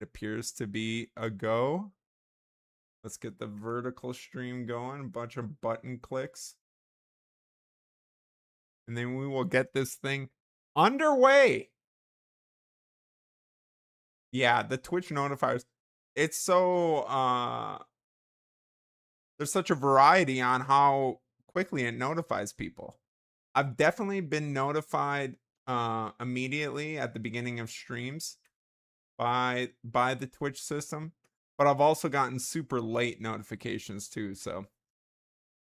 It appears to be a go. Let's get the vertical stream going. A bunch of button clicks. And then we will get this thing underway. Yeah, the Twitch notifiers. It's so there's such a variety on how quickly it notifies people. I've definitely been notified immediately at the beginning of streams by the Twitch system, but I've also gotten super late notifications too. So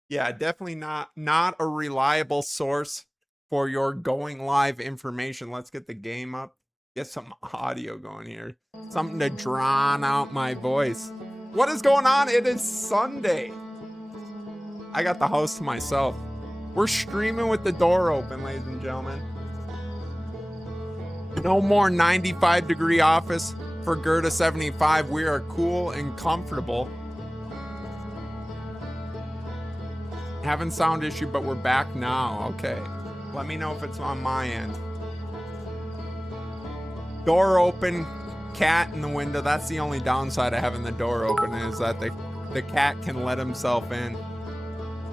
yeah, definitely not a reliable source for your going live information. Let's get the game up. Get some audio going here. Something to drown out my voice. What is going on? It is Sunday. I got the house to myself. We're streaming with the door open, ladies and gentlemen. No more 95-degree office for Gerda 75. We are cool and comfortable. Having sound issue, but we're back now. Okay. Let me know if it's on my end. Door open, cat in the window. That's the only downside of having the door open, is that the cat can let himself in.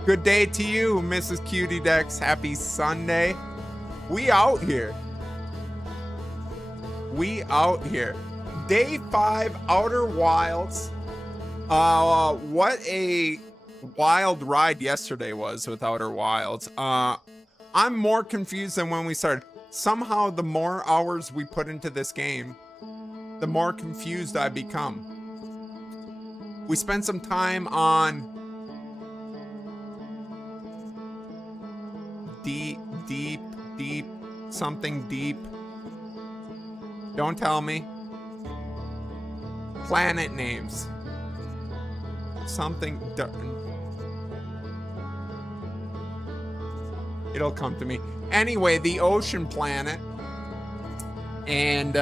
Good day to you, Mrs. Cutie Dex. Happy Sunday. We out here. We out here. Day 5, Outer Wilds. What a wild ride yesterday was with Outer Wilds. I'm more confused than when we started. Somehow, the more hours we put into this game, the more confused I become. We spent some time on deep, something deep. Don't tell me. Planet names. Something. It'll come to me. Anyway, the ocean planet. And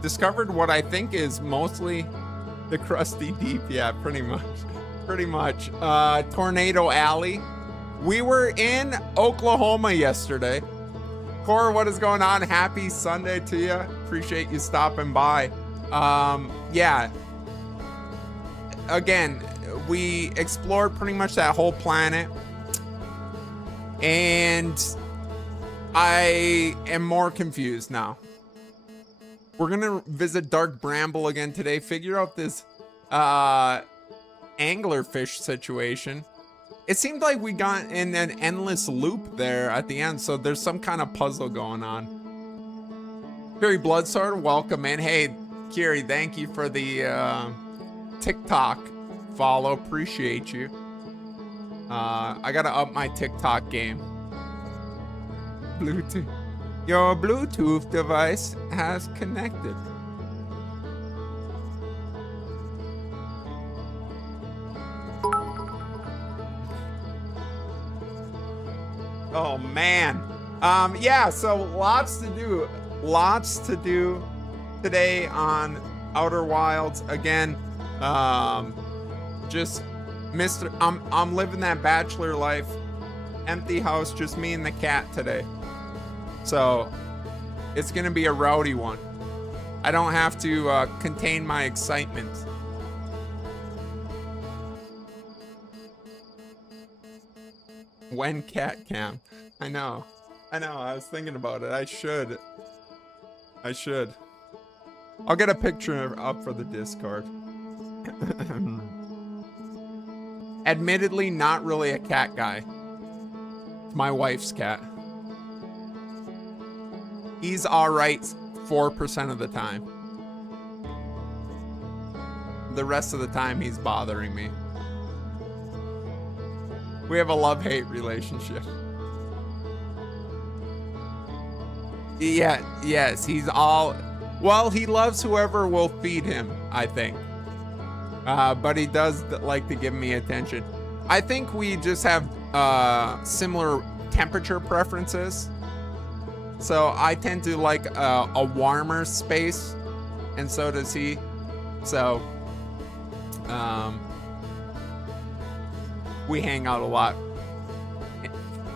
discovered what I think is mostly the crusty deep. Yeah, pretty much. Pretty much. Tornado Alley. We were in Oklahoma yesterday. Cora, what is going on? Happy Sunday to you. Appreciate you stopping by. Yeah. Again, we explored pretty much that whole planet. And I am more confused now. We're going to visit Dark Bramble again today. Figure out this anglerfish situation. It seemed like we got in an endless loop there at the end, so there's some kind of puzzle going on. Fury Bloodsword, welcome in. Hey, Kiri, thank you for the TikTok follow. Appreciate you. I gotta up my TikTok game. Bluetooth. Your Bluetooth device has connected. Oh man. Yeah, so lots to do today on Outer Wilds. Again, just I'm living that bachelor life. Empty house, just me and the cat today. So it's gonna be a rowdy one. I don't have to contain my excitement. When cat cam. I know. I was thinking about it. I should. I'll get a picture up for the Discord. Admittedly, not really a cat guy. It's my wife's cat. He's alright 4% of the time. The rest of the time, he's bothering me. We have a love-hate relationship. Yeah, yes, he's all... Well, he loves whoever will feed him, I think. But he does like to give me attention. I think we just have similar temperature preferences. So I tend to like a warmer space, and so does he. So we hang out a lot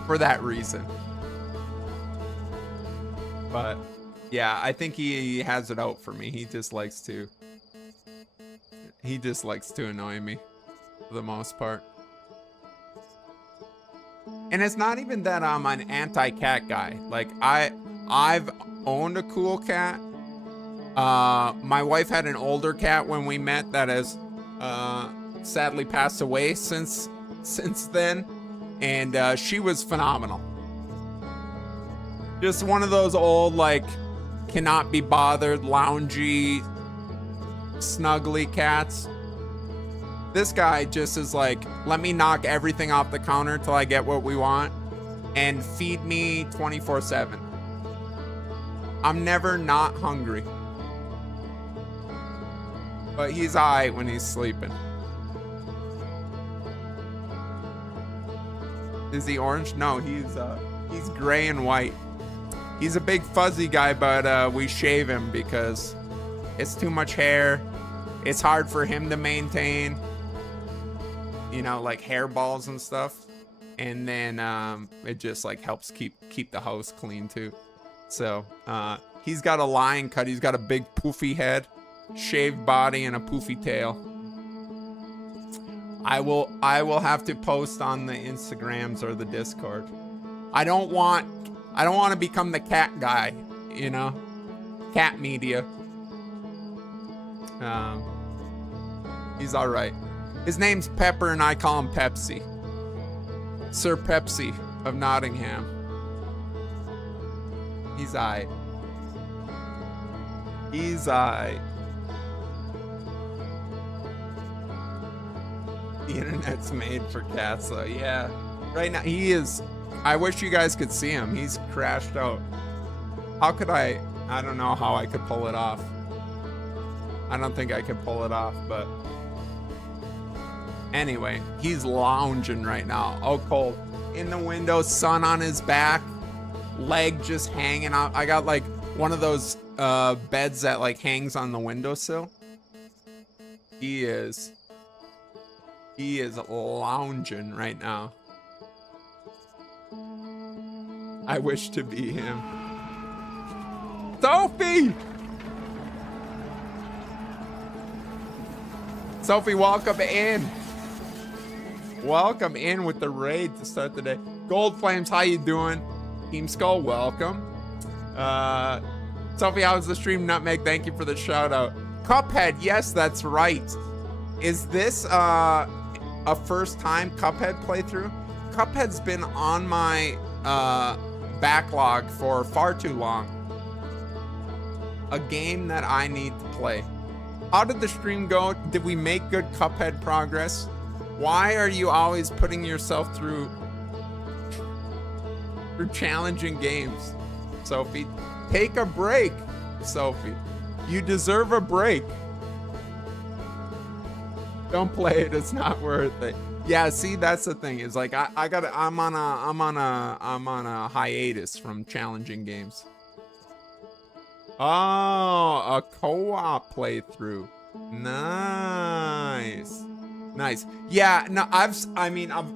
for that reason. But Yeah, I think he has it out for me. He just likes to annoy me for the most part. And it's not even that I'm an anti-cat guy. Like I've owned a cool cat. My wife had an older cat when we met that has sadly passed away since then, and she was phenomenal. Just one of those old, like, cannot be bothered, loungy, snuggly cats. This guy just is like, let me knock everything off the counter till I get what we want and feed me 24/7. I'm never not hungry. But he's alright when he's sleeping. Is he orange? No, he's gray and white. He's a big fuzzy guy, but we shave him because it's too much hair. It's hard for him to maintain, you know, like hairballs and stuff. And then it just like helps keep the house clean too. So he's got a lion cut. He's got a big poofy head, shaved body, and a poofy tail. I will have to post on the Instagrams or the Discord. I don't want to become the cat guy, you know? Cat media. He's all right. His name's Pepper and I call him Pepsi. Sir Pepsi of Nottingham. He's aight. He's aight. The internet's made for cats, though. Yeah. Right now, he is. I wish you guys could see him. He's crashed out. How could I don't know how I could pull it off. I don't think I could pull it off, but anyway, he's lounging right now. Oh, cold. In the window, sun on his back, leg just hanging out. I got like one of those beds that like hangs on the windowsill. He is lounging right now. I wish to be him. Sophie! Sophie, welcome in. Welcome in with the raid to start the day. Gold Flames, how you doing? Team Skull, welcome. Sophie, how's the stream? Nutmeg, thank you for the shout out. Cuphead, yes, that's right. Is this a first time Cuphead playthrough? Cuphead's been on my backlog for far too long. A game that I need to play. How did the stream go? Did we make good Cuphead progress? Why are you always putting yourself through challenging games, Sophie? Take a break, Sophie. You deserve a break. Don't play it. It's not worth it. Yeah, see, that's the thing. Is like I'm on a hiatus from challenging games. Oh, a co-op playthrough. Nice. Nice. Yeah, no, I've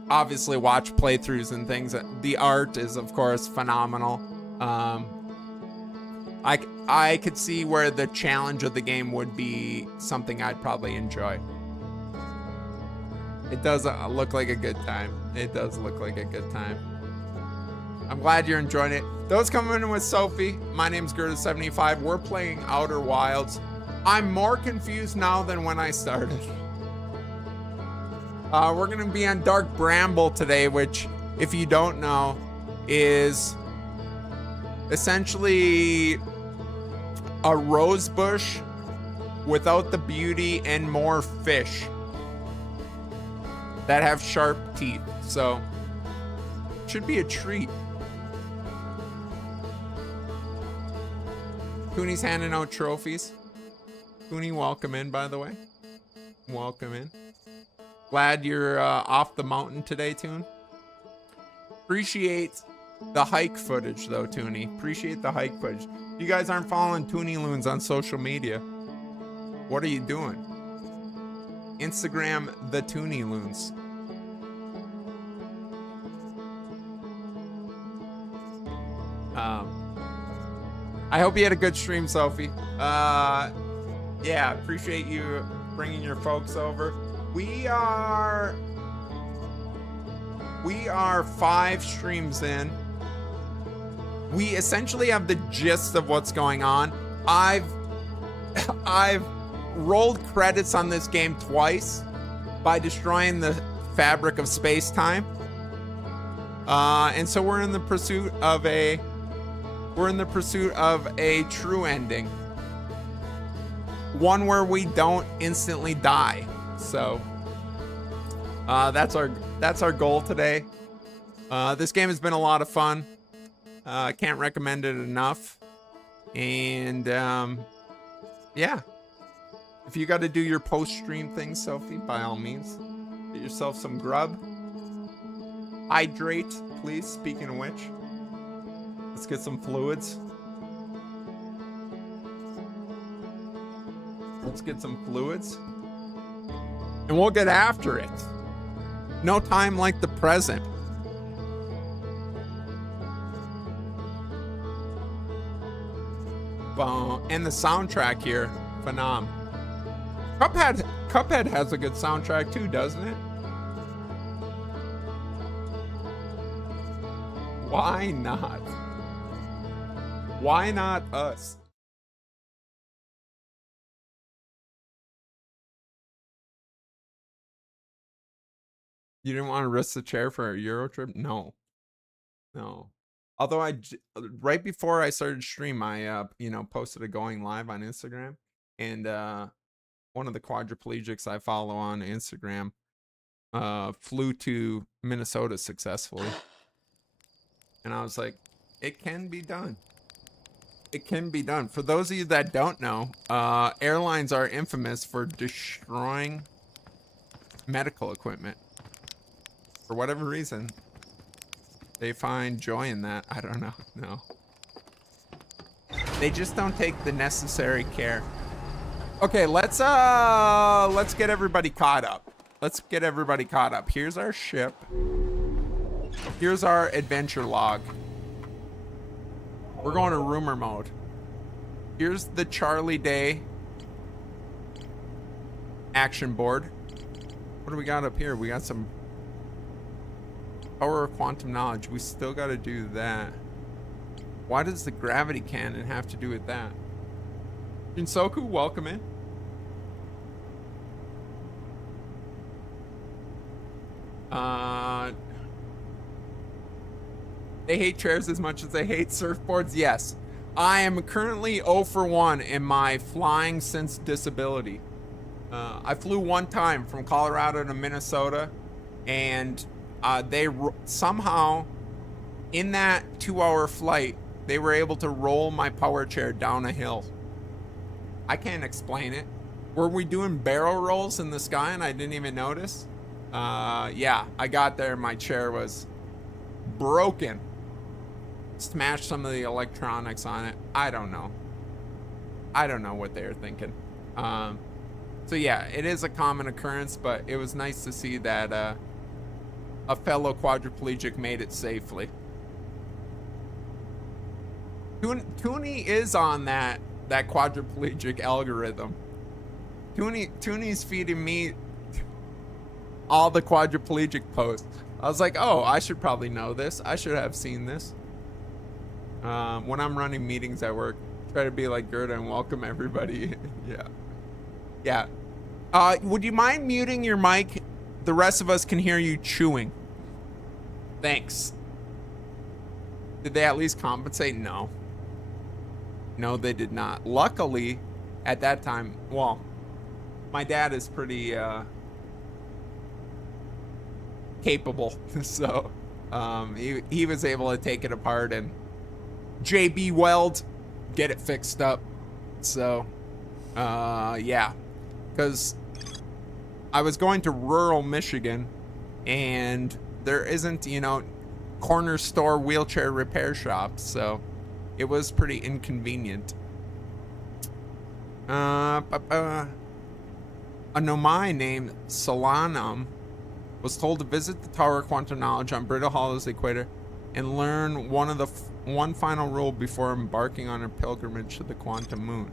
obviously watched playthroughs and things. The art is, of course, phenomenal. I could see where the challenge of the game would be something I'd probably enjoy. It does look like a good time. It does look like a good time. I'm glad you're enjoying it. Those coming in with Sophie, my name's Gerda75. We're playing Outer Wilds. I'm more confused now than when I started. We're gonna be on Dark Bramble today, which, if you don't know, is essentially a rose bush without the beauty and more fish that have sharp teeth. So, should be a treat. Cooney's handing out trophies. Cooney, welcome in, by the way. Welcome in. Glad you're off the mountain today, Toon. Appreciate the hike footage, though, Tooney. Appreciate the hike footage. You guys aren't following Tooney Loons on social media. What are you doing? Instagram the Tooney Loons. I hope you had a good stream, Sophie. Yeah, appreciate you bringing your folks over. We are 5 streams in. We essentially have the gist of what's going on. I've rolled credits on this game twice by destroying the fabric of space-time. And so we're in the pursuit of a true ending. One where we don't instantly die. So that's our goal today. This game has been a lot of fun. Can't recommend it enough. And yeah, if you got to do your post-stream thing, Sophie, by all means, get yourself some grub. Hydrate, please. Speaking of which, let's get some fluids. And we'll get after it. No time like the present. And the soundtrack here, phenom. Cuphead has a good soundtrack too, doesn't it? Why not? Why not us? You didn't want to risk the chair for a Euro trip? No. Although right before I started stream, I posted a going live on Instagram, and one of the quadriplegics I follow on Instagram flew to Minnesota successfully. And I was like, it can be done. It can be done. For those of you that don't know, airlines are infamous for destroying medical equipment. For whatever reason, they find joy in that. I don't know. No. They just don't take the necessary care. Okay, let's get everybody caught up. Here's our ship. Here's our adventure log. We're going to rumor mode. Here's the Charlie Day action board. What do we got up here? We got some power of quantum knowledge. We still got to do that. Why does the gravity cannon have to do with that? Jinsoku, welcome in. They hate chairs as much as they hate surfboards. Yes. I am currently 0 for 1 in my flying since disability. I flew one time from Colorado to Minnesota, and they somehow, in that 2-hour flight, they were able to roll my power chair down a hill. I can't explain it. Were we doing barrel rolls in the sky and I didn't even notice? Yeah, I got there. My chair was broken. Smashed some of the electronics on it. I don't know what they were thinking. So yeah, it is a common occurrence, but it was nice to see that a fellow quadriplegic made it safely. Toonie is on that quadriplegic algorithm. Toonie's feeding me all the quadriplegic posts. I was like, oh, I should probably know this. I should have seen this. When I'm running meetings at work, try to be like Gerda and welcome everybody. Yeah. Would you mind muting your mic? The rest of us can hear you chewing. Thanks. Did they at least compensate? No, they did not. Luckily, at that time, well, my dad is pretty capable, so he was able to take it apart and JB Weld get it fixed up. So yeah, because I was going to rural Michigan and there isn't, corner store wheelchair repair shops, so it was pretty inconvenient. A Nomai named Solanum was told to visit the Tower of Quantum Knowledge on Brittle Hollow's equator. and learn one final rule before embarking on a pilgrimage to the quantum moon.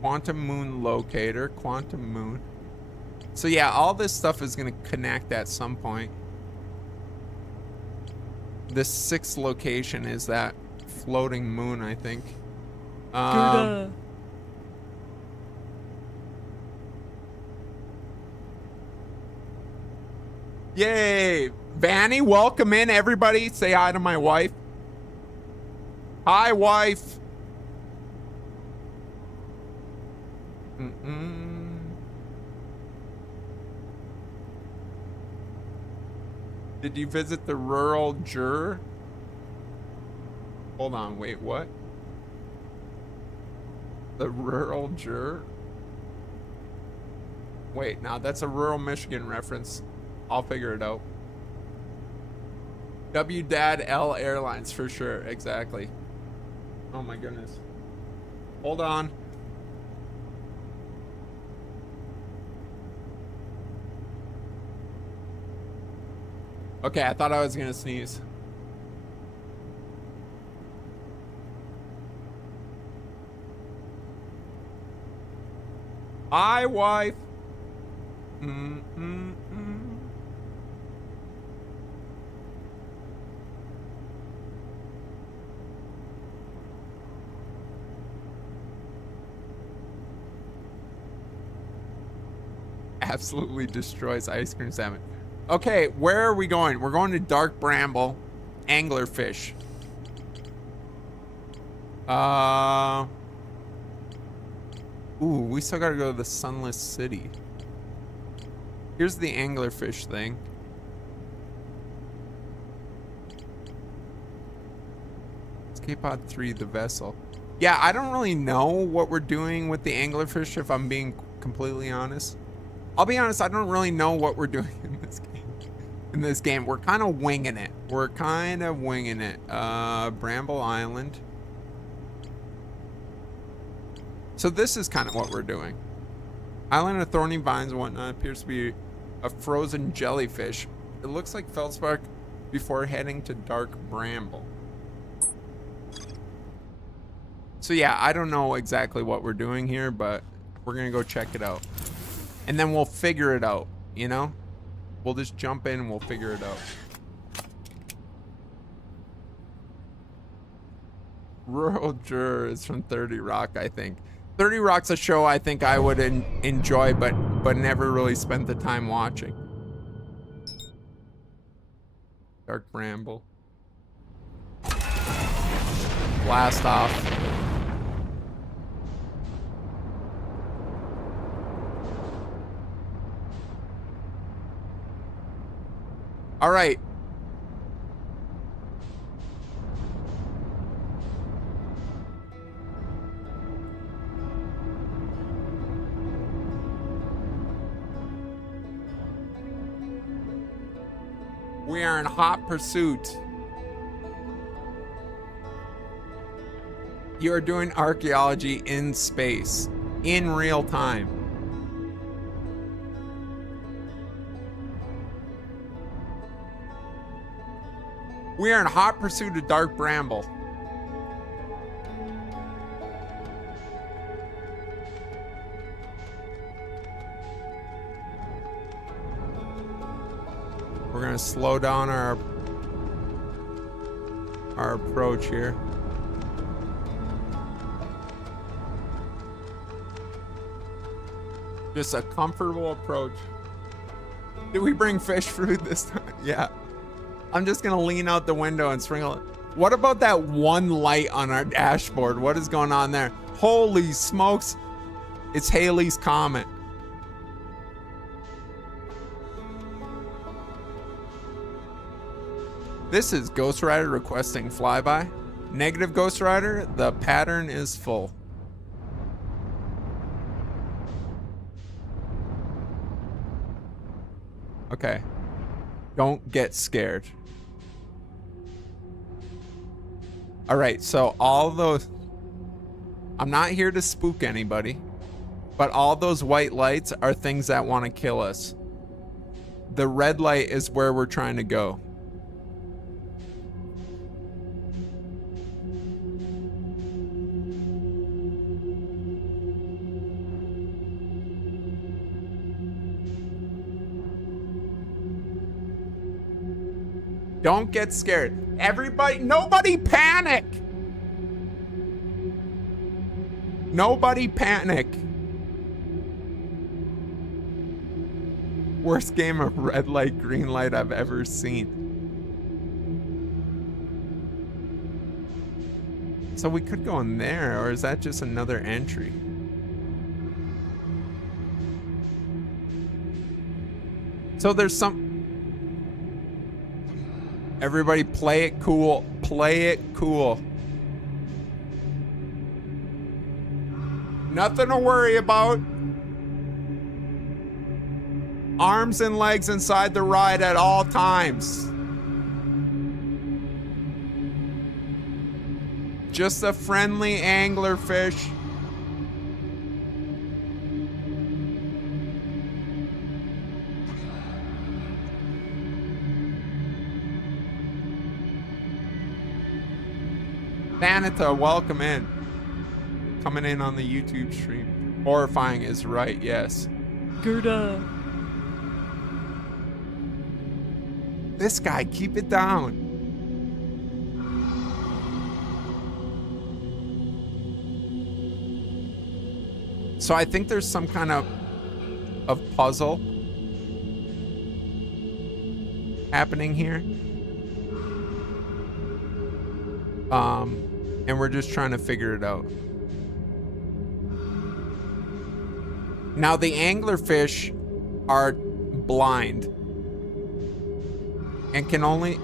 Quantum moon locator, quantum moon. So yeah, all this stuff is going to connect at some point. This 6th location is that floating moon, I think. Yay! Vanny, welcome in, everybody. Say hi to my wife. Hi, wife. Did you visit the rural jur? Hold on, wait, what? The rural jur? Wait, now that's a rural Michigan reference. I'll figure it out. WDAD-L Airlines for sure, exactly. Oh my goodness. Hold on. Okay, I thought I was gonna sneeze. Hi, wife. Absolutely destroys ice cream salmon. Okay, where are we going? We're going to Dark Bramble, anglerfish. Ooh, we still gotta go to the Sunless City. Here's the anglerfish thing. Escape Pod 3, the vessel. Yeah, I don't really know what we're doing with the anglerfish, if I'm being completely honest. I'll be honest, I don't really know what we're doing in this game. We're kind of winging it. Bramble Island. So this is kind of what we're doing. Island of thorny vines and whatnot appears to be a frozen jellyfish. It looks like feldspar before heading to Dark Bramble. So yeah, I don't know exactly what we're doing here, but we're gonna go check it out. And then we'll figure it out, you know? We'll just jump in and we'll figure it out. Rural Juror is from 30 Rock, I think. 30 Rock's a show I think I would enjoy, but never really spent the time watching. Dark Bramble. Blast off. All right. We are in hot pursuit. You are doing archaeology in space, in real time. We are in hot pursuit of Dark Bramble. We're gonna slow down our approach here. Just a comfortable approach. Did we bring fish fruit this time? Yeah. I'm just gonna lean out the window and sprinkle it. What about that one light on our dashboard? What is going on there? Holy smokes. It's Halley's Comet. This is Ghost Rider requesting flyby. Negative Ghost Rider, the pattern is full. Okay. Don't get scared. All right, so all those... I'm not here to spook anybody, but all those white lights are things that want to kill us. The red light is where we're trying to go. Don't get scared. Everybody, nobody panic. Nobody panic. Worst game of red light, green light I've ever seen. So we could go in there, or is that just another entry? So there's some... Everybody play it cool. Play it cool. Nothing to worry about. Arms and legs inside the ride at all times. Just a friendly anglerfish. Thanata, welcome in. Coming in on the YouTube stream. Horrifying is right, yes. Gerda. This guy, keep it down. So I think there's some kind of puzzle happening here. And we're just trying to figure it out. Now the anglerfish are blind and can only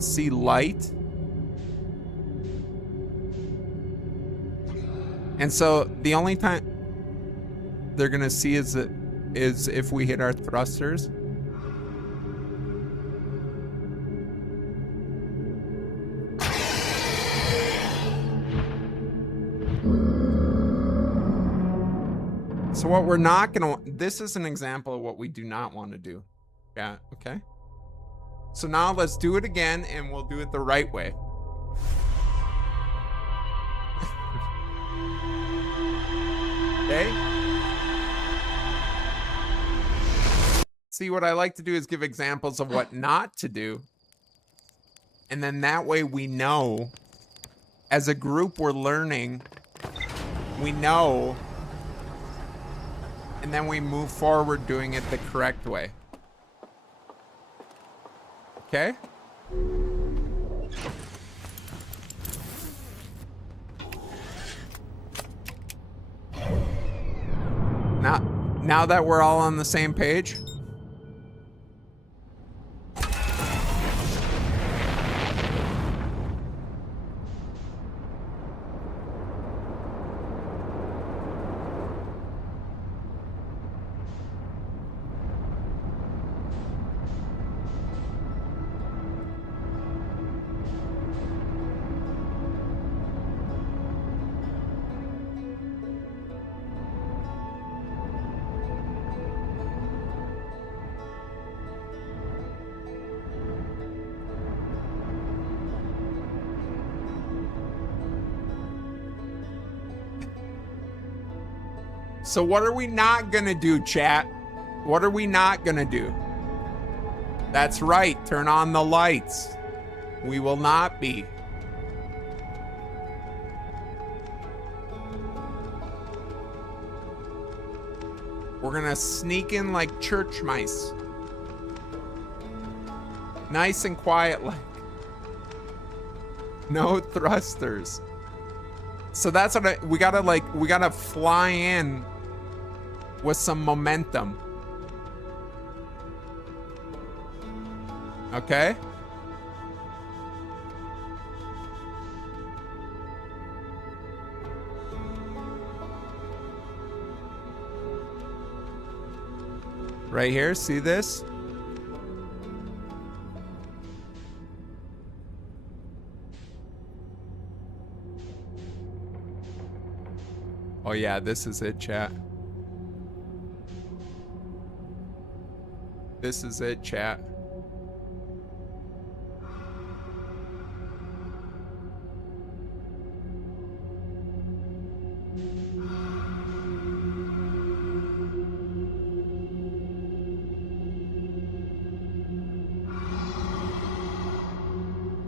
see light. And so the only time they're gonna see is if we hit our thrusters. So what we're not gonna, this is an example of what we do not want to do. Yeah, okay. So now let's do it again and we'll do it the right way. Okay. See, what I like to do is give examples of what not to do. And then that way we know, as a group we're learning, we know, and then we move forward doing it the correct way. Okay? Now that we're all on the same page, so what are we not gonna do, chat? What are we not gonna do? That's right, turn on the lights. We will not be. We're gonna sneak in like church mice. Nice and quiet like. No thrusters. So that's what we gotta fly in with some momentum. Okay? Right here, see this? Oh yeah, this is it, chat. this is it, chat.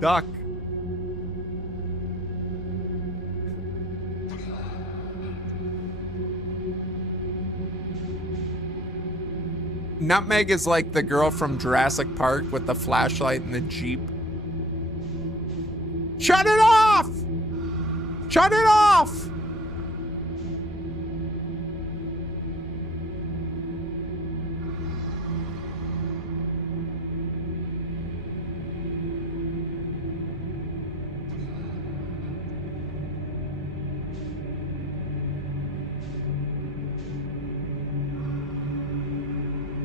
Duck. Nutmeg is like the girl from Jurassic Park with the flashlight and the Jeep. Shut it off! Shut it off!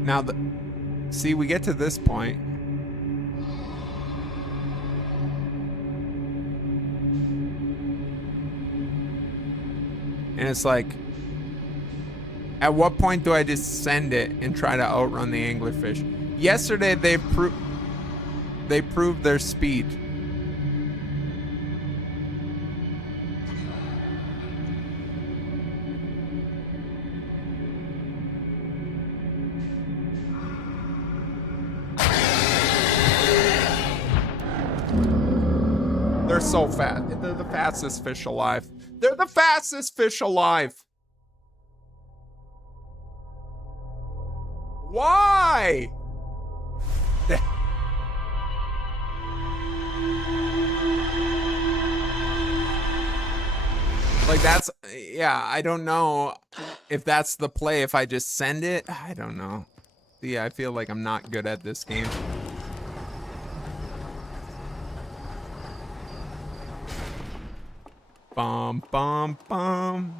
Now, see, we get to this point. And it's like, at what point do I just send it and try to outrun the anglerfish? Yesterday, they proved their speed. They're so fat. They're the fastest fish alive. They're the fastest fish alive. Why? Like, that's, yeah, I don't know if that's the play. If I just send it, I don't know. Yeah, I feel like I'm not good at this game. Bum, bum, bum.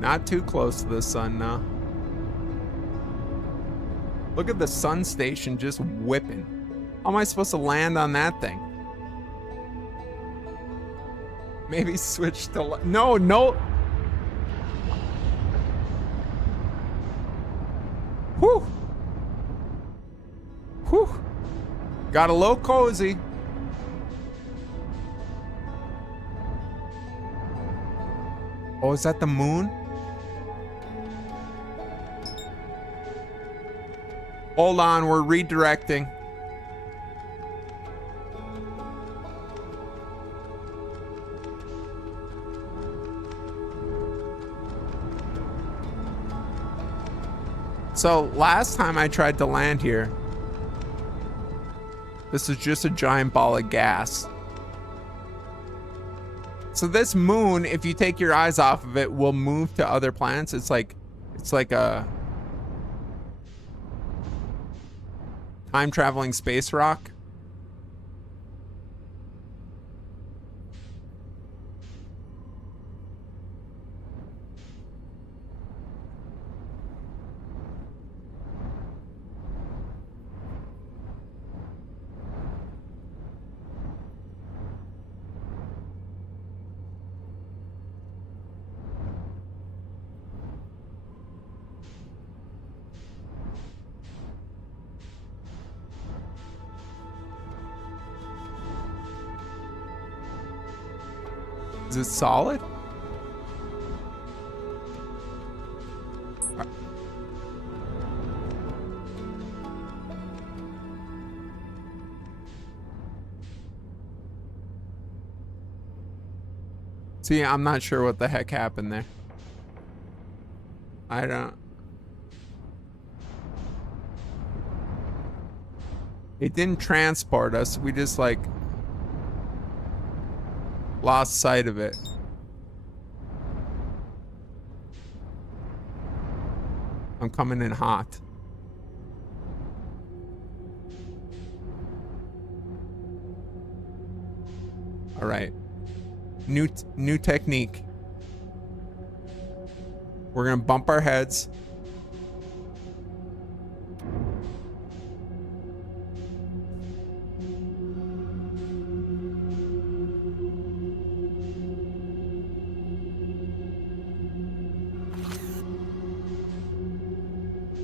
Not too close to the sun now. Look at the sun station just whipping. How am I supposed to land on that thing? Maybe switch to... No, no. Whew. Whew. Got a little cozy. Oh, is that the moon? Hold on, we're redirecting. So last time I tried to land here, this is just a giant ball of gas. So this moon, if you take your eyes off of it, will move to other planets. It's like a time-traveling space rock. Is it solid? See, I'm not sure what the heck happened there. I don't... It didn't transport us. We just, like... lost sight of it. I'm coming in hot. All right. New technique. We're gonna bump our heads.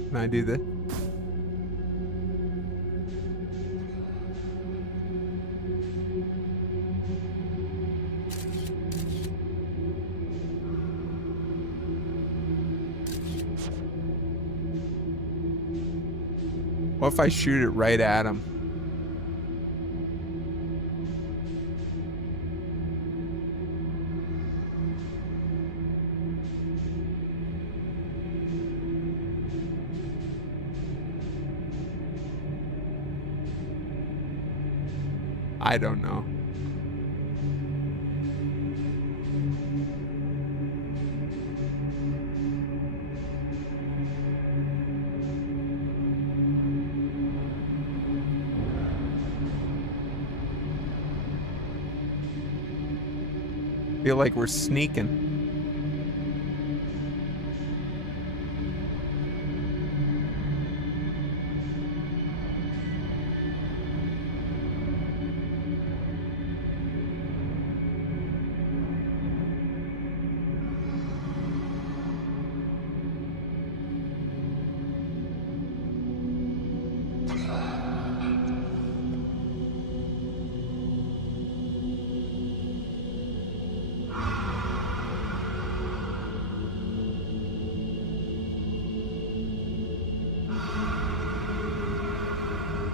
Can I do this? What if I shoot it right at him? I don't know. Feel like we're sneaking.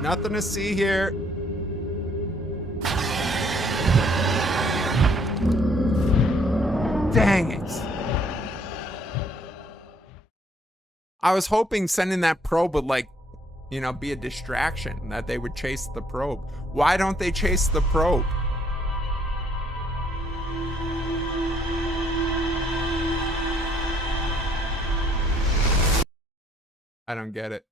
Nothing to see here. Dang it. I was hoping sending that probe would, like, you know, be a distraction, that they would chase the probe. Why don't they chase the probe? I don't get it.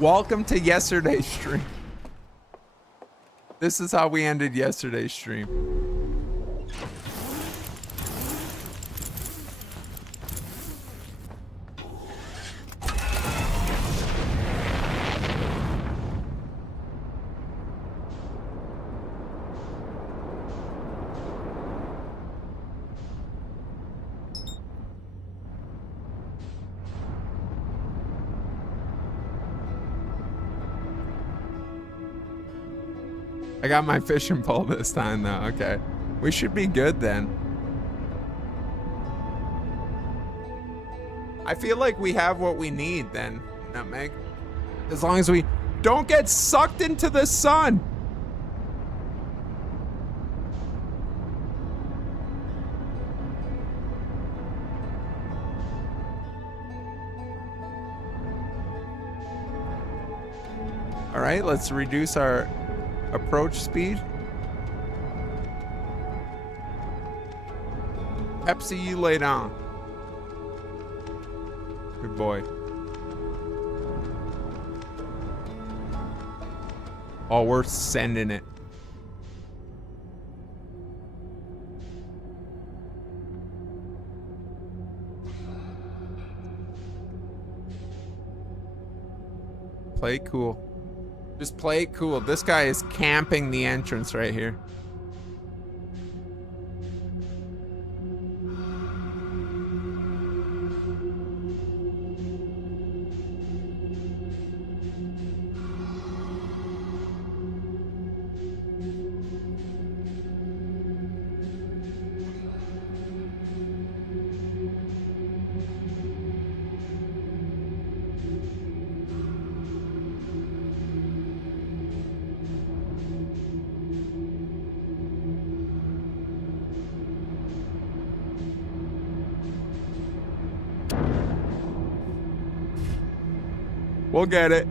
Welcome to yesterday's stream. This is how we ended yesterday's stream. I got my fishing pole this time though. Okay. We should be good then. I feel like we have what we need then, Nutmeg. As long as we don't get sucked into the sun. All right, let's reduce our approach speed. Pepsi, you lay down. Good boy. Oh, we're sending it. Play it cool. Just play it cool. This guy is camping the entrance right here. We'll get it.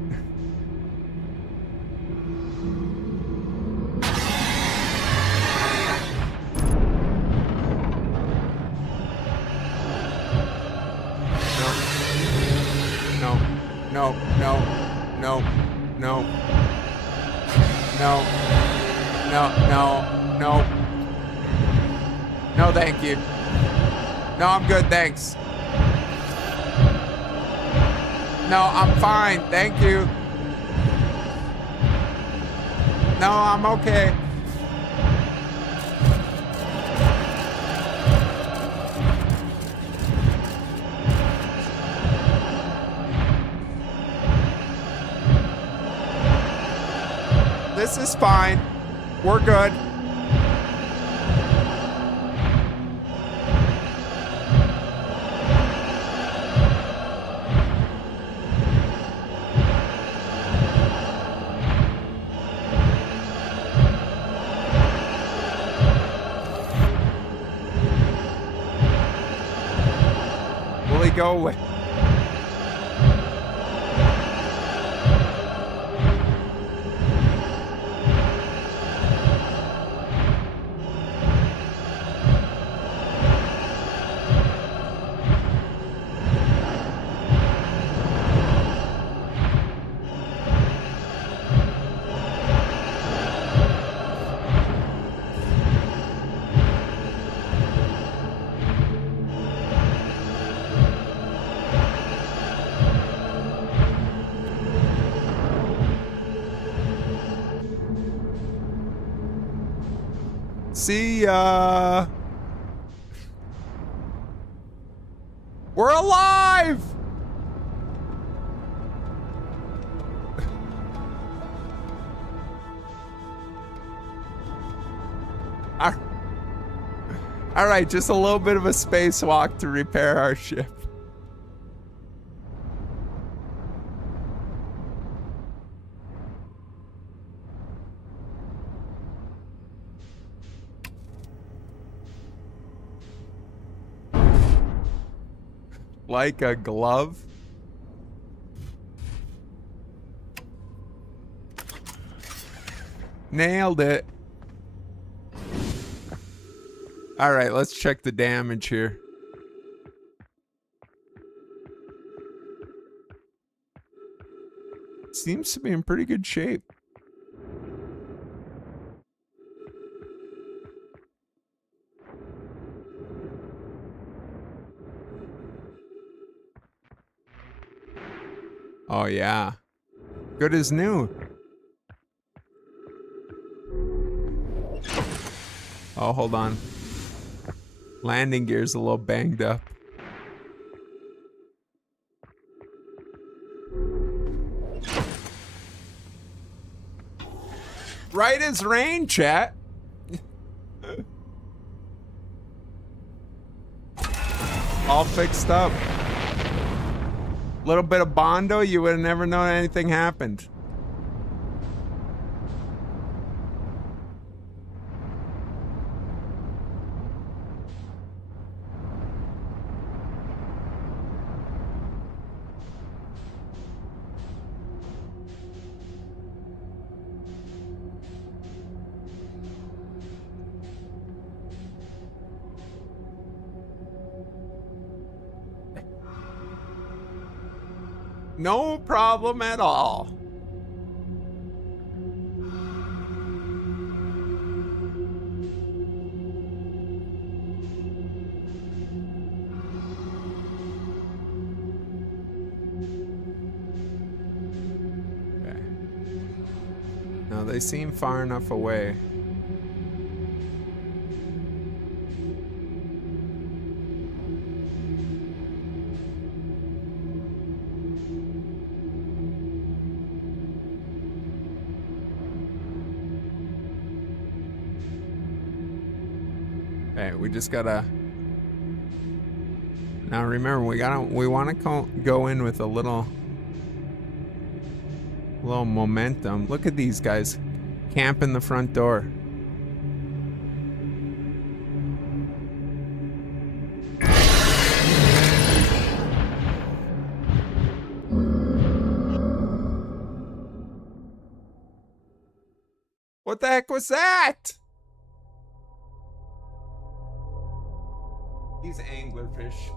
No. No, thank you. No, I'm good, thanks. No, I'm fine, thank you. No, I'm okay. This is fine. We're good. Will he go away? See ya. We're alive. All right, just a little bit of a spacewalk to repair our ship. Like a glove. Nailed it. All right, let's check the damage here. Seems to be in pretty good shape. Oh yeah. Good as new. Oh, hold on. Landing gear's a little banged up. Right as rain, chat. All fixed up. Little bit of Bondo, you would have never known anything happened. No problem at all. Okay. Now they seem far enough away. Okay, we just gotta. Now remember, we want to go in with a little momentum. Look at these guys camping the front door. What the heck was that? These anglerfish.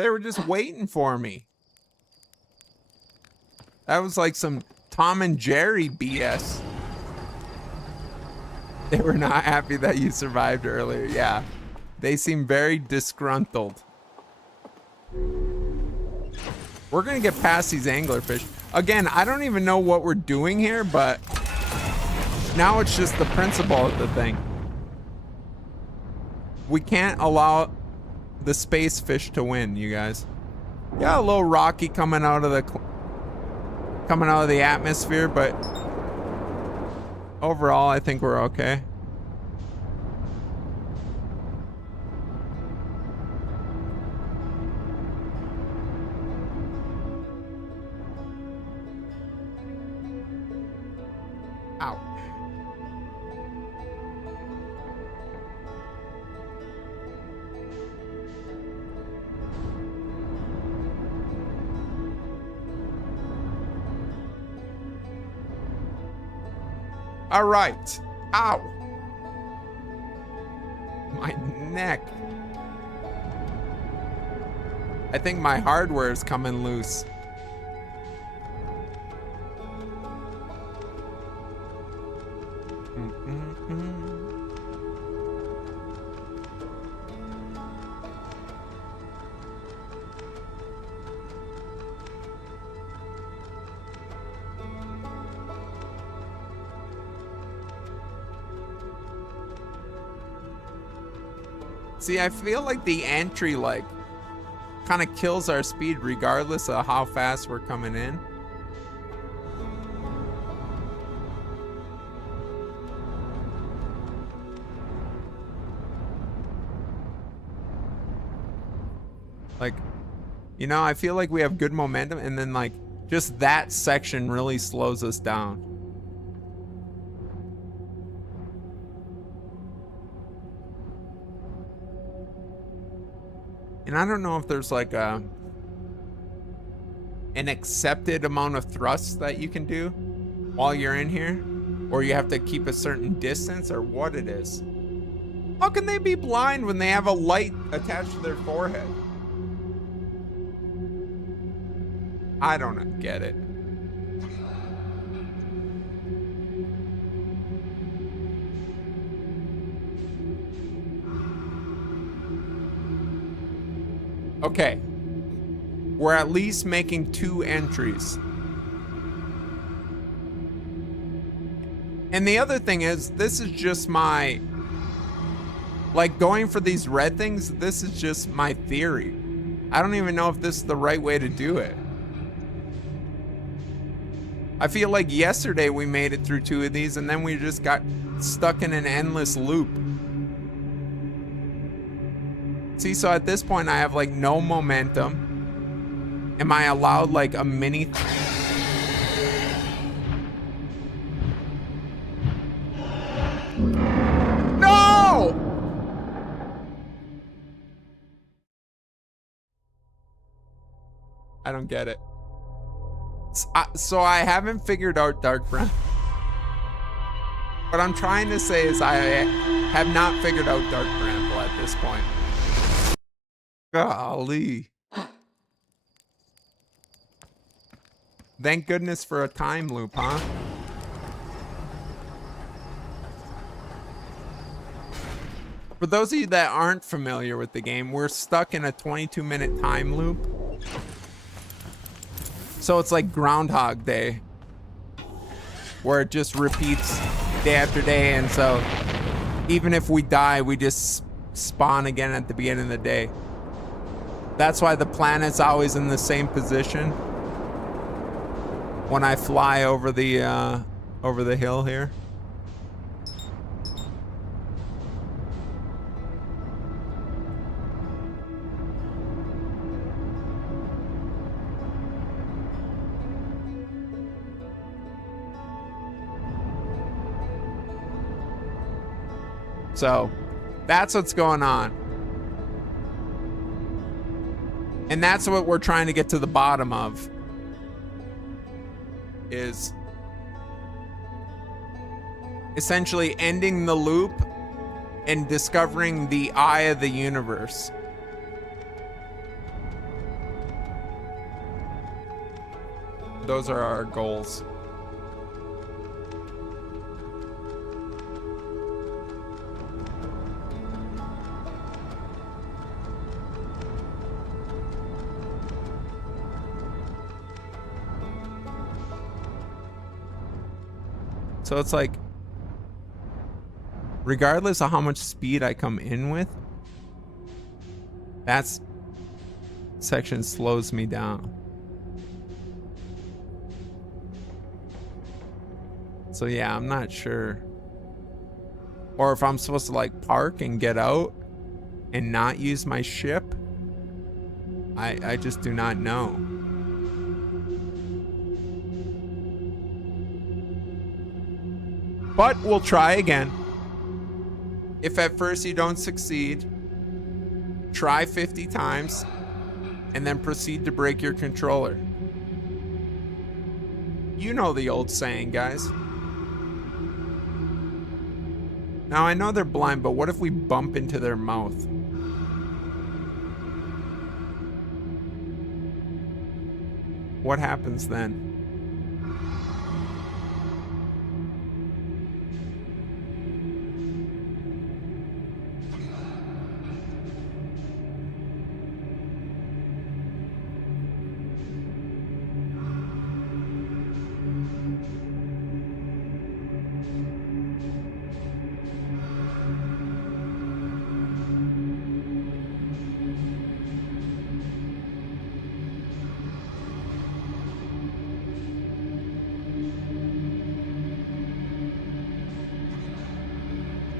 They were just waiting for me. That was like some Tom and Jerry BS. They were not happy that you survived earlier. Yeah. They seem very disgruntled. We're going to get past these anglerfish. Again, I don't even know what we're doing here, but now it's just the principle of the thing. We can't allow the space fish to win, you guys. Yeah, a little rocky coming out of the atmosphere, but overall, I think we're okay. Ow. All right. Ow. My neck. I think my hardware is coming loose. See, I feel like the entry, like, kind of kills our speed regardless of how fast we're coming in. Like, you know, I feel like we have good momentum, and then, like, just that section really slows us down. And I don't know if there's like an accepted amount of thrusts that you can do while you're in here, or you have to keep a certain distance, or what it is. How can they be blind when they have a light attached to their forehead? I don't get it. Okay, we're at least making 2 entries. And the other thing is, this is just my, like, going for these red things, this is just my theory. I don't even know if this is the right way to do it. I feel like yesterday we made it through 2 of these, and then we just got stuck in an endless loop. See, so at this point I have like no momentum. Am I allowed like a mini? No! I don't get it. So I haven't figured out dark brown. What I'm trying to say is I have not figured out dark bramble at this point. Golly. Thank goodness for a time loop, huh? For those of you that aren't familiar with the game, we're stuck in a 22-minute time loop. So it's like Groundhog Day, where it just repeats day after day, and so even if we die, we just spawn again at the beginning of the day. That's why the planet's always in the same position when I fly over the hill here. So that's what's going on. And that's what we're trying to get to the bottom of, is essentially ending the loop and discovering the eye of the universe. those are our goals. So it's like, regardless of how much speed I come in with, that section slows me down. So yeah, I'm not sure. Or if I'm supposed to like park and get out and not use my ship. I just do not know. But we'll try again. If at first you don't succeed, try 50 times and then proceed to break your controller. You know the old saying, guys. Now I know they're blind, but what if we bump into their mouth? What happens then?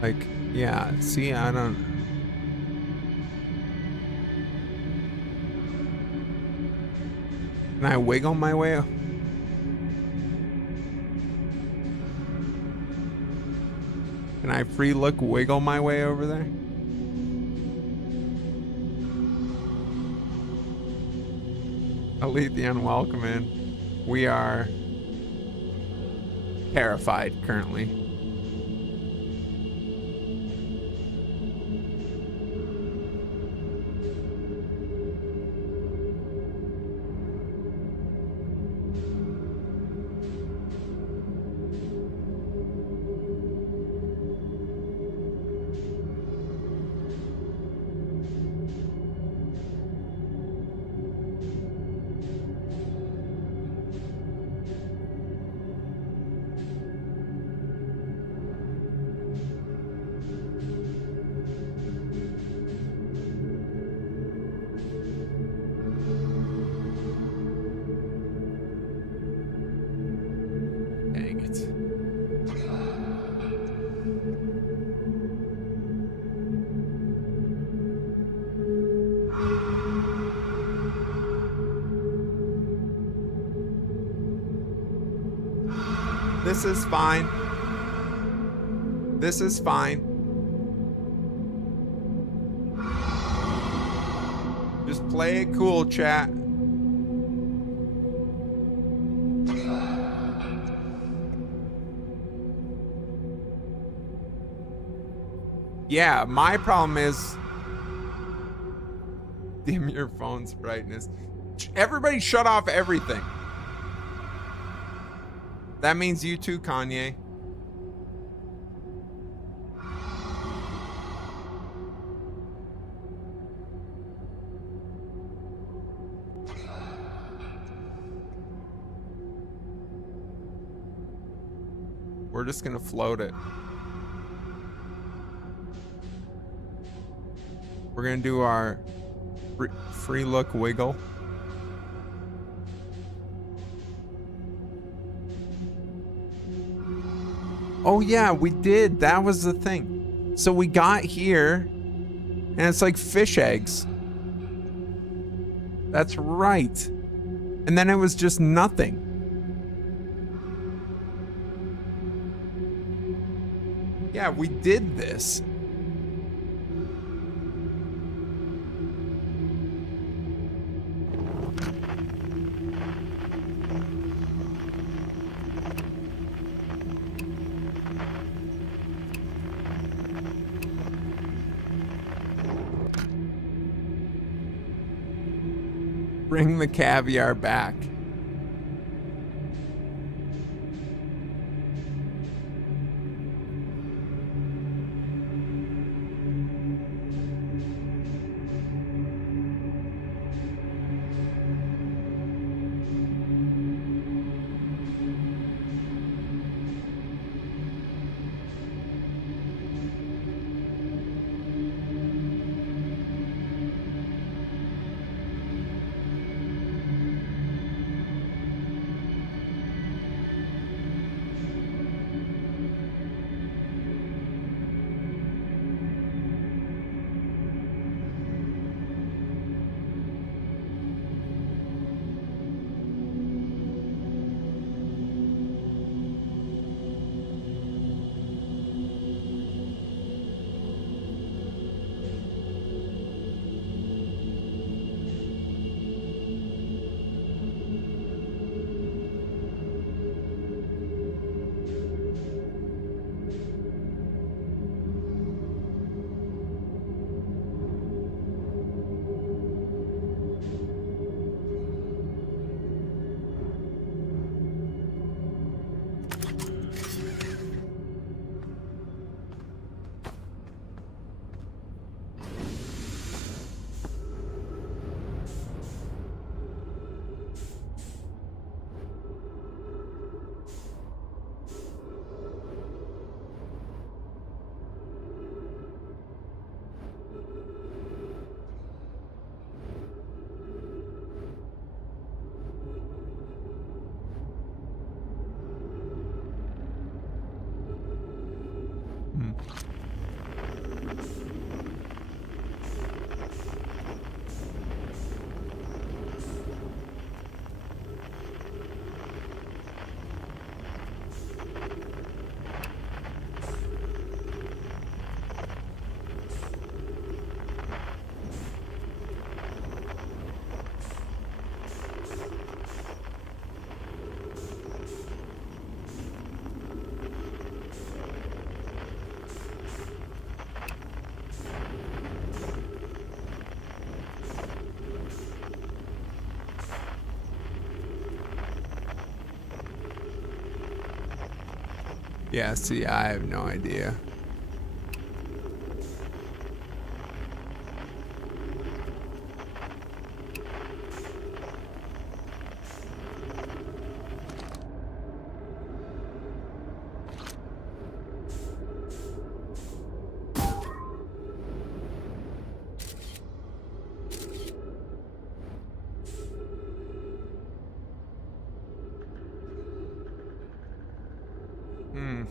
Like, yeah, see, I don't... Can I wiggle my way? Can I free look wiggle my way over there? Elite the unwelcome in. We are terrified currently. This is fine. This is fine. Just play it cool, chat. Yeah, my problem is dim your phone's brightness. Everybody shut off everything. That means you too, Kanye. We're just gonna float it. We're gonna do our free look wiggle. Oh yeah, we did. That was the thing. So we got here, and it's like fish eggs. That's right. And then it was just nothing. Yeah, we did this. Bring the caviar back. Yeah, see, I have no idea. Hmm.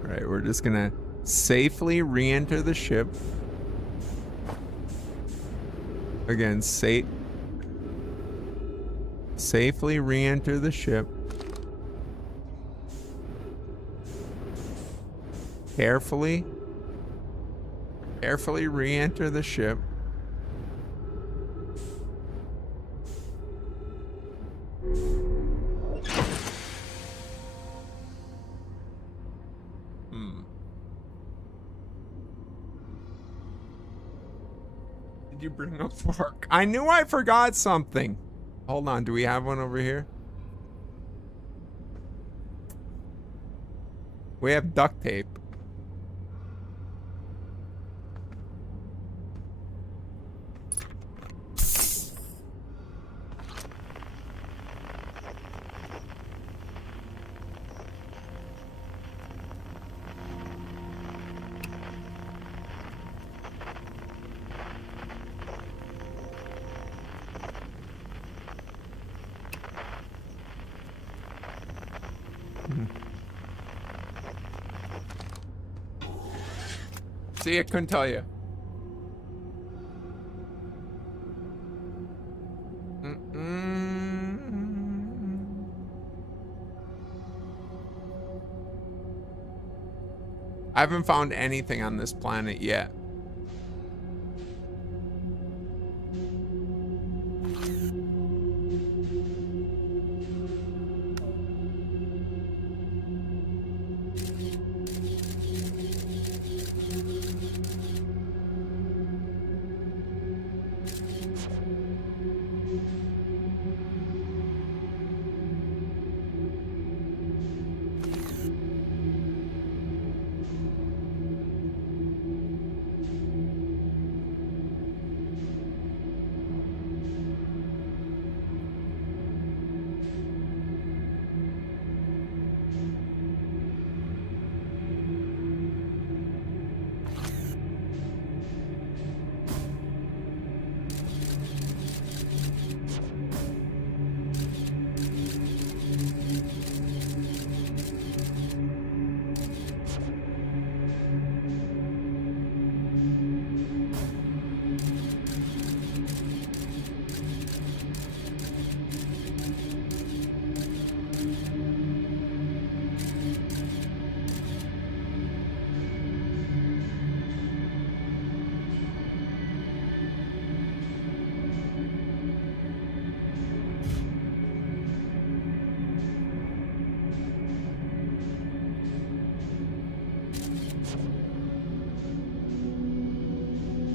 All right, we're just gonna safely re-enter the ship. Again, safely re-enter the ship. Carefully re-enter the ship. Did you bring a fork? I knew I forgot something. Hold on, do we have one over here? We have duct tape. See, I couldn't tell you. I haven't found anything on this planet yet.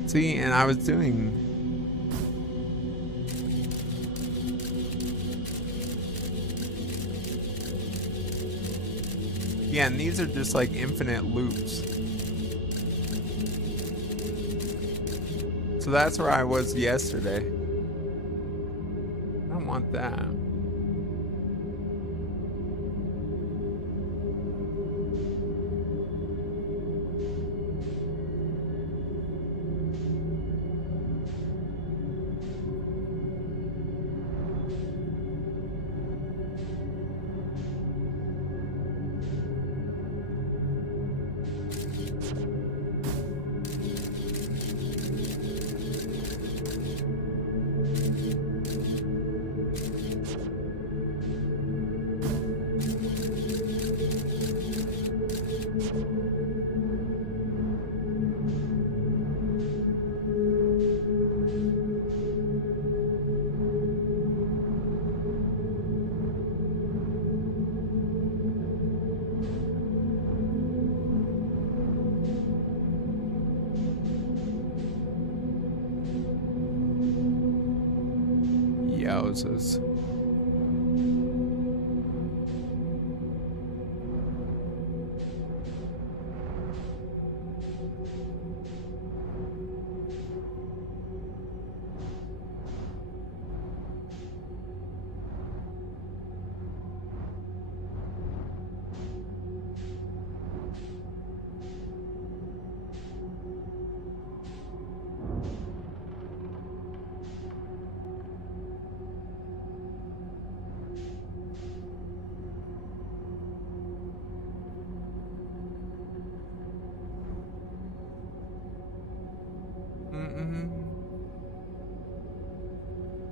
See, and I was doing... Yeah, and these are just like infinite loops. So that's where I was yesterday. I don't want that. roses.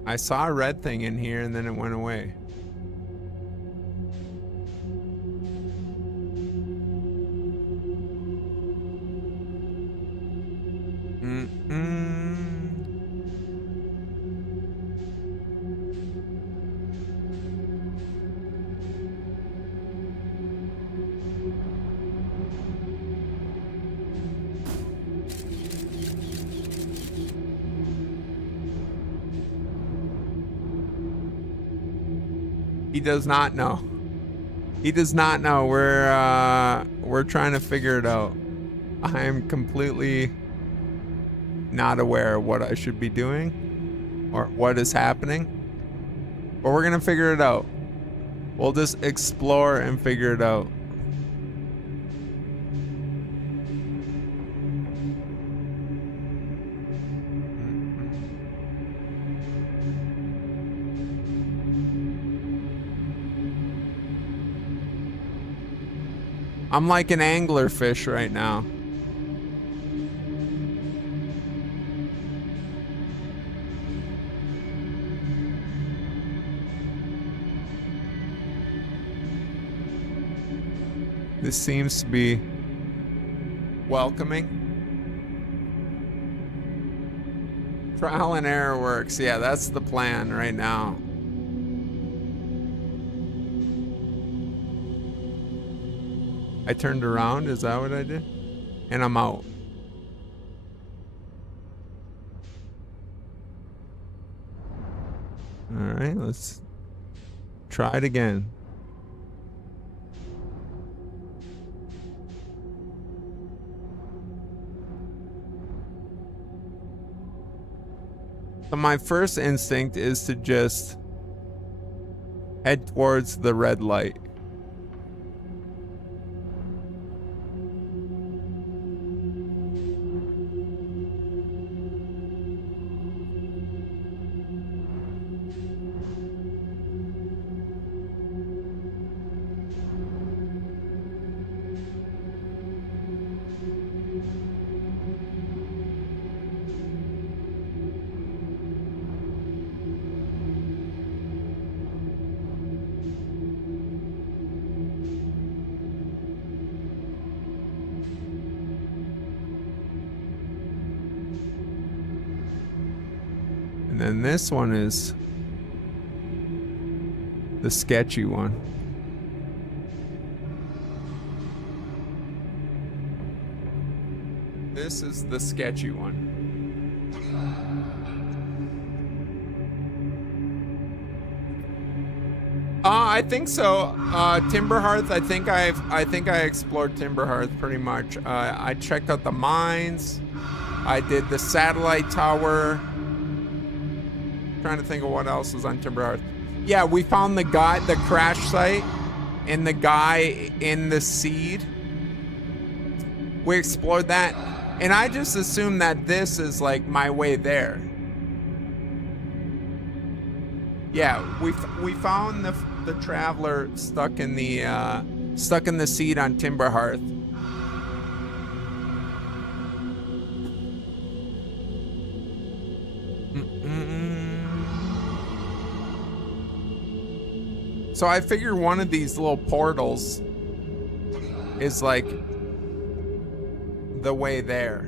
I saw a red thing in here and then it went away. He does not know. He does not know. We're trying to figure it out. I am completely not aware of what I should be doing or what is happening. But we're gonna figure it out. We'll just explore and figure it out. I'm like an anglerfish right now. This seems to be welcoming. Trial and error works. Yeah, that's the plan right now. I turned around, is that what I did? And I'm out. All right, let's try it again. So my first instinct is to just head towards the red light. And this one is the sketchy one. This is the sketchy one. I think so. Timberhearth. I think I explored Timberhearth pretty much. I checked out the mines. I did the satellite tower. Trying to think of what else is on Timberhearth. Yeah, we found the guy, the crash site, and the guy in the seed. We explored that, and I just assumed that this is like my way there. Yeah, we found the traveler stuck in the seed on Timberhearth. So I figure one of these little portals is like the way there.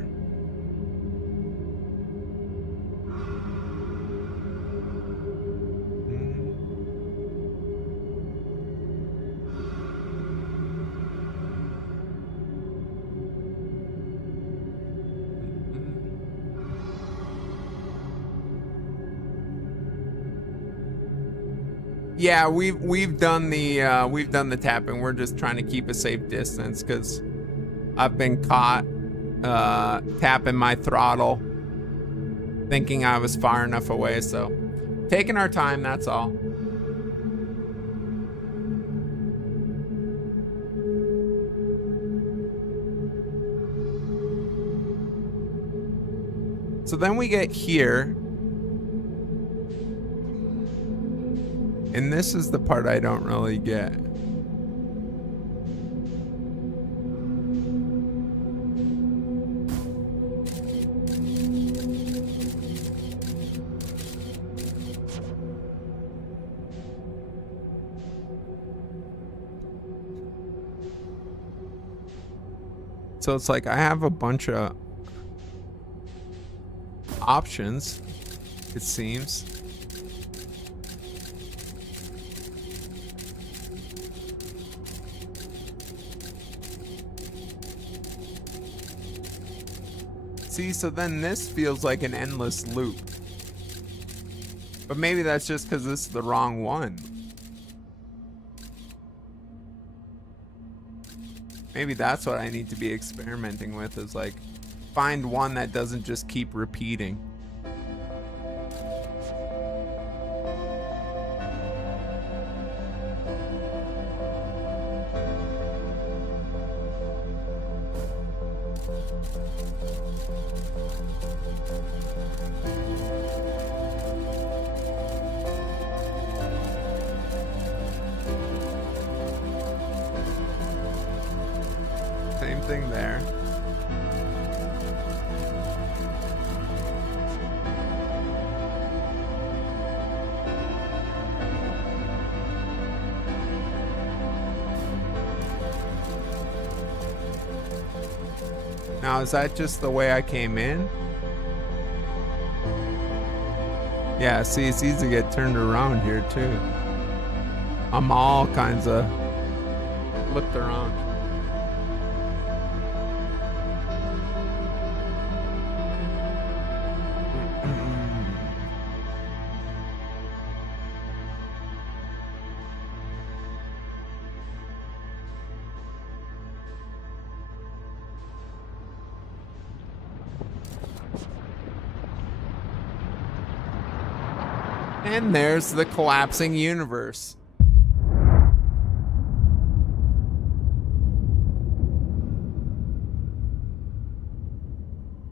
Yeah, we've done the tapping. We're just trying to keep a safe distance because I've been caught tapping my throttle, thinking I was far enough away. So taking our time. That's all. So then we get here. And this is the part I don't really get. So it's like I have a bunch of options, it seems. See, so then this feels like an endless loop. But maybe that's just because this is the wrong one. Maybe that's what I need to be experimenting with, is like find one that doesn't just keep repeating. Same thing there. Now, is that just the way I came in? Yeah, see, it's easy to get turned around here too. I'm all kinds of flipped around. And there's the collapsing universe.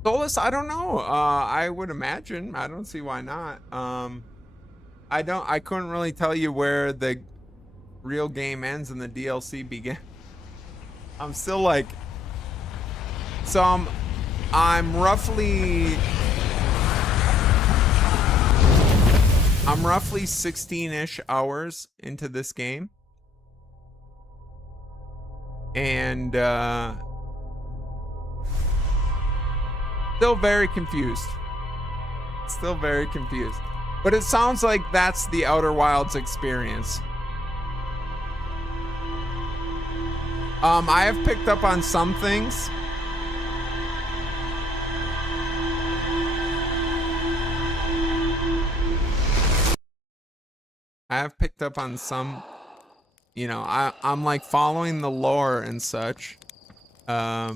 Solus, I don't know. I would imagine. I don't see why not. I couldn't really tell you where the real game ends and the DLC begins. I'm still like, so I'm roughly 16-ish hours into this game. And still very confused. Still very confused. But it sounds like that's the Outer Wilds experience. I have picked up on some things. I have picked up on some, you know, I'm like following the lore and such. Yeah,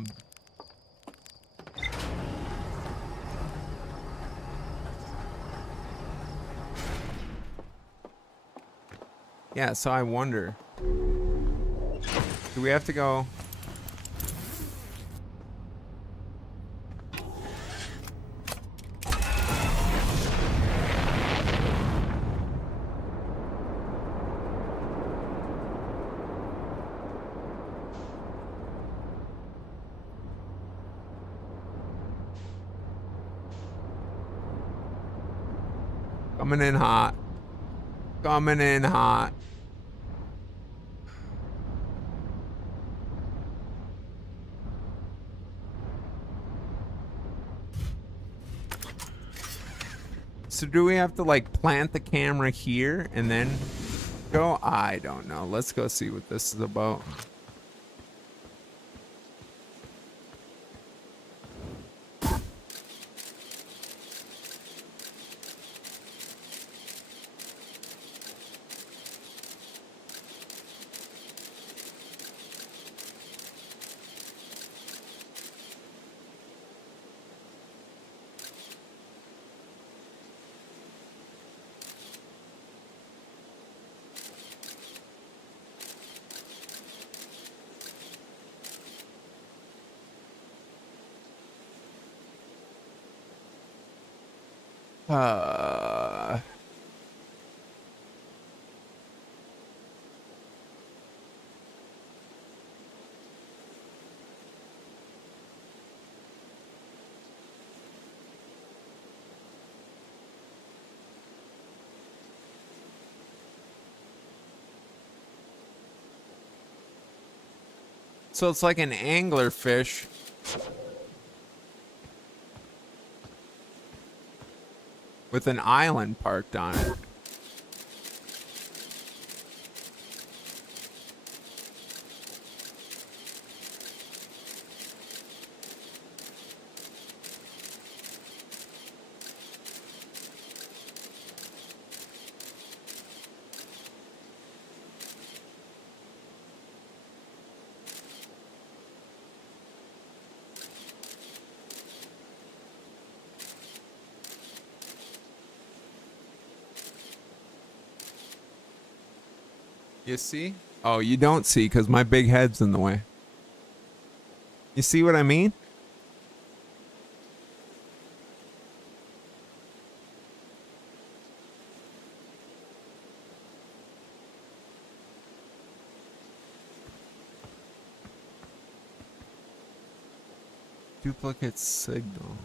so I wonder, do we have to go? Coming in hot. Coming in hot. So do we have to like plant the camera here and then go? I don't know. Let's go see what this is about. Uh, so it's like an anglerfish with an island parked on it. You see? Oh, you don't see because my big head's in the way. You see what I mean? Duplicate signal.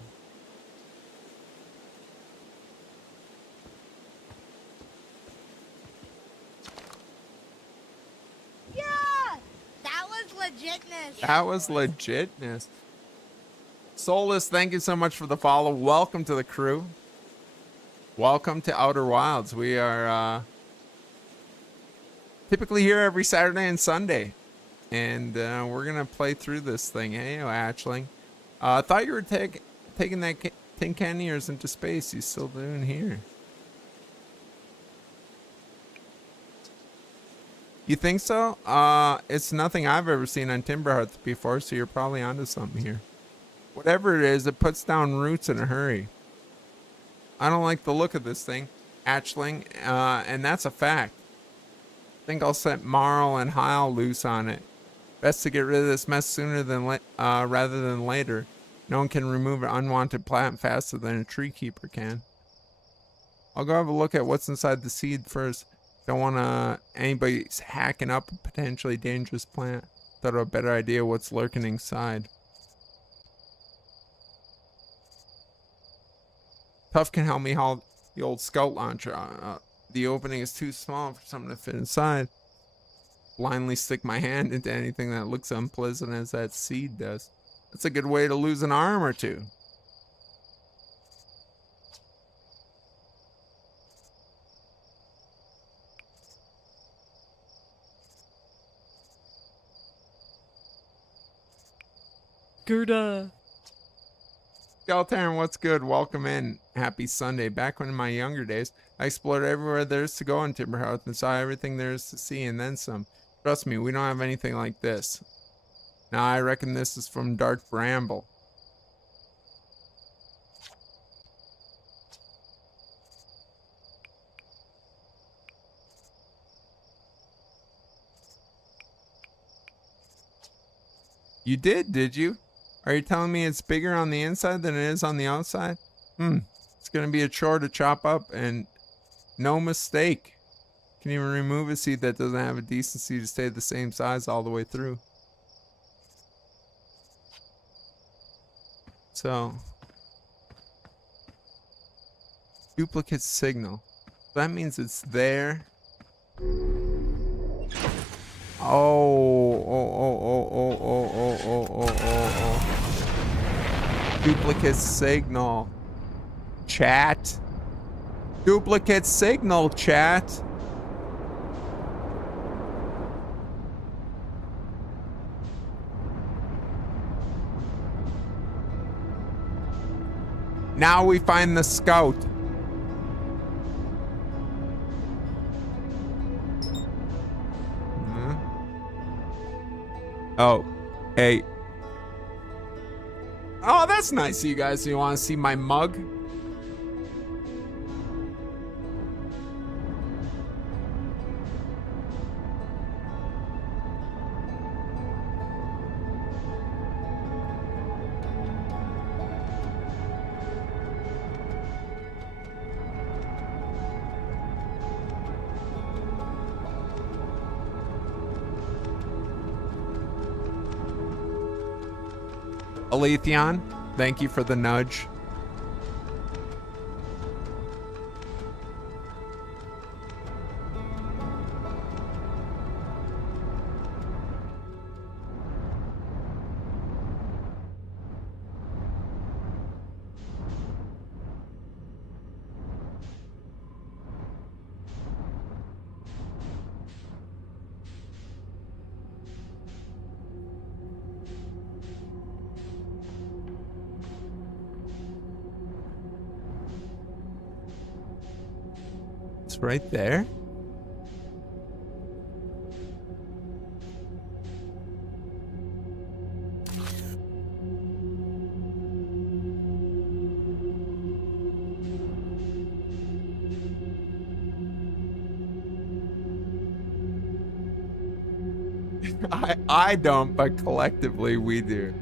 Yeah! That was legitness. That was legitness. Soulless, thank you so much for the follow. Welcome to the crew. Welcome to Outer Wilds. We are typically here every Saturday and Sunday. And we're going to play through this thing. Hey, Hatchling. I thought you were taking that tin can of yours into space. You still doing here? You think so? It's nothing I've ever seen on Timberhearth before, so you're probably onto something here. Whatever it is, it puts down roots in a hurry. I don't like the look of this thing, Hatchling, and that's a fact. I think I'll set Marl and Heil loose on it. Best to get rid of this mess sooner than rather than later. No one can remove an unwanted plant faster than a tree keeper can. I'll go have a look at what's inside the seed first. Don't want anybody hacking up a potentially dangerous plant. Thought of a better idea what's lurking inside. Tough can help me haul the old scout launcher. The opening is too small for something to fit inside. Blindly stick my hand into anything that looks unpleasant as that seed does. That's a good way to lose an arm or two. Gerda. Galtaran, what's good? Welcome in. Happy Sunday. Back when in my younger days, I explored everywhere there is to go in Timberhearth and saw everything there is to see and then some. Trust me, we don't have anything like this. Now I reckon this is from Dark Bramble. You did you? Are you telling me it's bigger on the inside than it is on the outside? It's gonna be a chore to chop up, and no mistake. Can even remove a seed that doesn't have a decency to stay the same size all the way through. So, duplicate signal. That means it's there. Oh. Duplicate signal. Chat. Duplicate signal, chat. Now we find the scout. Oh, hey. Oh, that's nice of you guys. You want to see my mug? Alethion, thank you for the nudge. It's right there. I don't, but collectively we do.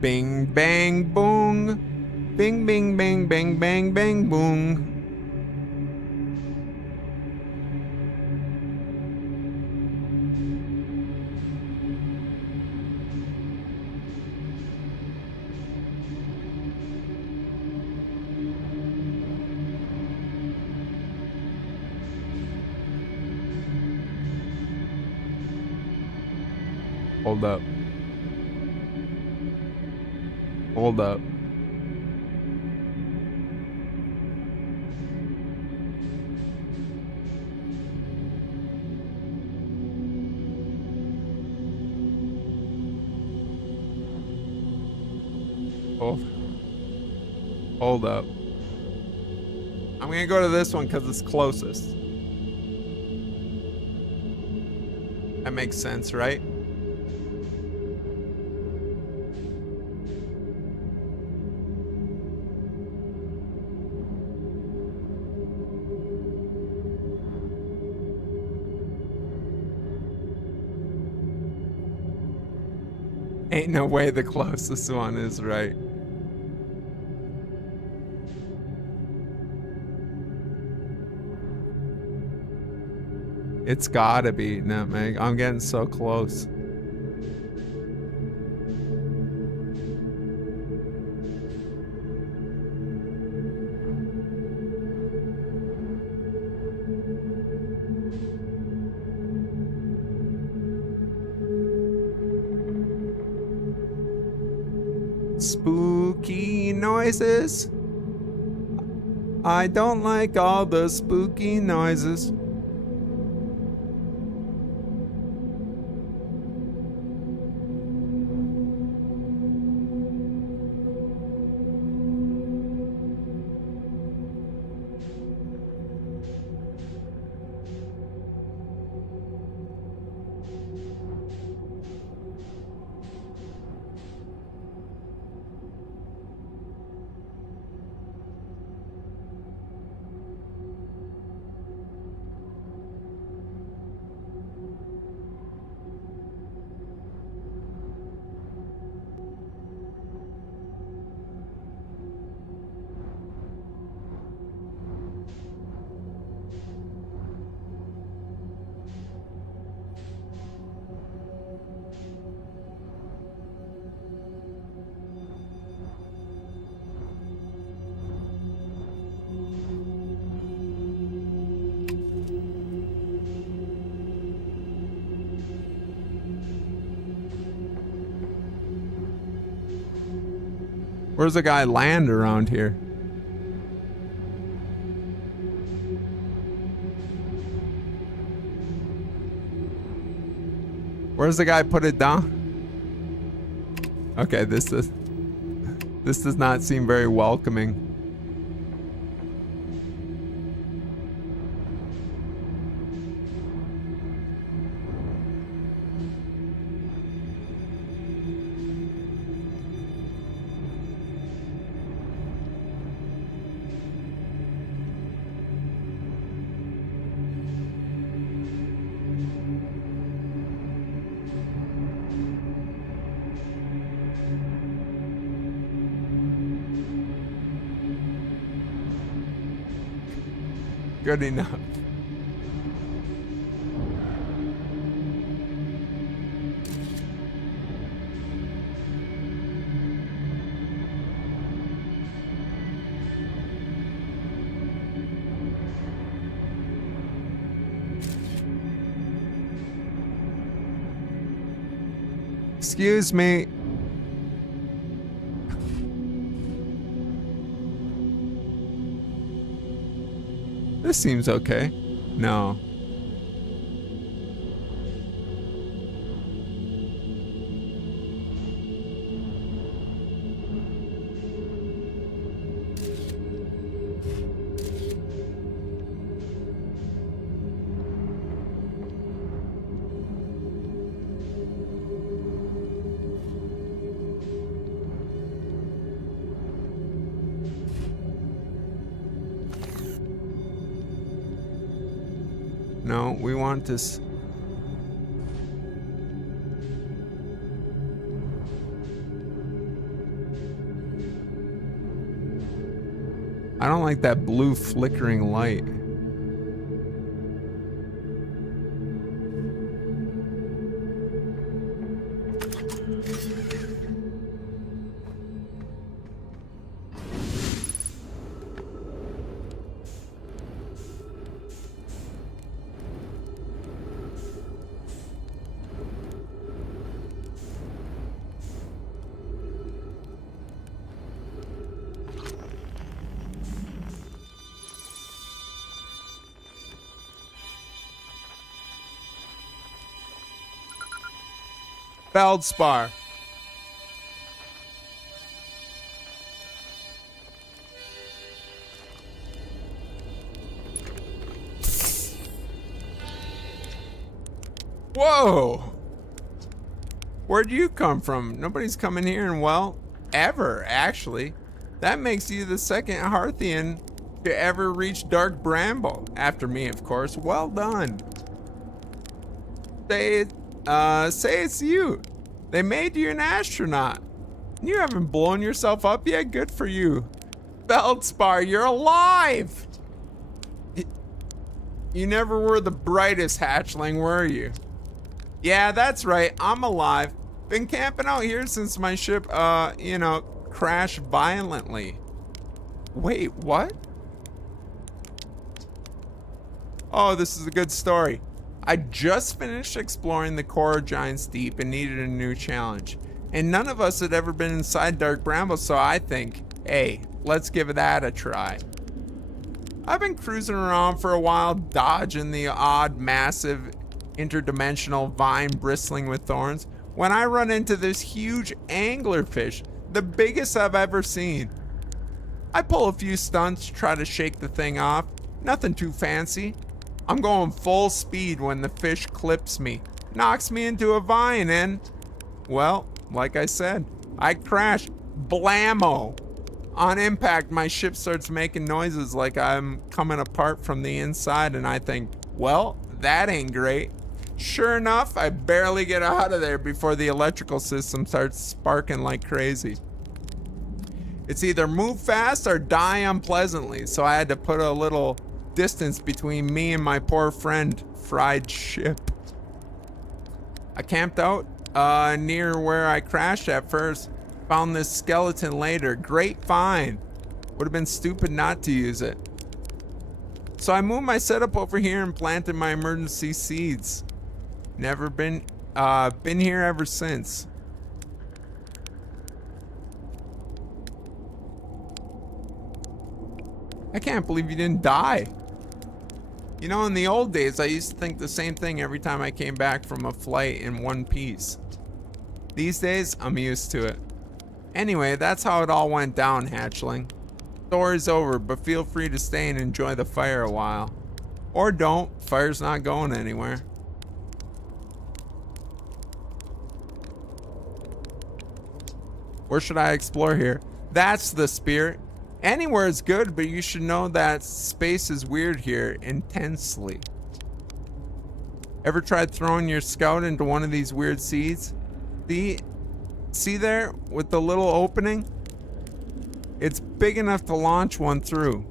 Bing, bang, boom. Bing, bing, bang, bang, bang, bang, boom. Hold up. Hold up. Oh. Hold up. I'm gonna go to this one because it's closest. That makes sense, right? Ain't no way the closest one is right. It's gotta be nutmeg. I'm getting so close. Spooky noises. I don't like all the spooky noises. Where's the guy land around here? Where's the guy put it down? Okay, this does not seem very welcoming. Good enough. Excuse me. This seems okay. No. No, we want this. I don't like that blue flickering light. Feldspar. Whoa! Where'd you come from? Nobody's coming here in, well, ever, actually. That makes you the second Hearthian to ever reach Dark Bramble. After me, of course. Well done. Say it's you. They made you an astronaut. You haven't blown yourself up yet? Good for you. Feldspar, you're alive! You never were the brightest hatchling, were you? Yeah, that's right. I'm alive. Been camping out here since my ship, crashed violently. Wait, what? Oh, this is a good story. I just finished exploring the core of Giant's Deep and needed a new challenge. And none of us had ever been inside Dark Bramble, so I think, hey, let's give that a try. I've been cruising around for a while, dodging the odd, massive, interdimensional vine bristling with thorns, when I run into this huge anglerfish, the biggest I've ever seen. I pull a few stunts, try to shake the thing off. Nothing too fancy. I'm going full speed when the fish clips me, knocks me into a vine, and, well, like I said, I crash. Blammo! On impact, my ship starts making noises like I'm coming apart from the inside, and I think, well, that ain't great. Sure enough, I barely get out of there before the electrical system starts sparking like crazy. It's either move fast or die unpleasantly, so I had to put a little distance between me and my poor friend, fried ship. I camped out near where I crashed at first. Found this skeleton later. Great find. Would have been stupid not to use it. So I moved my setup over here and planted my emergency seeds. Never been here ever since. I can't believe you didn't die. You know, in the old days, I used to think the same thing every time I came back from a flight in one piece. These days, I'm used to it. Anyway, that's how it all went down, hatchling. Story's over, but feel free to stay and enjoy the fire a while. Or don't, fire's not going anywhere. Where should I explore here? That's the spirit. Anywhere is good, but you should know that space is weird here intensely. Ever tried throwing your scout into one of these weird seeds? See there with the little opening? It's big enough to launch one through.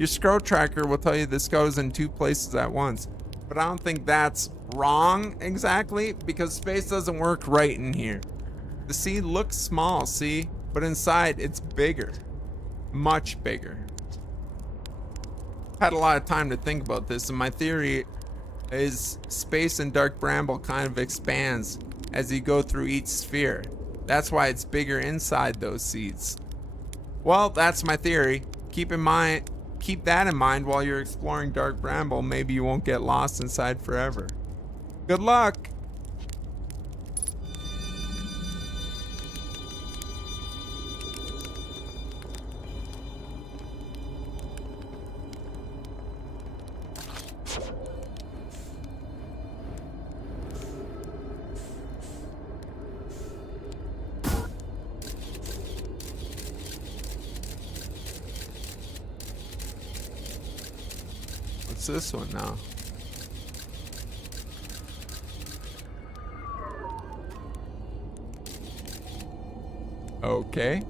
Your scroll tracker will tell you this goes in 2 places at once. But I don't think that's wrong exactly, because space doesn't work right in here. The seed looks small, see? But inside, it's bigger. Much bigger. Had a lot of time to think about this, and my theory is space in Dark Bramble kind of expands as you go through each sphere. That's why it's bigger inside those seeds. Well, that's my theory. Keep that in mind while you're exploring Dark Bramble. Maybe you won't get lost inside forever. Good luck. What's this one now? Okay.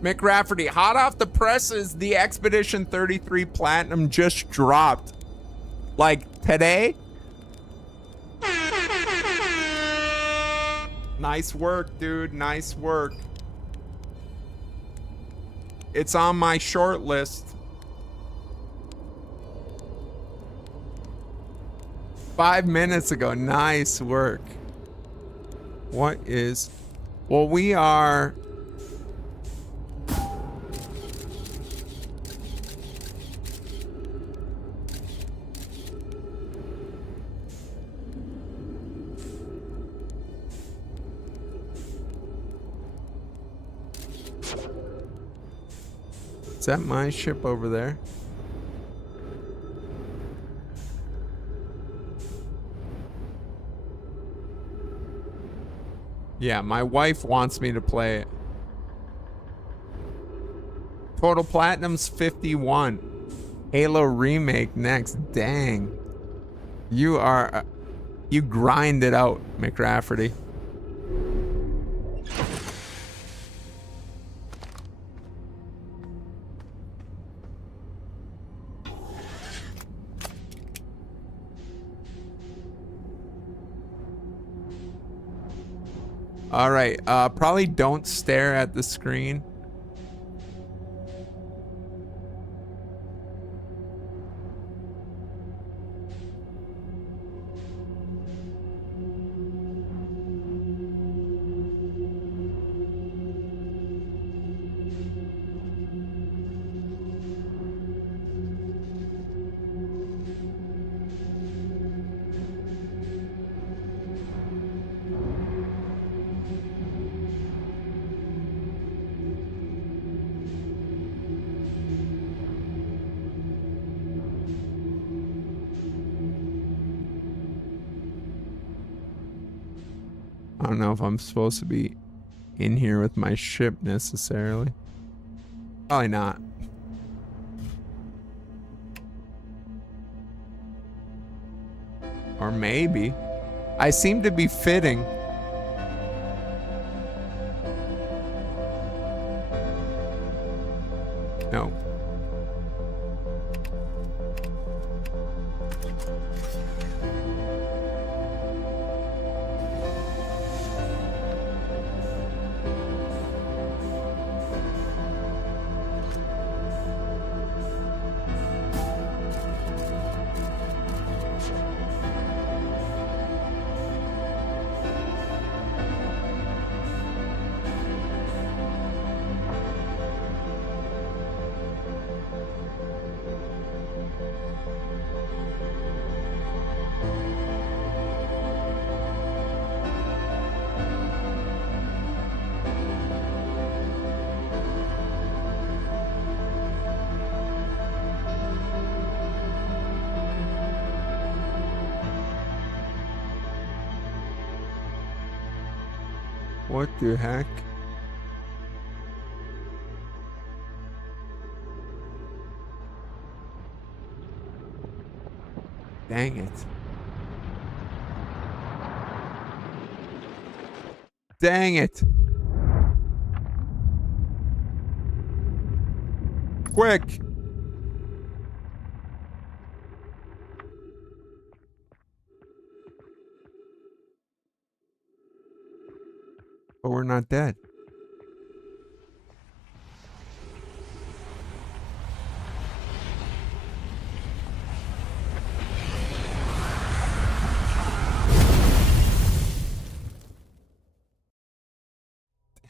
Mick Rafferty, hot off the presses, the Expedition 33 Platinum just dropped. Like today? Nice work, dude. Nice work. It's on my short list. 5 minutes ago. Nice work. What is... Well, we are... Is that my ship over there? Yeah, my wife wants me to play it. Total Platinum's 51. Halo Remake next. Dang. You are... you grind it out, McRafferty. All right, probably don't stare at the screen. I don't know if I'm supposed to be in here with my ship necessarily. Probably not. Or maybe. I seem to be fitting. No. What the heck? Dang it. Dang it. quick. But we're not dead.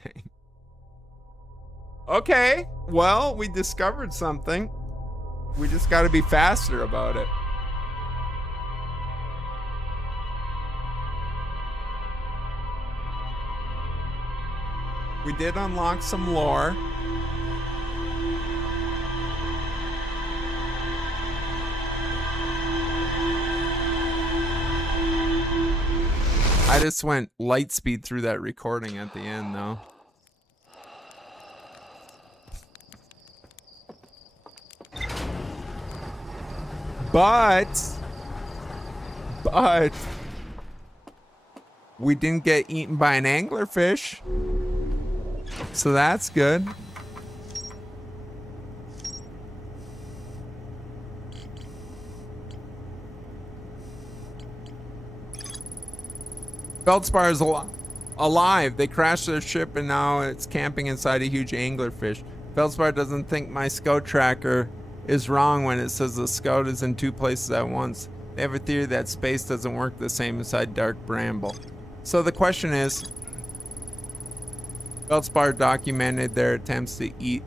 Dang. Okay, well, we discovered something. We just got to be faster about it. We did unlock some lore. I just went light speed through that recording at the end, though. But we didn't get eaten by an anglerfish. So that's good. Feldspar is alive. They crashed their ship and now it's camping inside a huge anglerfish. Feldspar doesn't think my scout tracker is wrong when it says the scout is in 2 places at once. They have a theory that space doesn't work the same inside dark bramble. So the question is, Feldspar documented their attempts to eat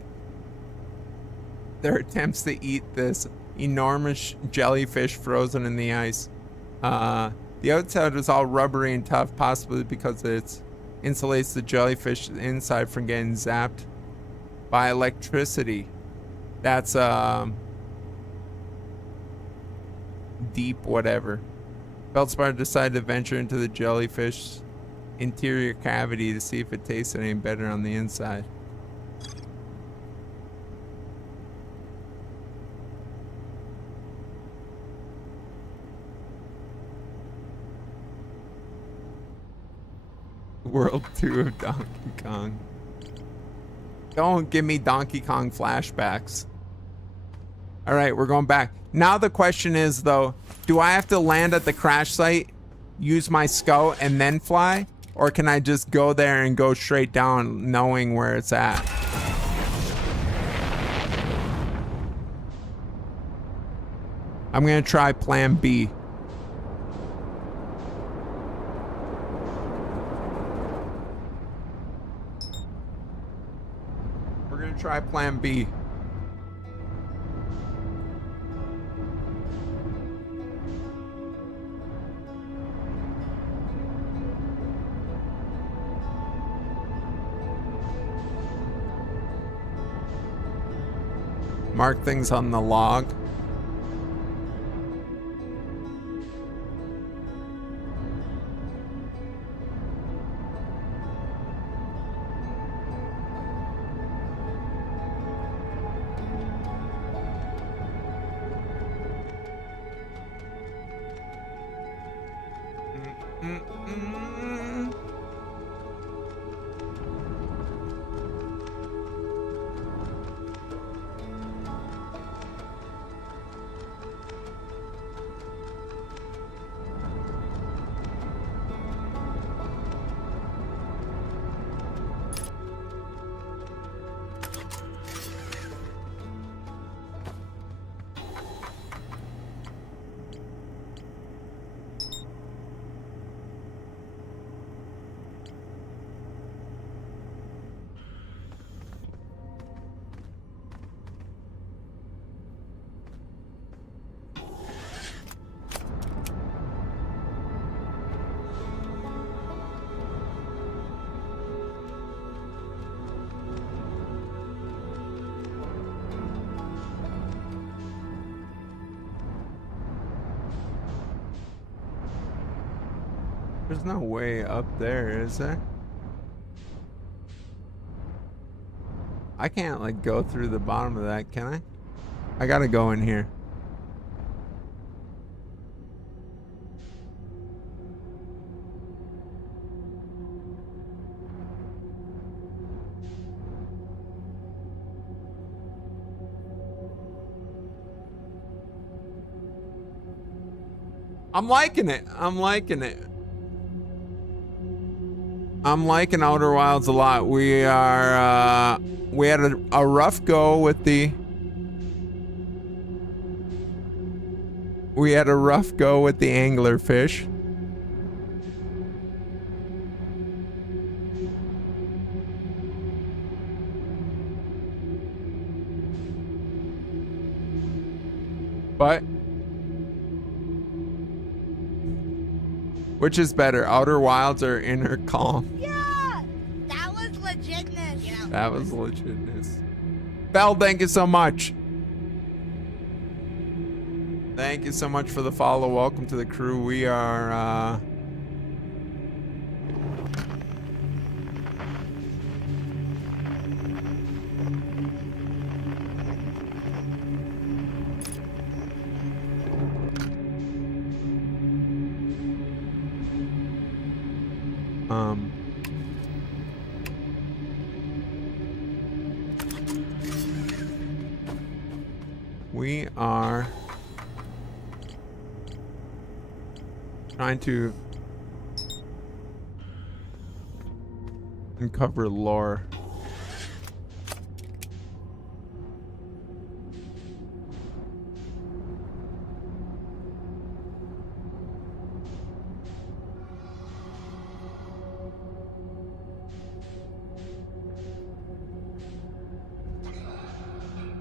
this enormous jellyfish frozen in the ice. The outside was all rubbery and tough, possibly because it insulates the jellyfish inside from getting zapped by electricity. That's deep whatever. Feldspar decided to venture into the jellyfish interior cavity to see if it tasted any better on the inside. World 2 of Donkey Kong. Don't give me Donkey Kong flashbacks. All right, we're going back. Now the question is, though, do I have to land at the crash site, use my scout, and then fly? Or can I just go there and go straight down knowing where it's at? I'm going to try plan B. We're going to try plan B. Mark things on the log. There's no way up there, is there? I can't, like, go through the bottom of that, can I? I gotta go in here. I'm liking it. I'm liking it. I'm liking Outer Wilds a lot. We are, we had a rough go with the... We had a rough go with the anglerfish. But which is better, Outer Wilds or Inner Calm? Yeah, that was legitness. Yeah. That was legitness. Bell, thank you so much. Thank you so much for the follow. Welcome to the crew. We are we are trying to uncover lore.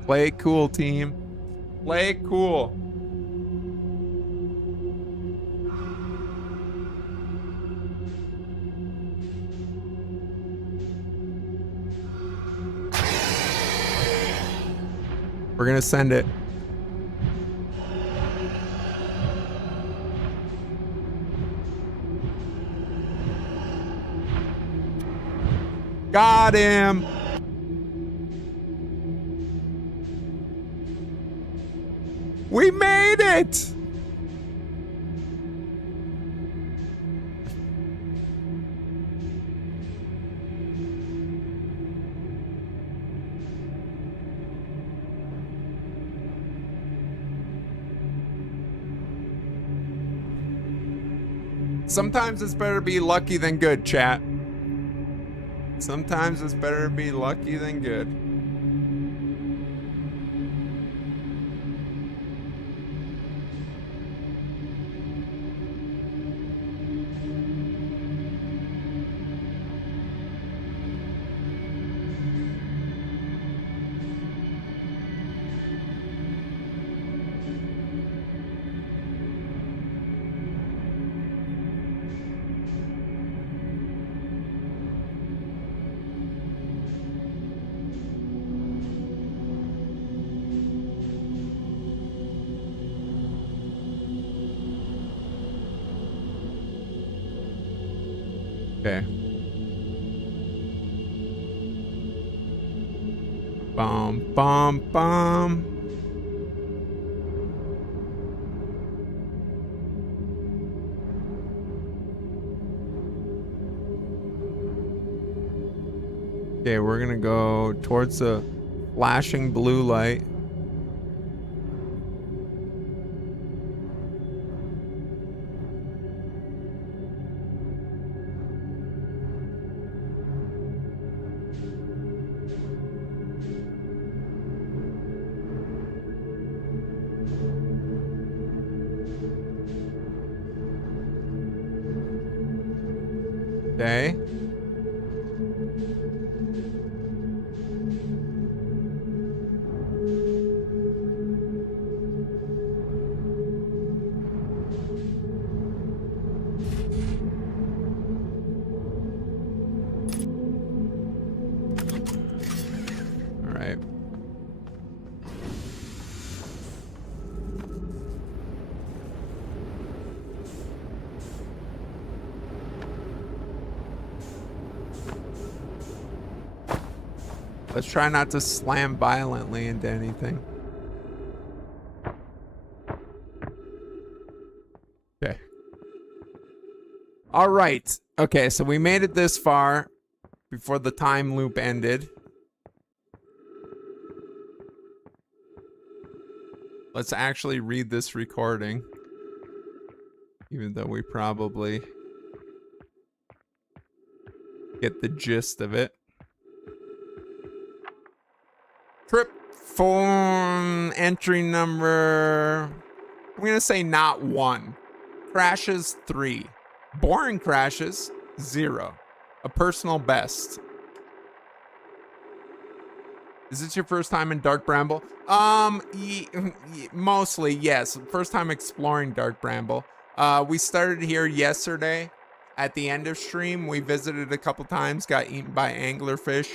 Play cool, team. Play cool. We're gonna send it. Got him. We made it. Sometimes it's better to be lucky than good, chat. Sometimes it's better to be lucky than good. Okay. Bum, bum, bum. Okay, we're gonna go towards the flashing blue light. Okay. All right. Let's try not to slam violently into anything. Okay. All right. Okay, so we made it this far before the time loop ended. Let's actually read this recording. Even though we probably get the gist of it. Trip form entry number. I'm gonna say not 1. Crashes 3. Boring crashes 0. A personal best. Is this your first time in Dark Bramble? Mostly, yes. First time exploring Dark Bramble. We started here yesterday at the end of stream. We visited a couple times, got eaten by anglerfish,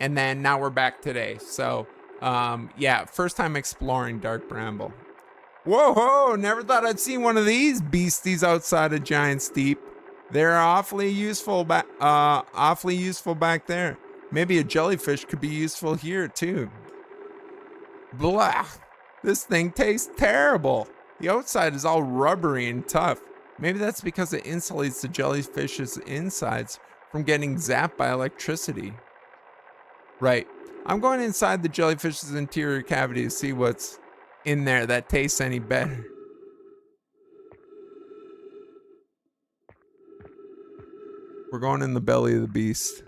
and then now we're back today. So, yeah, first time exploring Dark Bramble. Whoa, never thought I'd see one of these beasties outside of Giant's Deep. They're awfully useful back there. Maybe a jellyfish could be useful here too. Blah. This thing tastes terrible. The outside is all rubbery and tough. Maybe that's because it insulates the jellyfish's insides from getting zapped by electricity. Right. I'm going inside the jellyfish's interior cavity to see what's in there that tastes any better. We're going in the belly of the beast.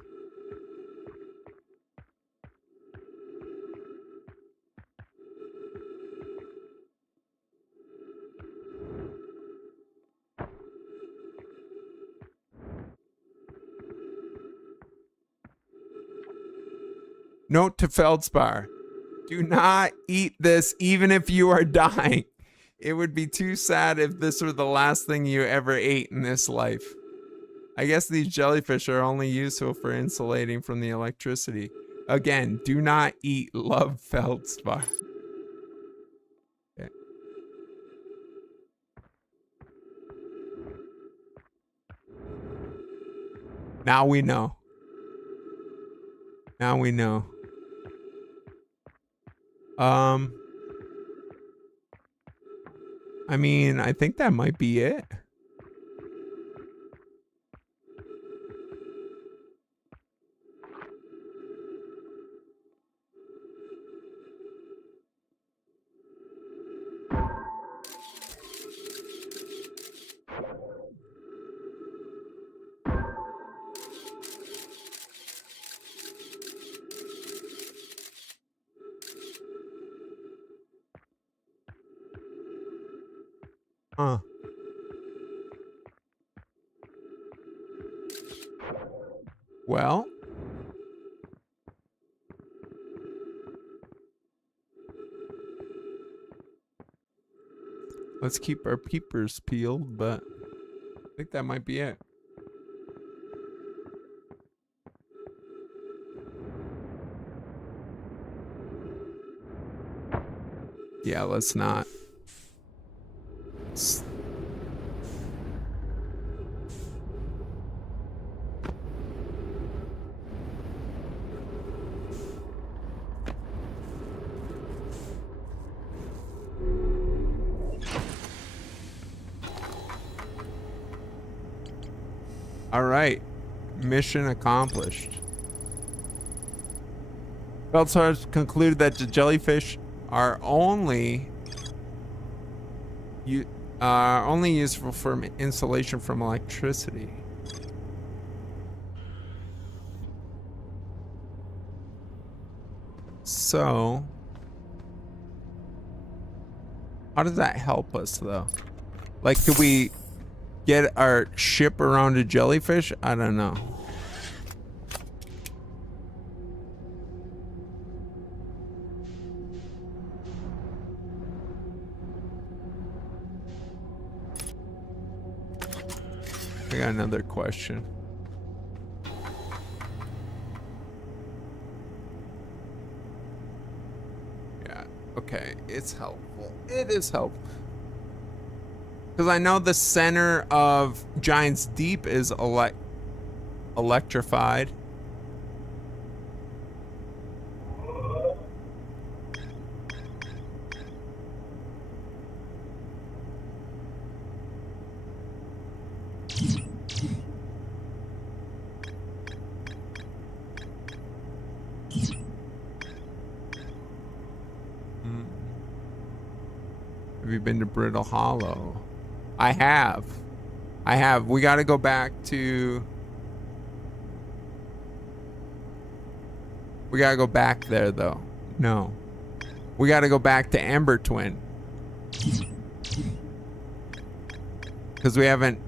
Note to Feldspar. Do not eat this even if you are dying. It would be too sad if this were the last thing you ever ate in this life. I guess these jellyfish are only useful for insulating from the electricity. Again, do not eat. Love, Feldspar. Okay. Now we know. Now we know. I mean, I think that might be it. Huh. Well. Let's keep our peepers peeled, but I think that might be it. Yeah, let's not. All right, mission accomplished. Feltzars concluded that the jellyfish are only useful for insulation from electricity. So, how does that help us though? Like, could we get our ship around a jellyfish? I don't know. I got another question. Yeah, okay, it's helpful. It is helpful. Because I know the center of Giant's Deep is electrified. Have you been to Brittle Hollow? I have. We got to go back to... We got to go back there, though. No. We got to go back to Ember Twin. Because we haven't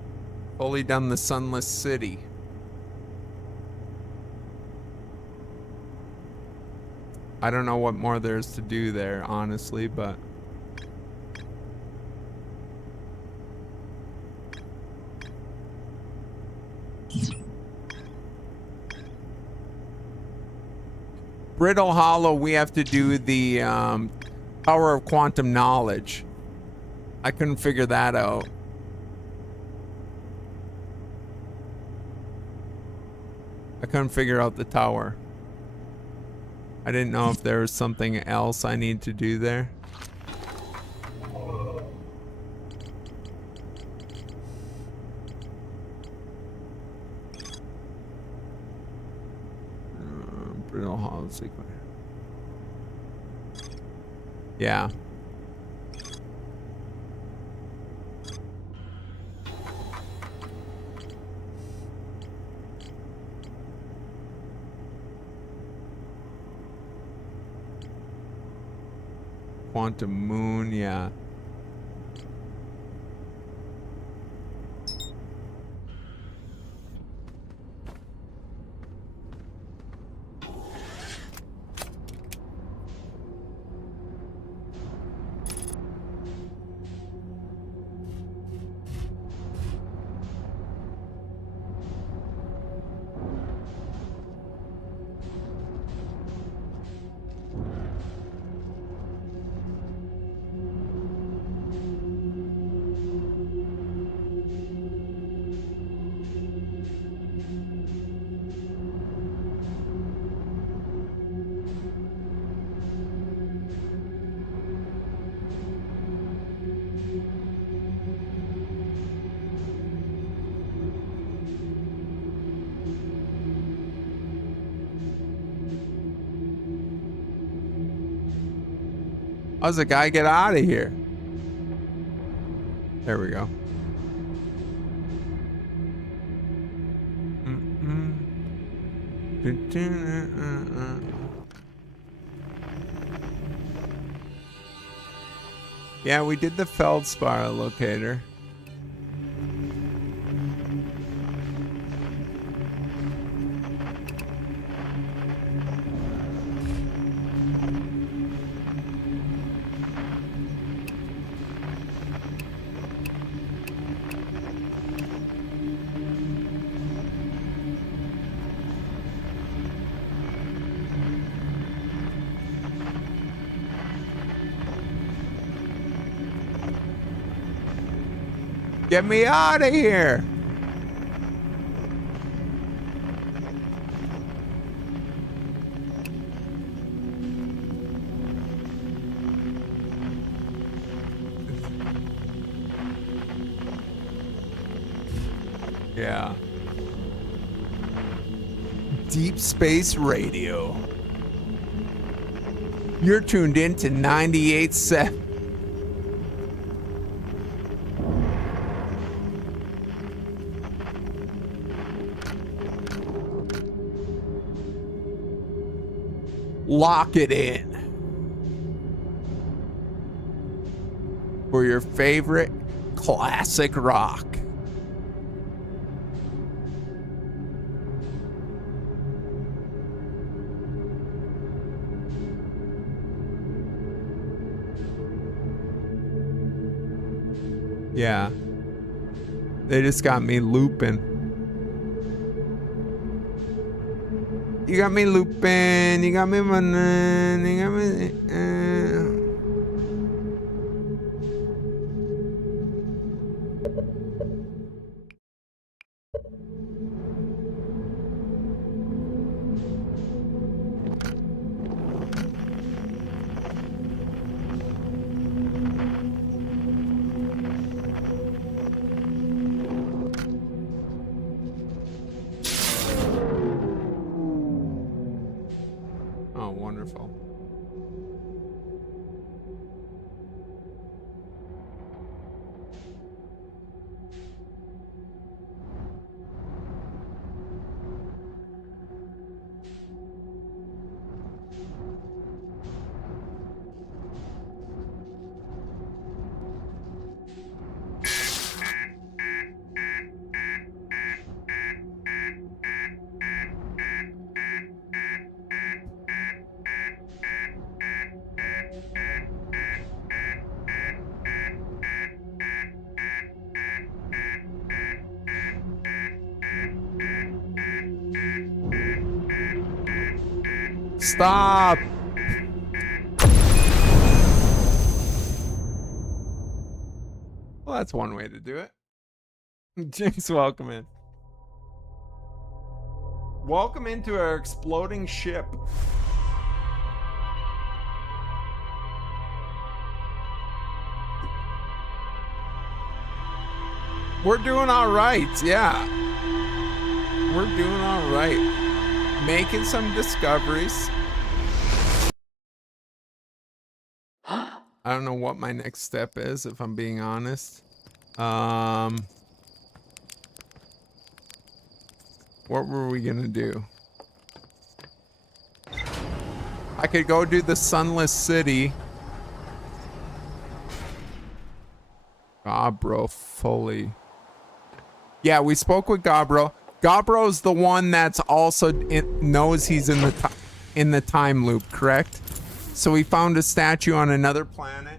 fully done the Sunless City. I don't know what more there's to do there, honestly, but... Brittle Hollow, we have to do the Power of Quantum Knowledge. I couldn't figure that out. I couldn't figure out the tower. I didn't know if there was something else I need to do there. Brittle Hollow sequence. Yeah. Quantum Moon, yeah. How's the guy get out of here? There we go. Yeah, we did the Feldspar locator. Get me out of here! Yeah. Deep Space Radio. You're tuned in to 98.7. Lock it in for your favorite classic rock. Yeah. They just got me looping. You got me looping, you got me running, you got me... Stop. Well, that's one way to do it. Jinx, welcome in. Welcome into our exploding ship. We're doing all right, yeah. We're doing all right. Making some discoveries. I don't know what my next step is, if I'm being honest. What were we gonna do? I could go do the Sunless City. Gabro fully. Yeah, we spoke with Gabro. Gabro's the one that's also knows he's in the time loop, correct? So we found a statue on another planet.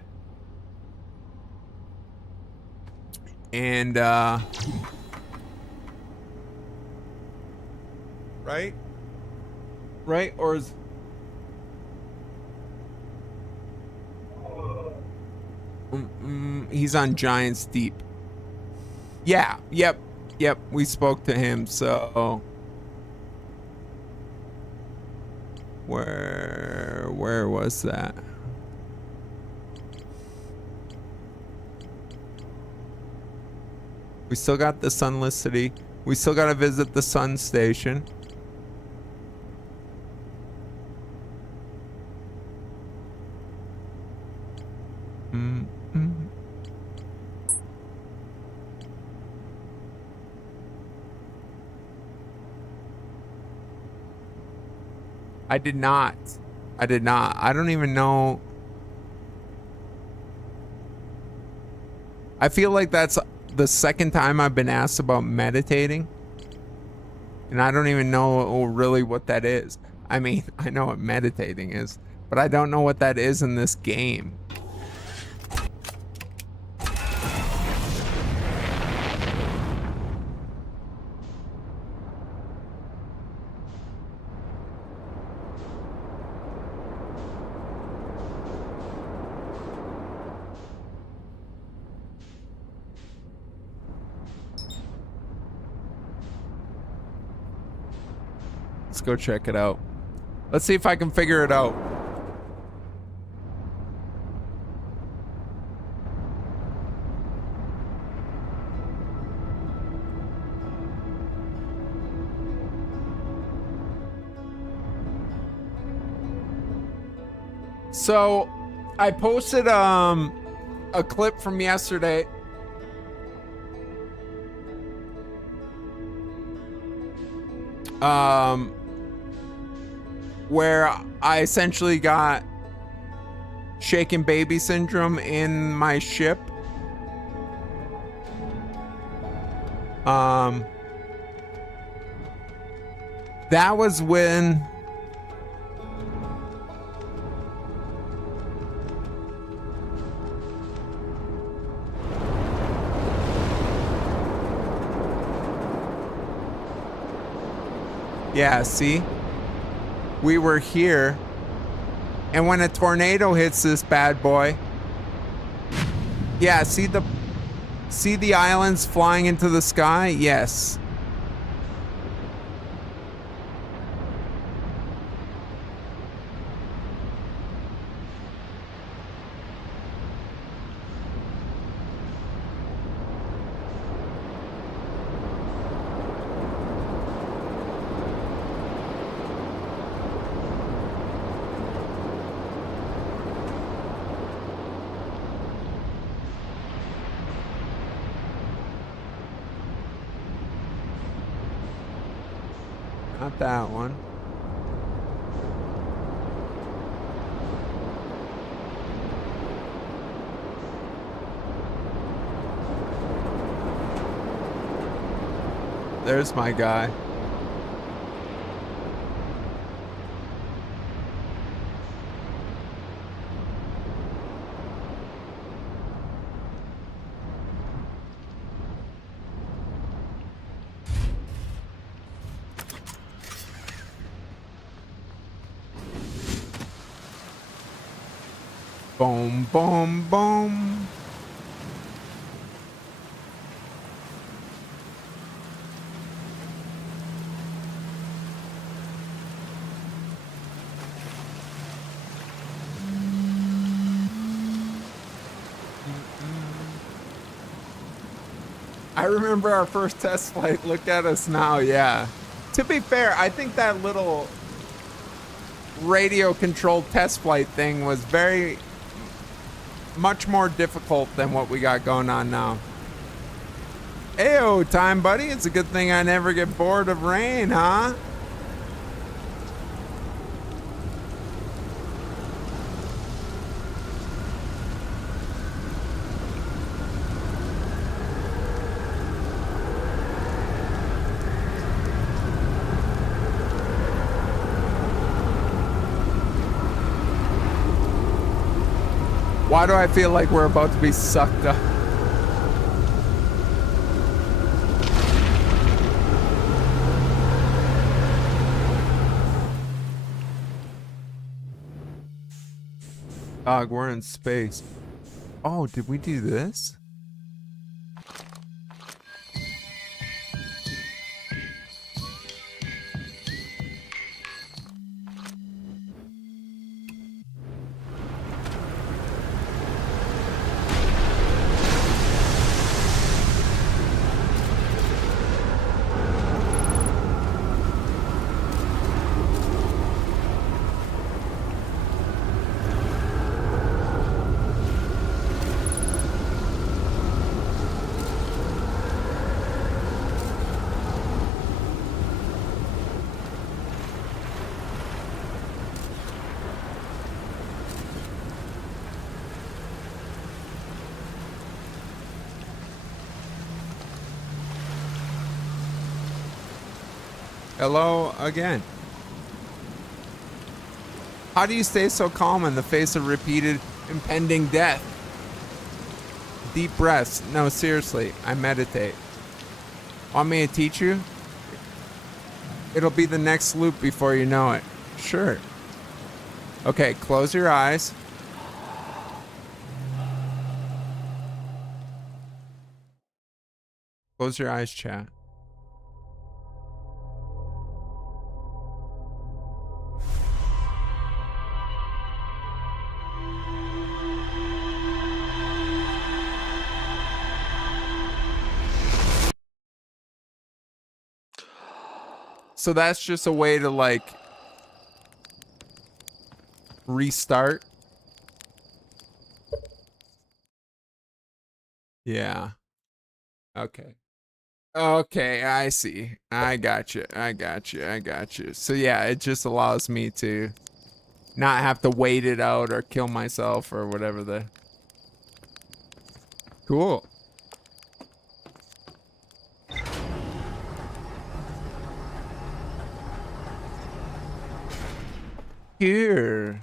And right? Right? Or is he's on Giant's Deep. Yeah, yep, we spoke to him, so where was that? We still got the Sunless City. We still got to visit the Sun Station. I did not. I don't even know. I feel like that's the second time I've been asked about meditating. And I don't even know really what that is. I mean, I know what meditating is, but I don't know what that is in this game. Let's go check it out. Let's see if I can figure it out. So, I posted a clip from yesterday. Where I essentially got shaken baby syndrome in my ship. That was when yeah, see? We were here, and when a tornado hits this bad boy, yeah, see the islands flying into the sky? Yes. Not that one. There's my guy. Boom, boom, boom. I remember our first test flight. Look at us now. Yeah. To be fair, I think that little radio controlled test flight thing was very much more difficult than what we got going on now. Ayo, time buddy. It's a good thing I never get bored of rain, huh? Why do I feel like we're about to be sucked up? Dog, we're in space. Oh, did we do this? Hello again. How do you stay so calm in the face of repeated impending death? Deep breaths. No, seriously, I meditate. Want me to teach you? It'll be the next loop before you know it. Sure. Okay, close your eyes. Close your eyes, chat. So that's just a way to like restart. Yeah. Okay. Okay, I see. I got you. I got you. I got you. So yeah, it just allows me to not have to wait it out or kill myself or whatever the... Cool. Here.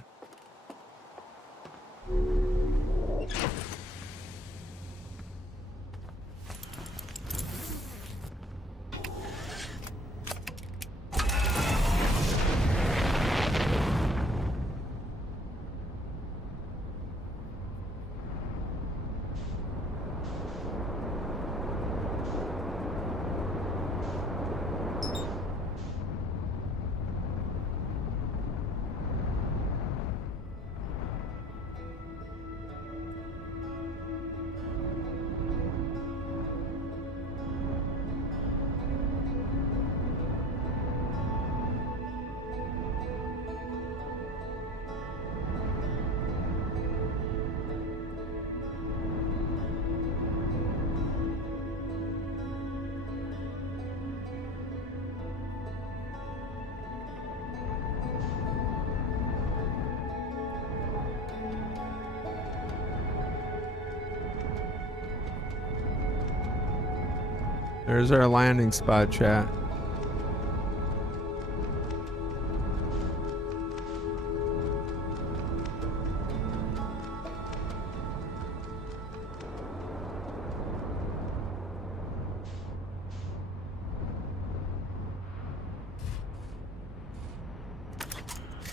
There's our landing spot, chat.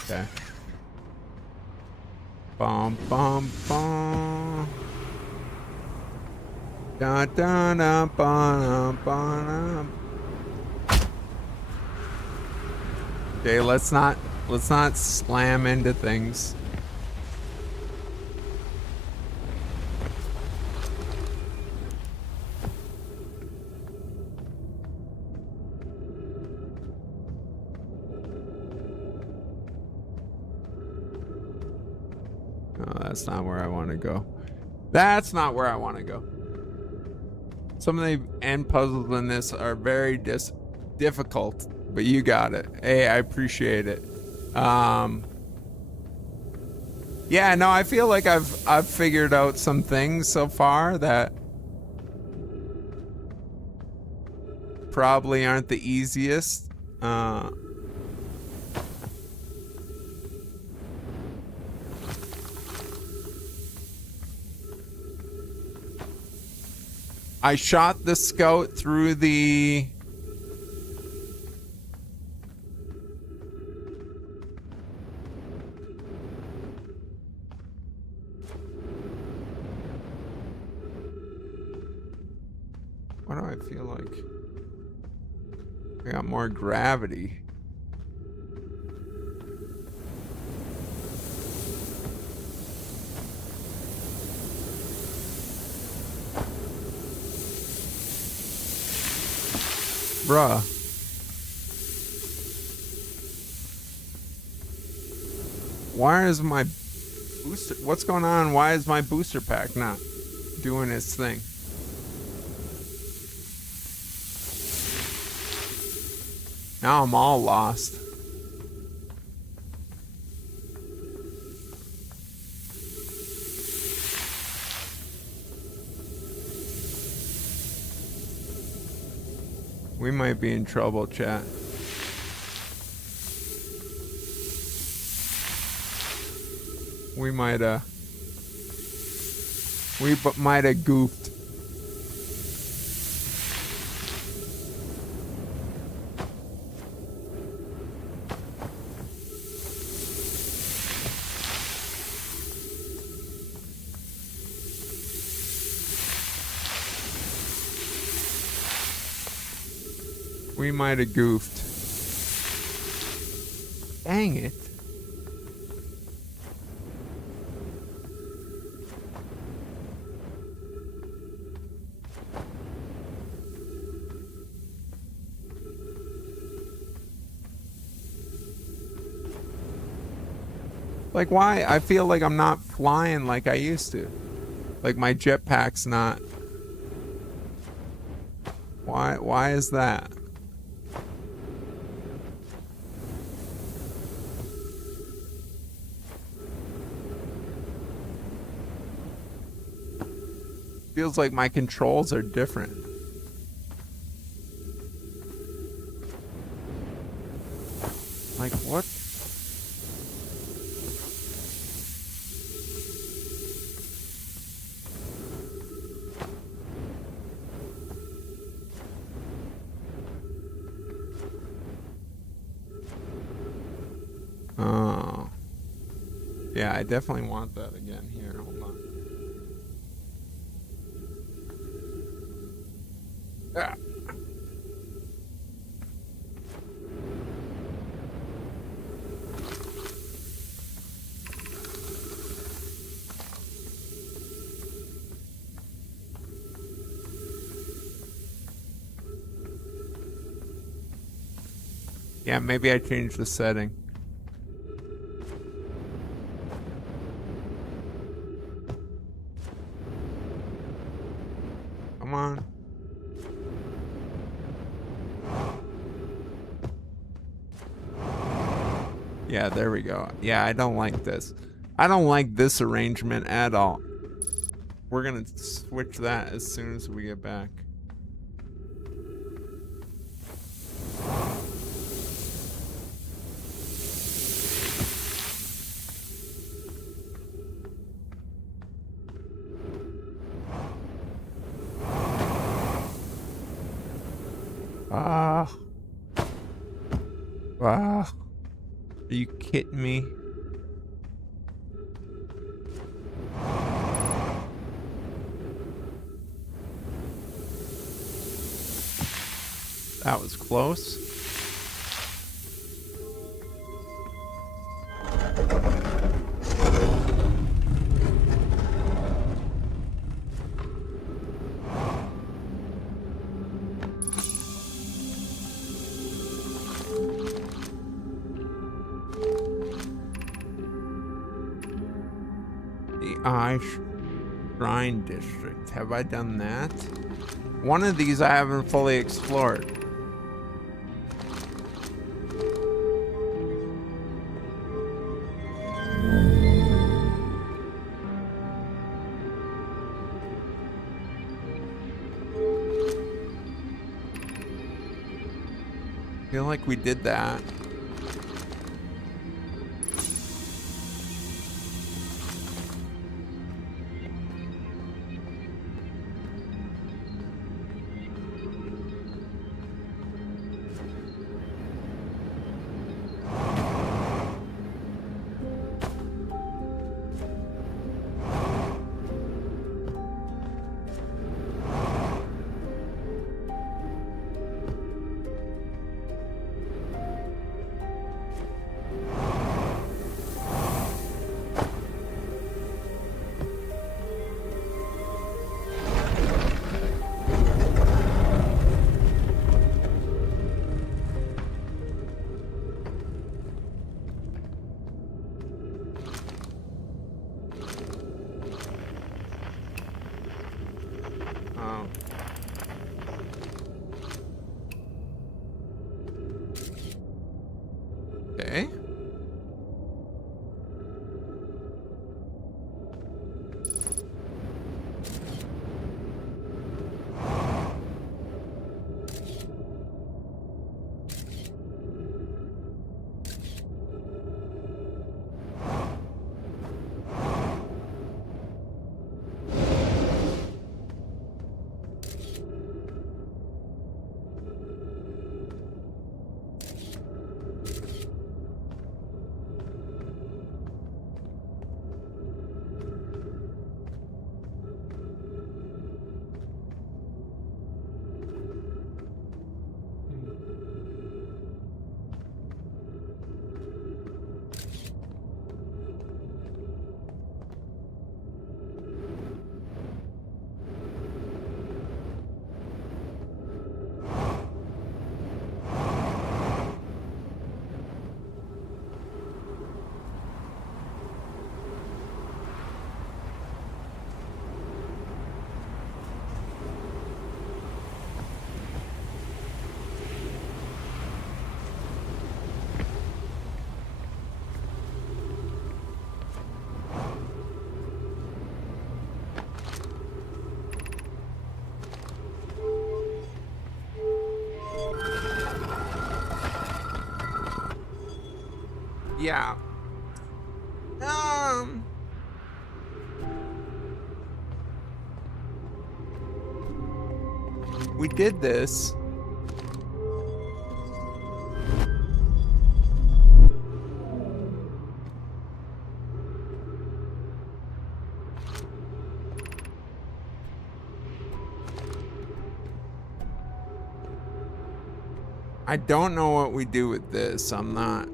Okay. Bum bum bum. Da da da ba ba. Okay, let's not slam into things. No, that's not where I want to go. That's not where I want to go. Some of the end puzzles in this are very difficult, but you got it. Hey, I appreciate it. Yeah, no, I feel like I've figured out some things so far that probably aren't the easiest. I shot the scout through the... Why do I feel like I got more gravity? Bruh. Why is my booster... What's going on? Why is my booster pack not doing its thing? Now I'm all lost. We might be in trouble, chat. We might have goofed. We might have goofed. Dang it. Like, why? I feel like I'm not flying like I used to. Like, my jetpack's not. Why is that? Feels like my controls are different. Like, what? Oh. Yeah, I definitely want that again. Here, hold on. Ah. Yeah, maybe I changed the setting. Come on. Yeah, there we go. Yeah, I don't like this. I don't like this arrangement at all. We're gonna switch that as soon as we get back. Are you kidding me? That was close. The Shrine District. Have I done that? One of these I haven't fully explored. I feel like we did that. Okay. Yeah. We did this. I don't know what we do with this. I'm not.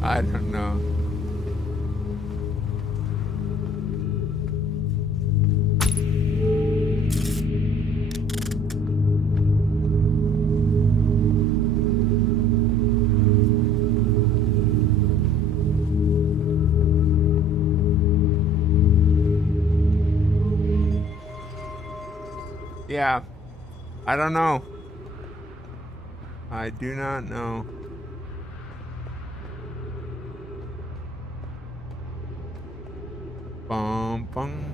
I don't know. Yeah. I don't know. I do not know. Bum, bum.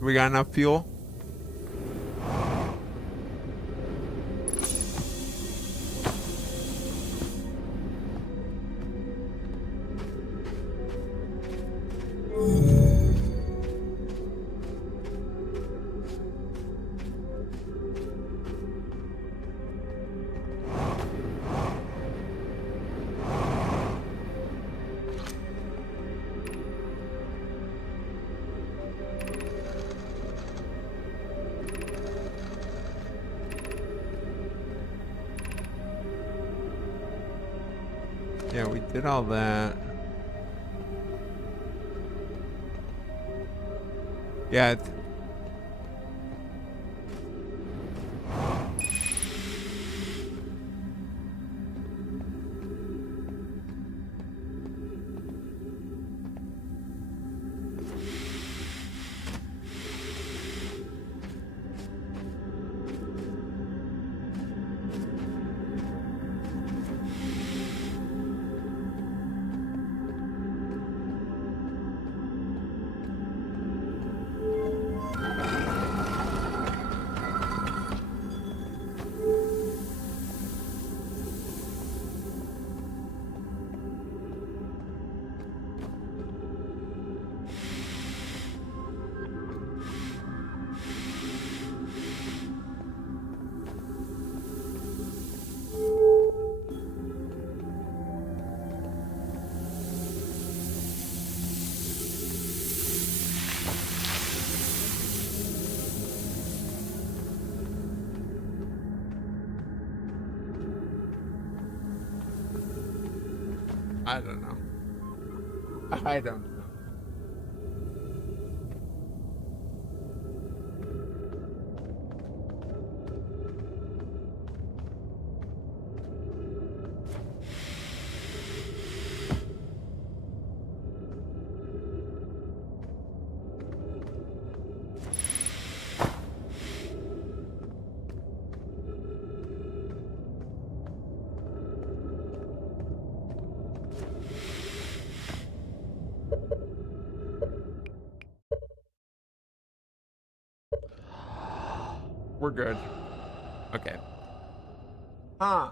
We got enough fuel? Yeah, we did all that. Yeah. I don't know. I don't know. We're good. Okay. Huh.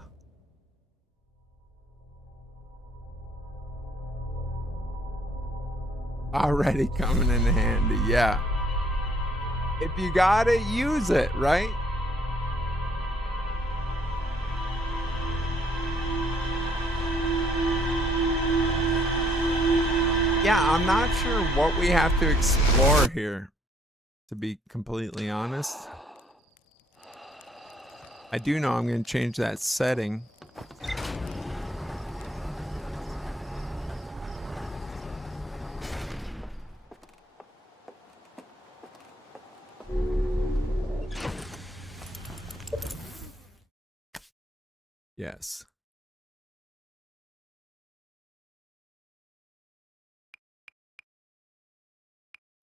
Already coming in handy. Yeah. If you got it, use it, right? Yeah, I'm not sure what we have to explore here, to be completely honest. I do know I'm going to change that setting. Yes.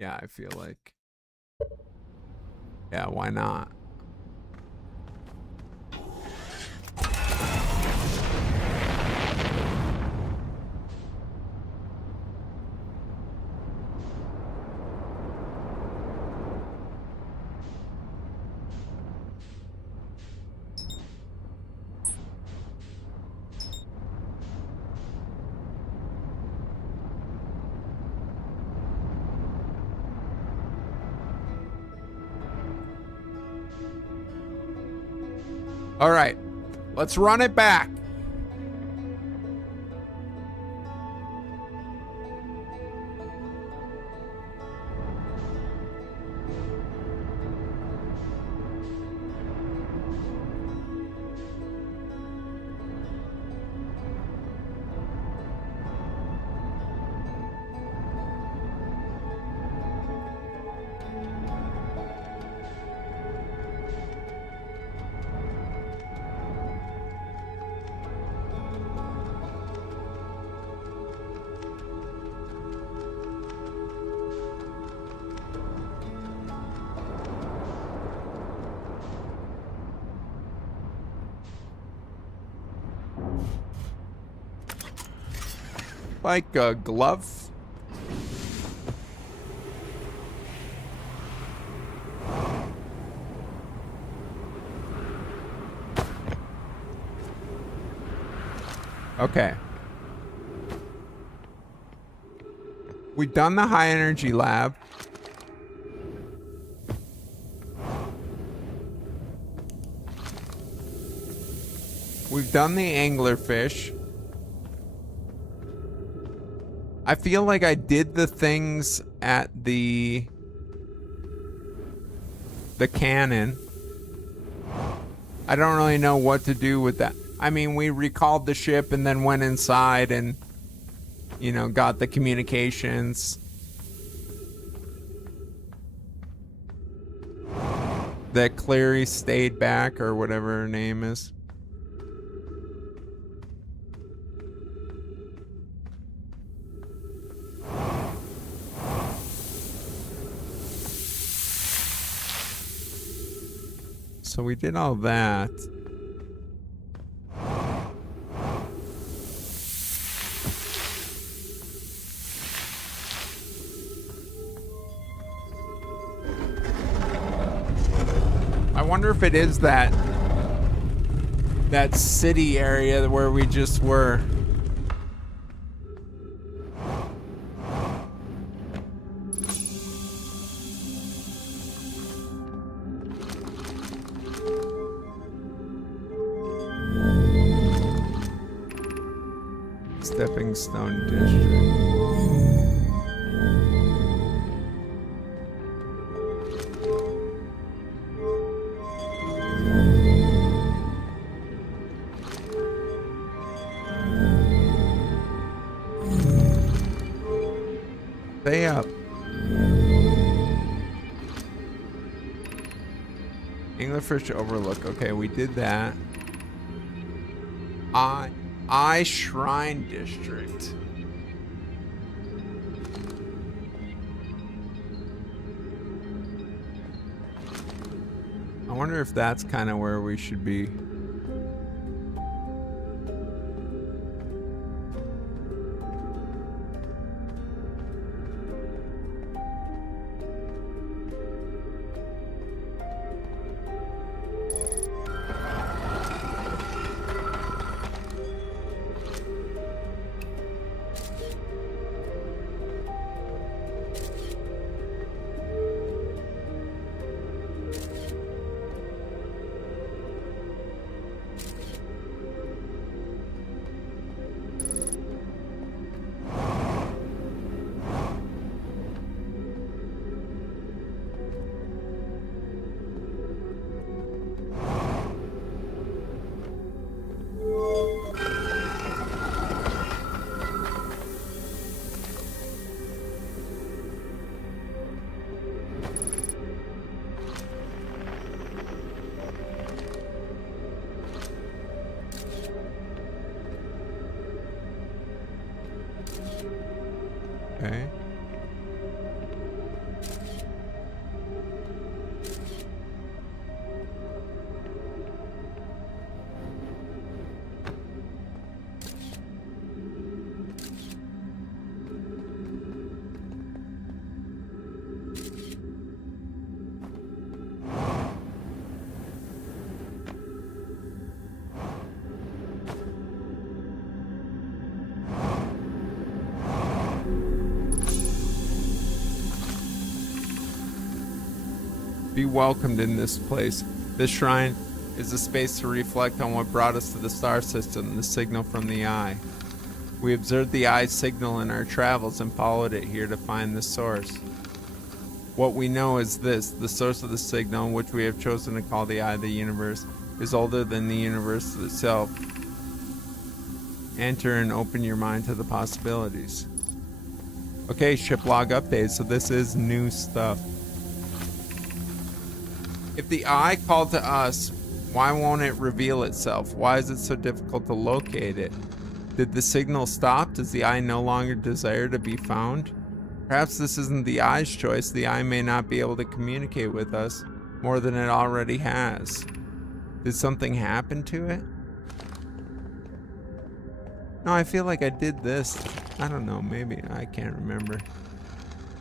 Yeah, I feel like. Yeah, why not? All right, let's run it back. Like a glove. Okay. We've done the high energy lab. We've done the anglerfish. I feel like I did the things at the cannon. I don't really know what to do with that. I mean, we recalled the ship and then went inside and, you know, got the communications. That Clary stayed back, or whatever her name is. So we did all that. I wonder if it is that city area where we just were. Stepping Stone District. Stay up. Anglerfish Overlook. Okay, we did that. I Shrine District. I wonder if that's kind of where we should be. Okay. Be welcomed in this place. This shrine is a space to reflect on what brought us to the star system, the signal from the eye. We observed the eye's signal in our travels and followed it here to find the source. What we know is this: the source of the signal, which we have chosen to call the eye of the universe, is older than the universe itself. Enter and open your mind to the possibilities. Okay, ship log update, so this is new stuff. If the eye called to us, why won't it reveal itself? Why is it so difficult to locate it? Did the signal stop? Does the eye no longer desire to be found? Perhaps this isn't the eye's choice. The eye may not be able to communicate with us more than it already has. Did something happen to it? No, I feel like I did this. I don't know, maybe. I can't remember.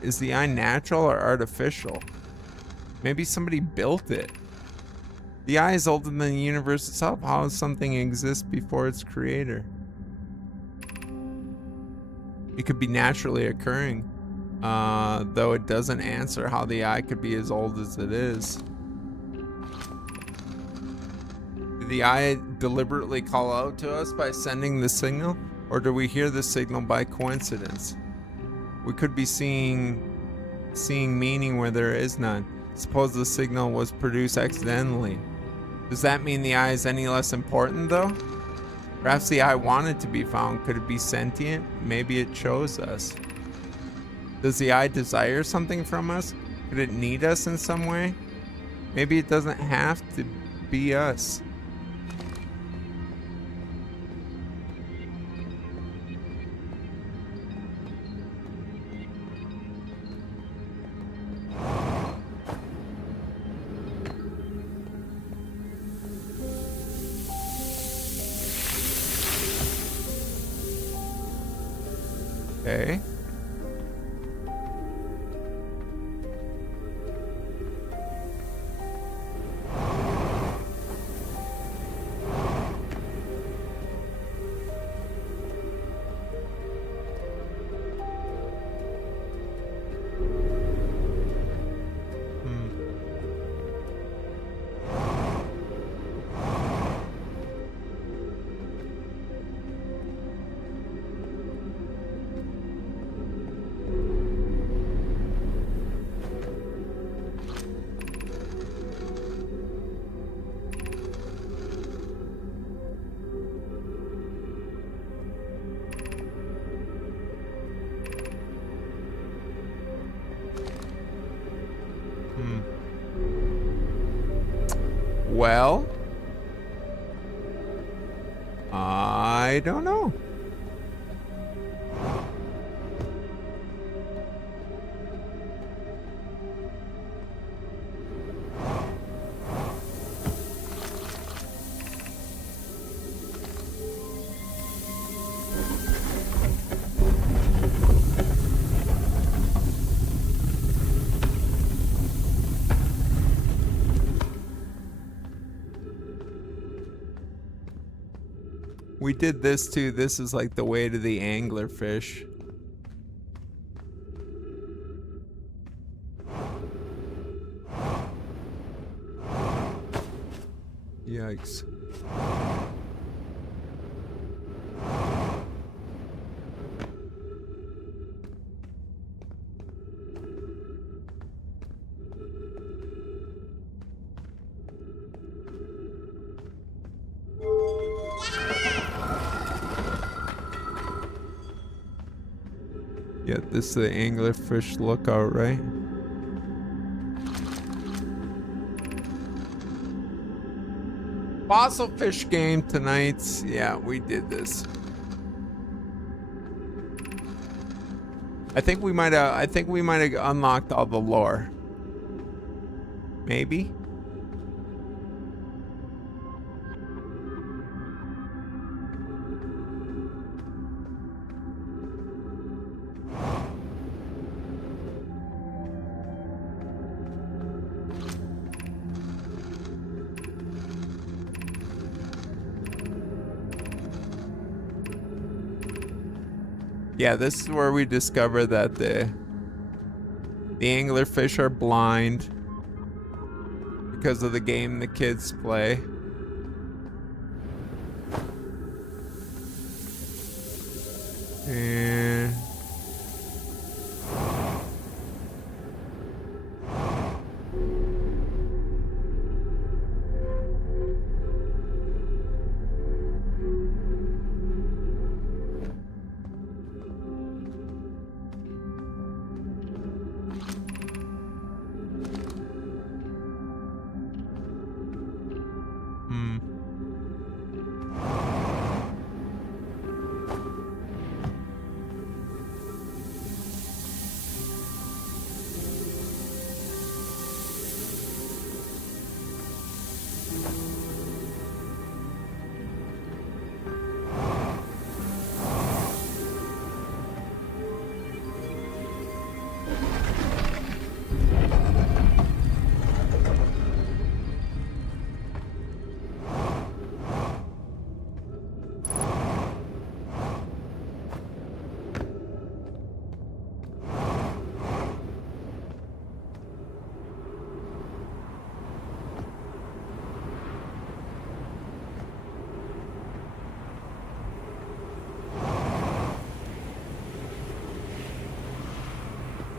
Is the eye natural or artificial? Maybe somebody built it. The eye is older than the universe itself. How does something exist before its creator? It could be naturally occurring, though it doesn't answer how the eye could be as old as it is. Did the eye deliberately call out to us by sending the signal, or do we hear the signal by coincidence? We could be seeing meaning where there is none. Suppose the signal was produced accidentally. Does that mean the eye is any less important, though? Perhaps the eye wanted to be found. Could it be sentient? Maybe it chose us. Does the eye desire something from us? Could it need us in some way? Maybe it doesn't have to be us. Okay. Well, I don't know. We did this too. This is like the way to the anglerfish. Yikes. Yeah, this is the anglerfish lookout, right? Fossil fish game tonight. Yeah, we did this. I think we might have unlocked all the lore. Maybe. Yeah, this is where we discover that the anglerfish are blind because of the game the kids play. And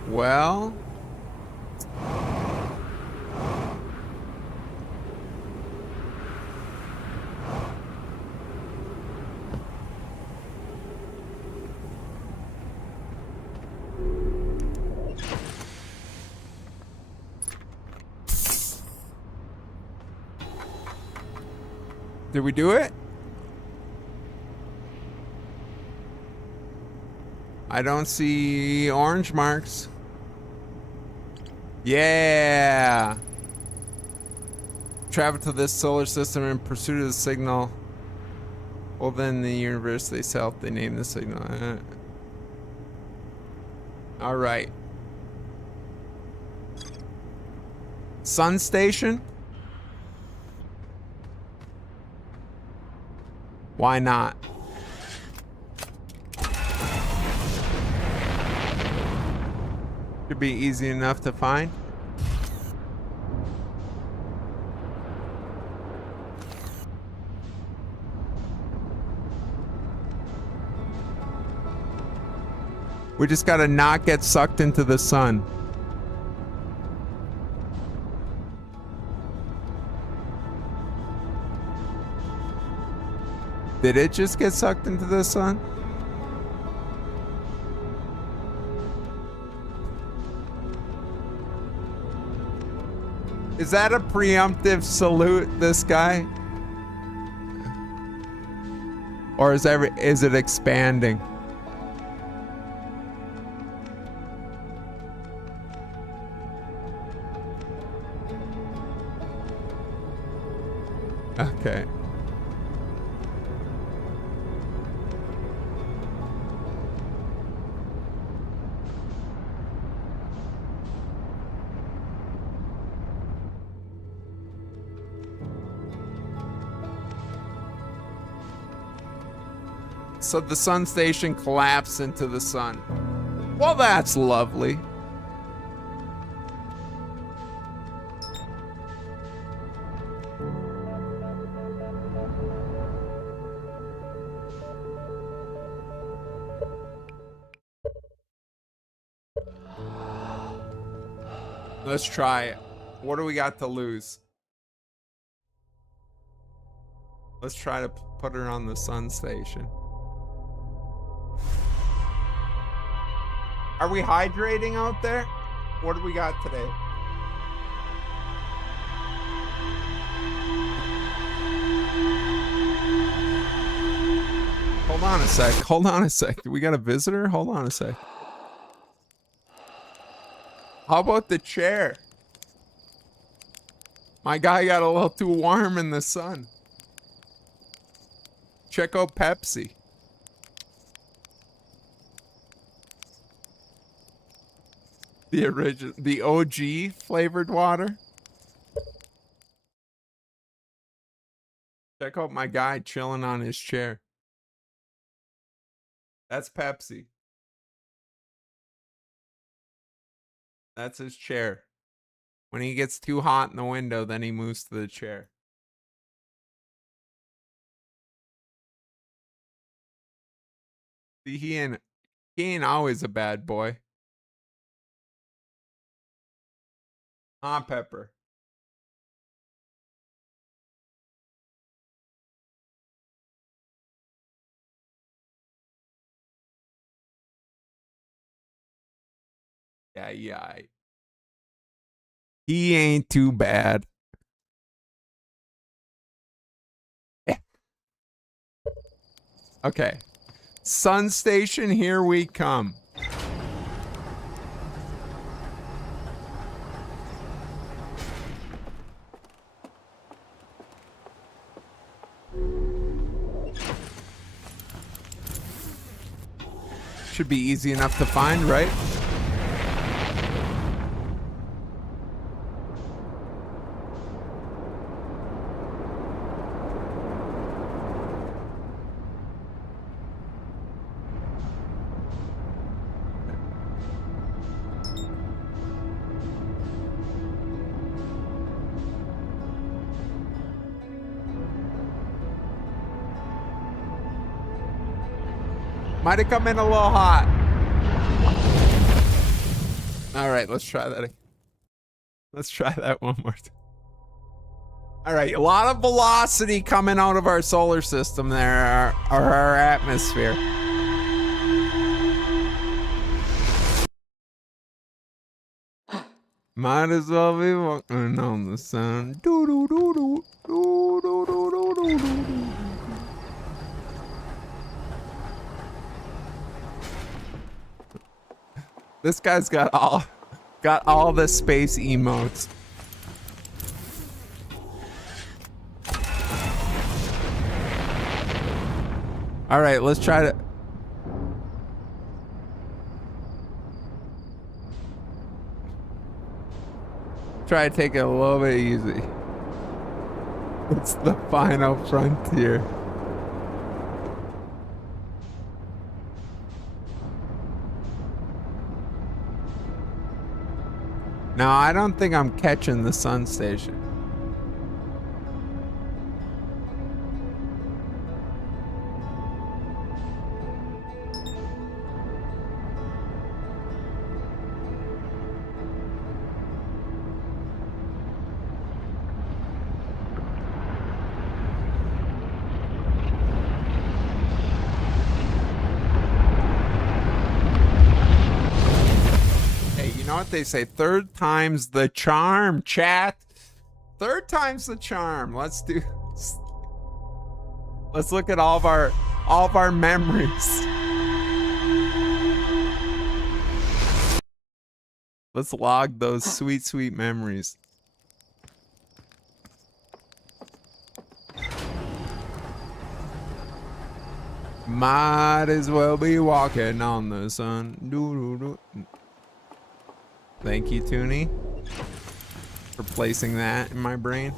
well, did we do it? I don't see orange marks. Yeah. Travel to this solar system in pursuit of the signal. Well, then the universe itself, they name the signal. All right. Sun station? Why not? Should be easy enough to find. We just gotta not get sucked into the sun. Did it just get sucked into the sun? Is that a preemptive salute, this guy? Or is it expanding? Okay. So the sun station collapsed into the sun. Well, that's lovely. Let's try it. What do we got to lose? Let's try to put her on the sun station. Are we hydrating out there? What do we got today? Hold on a sec. Hold on a sec. We got a visitor? Hold on a sec. How about the chair? My guy got a little too warm in the sun. Check out Pepsi. The original, the OG flavored water. Check out my guy chilling on his chair. That's Pepsi. That's his chair. When he gets too hot in the window, then he moves to the chair. See, he ain't always a bad boy. Huh, Pepper? Yeah. He ain't too bad. Okay. Sun Station, here we come. Should be easy enough to find, right? Might have come in a little hot. All right, let's try that. Let's try that one more time. All right, a lot of velocity coming out of our solar system there, our atmosphere. Might as well be walking on the sun. Do do do do do do do do do. This guy's got all the space emotes. All right, let's try to. Try to take it a little bit easy. It's the final frontier. No, I don't think I'm catching the sun station. You know what they say? Third time's the charm, chat. Third time's the charm. Let's look at all of our memories. Let's log those sweet memories. Might as well be walking on the sun. Thank you, Toonie, for placing that in my brain.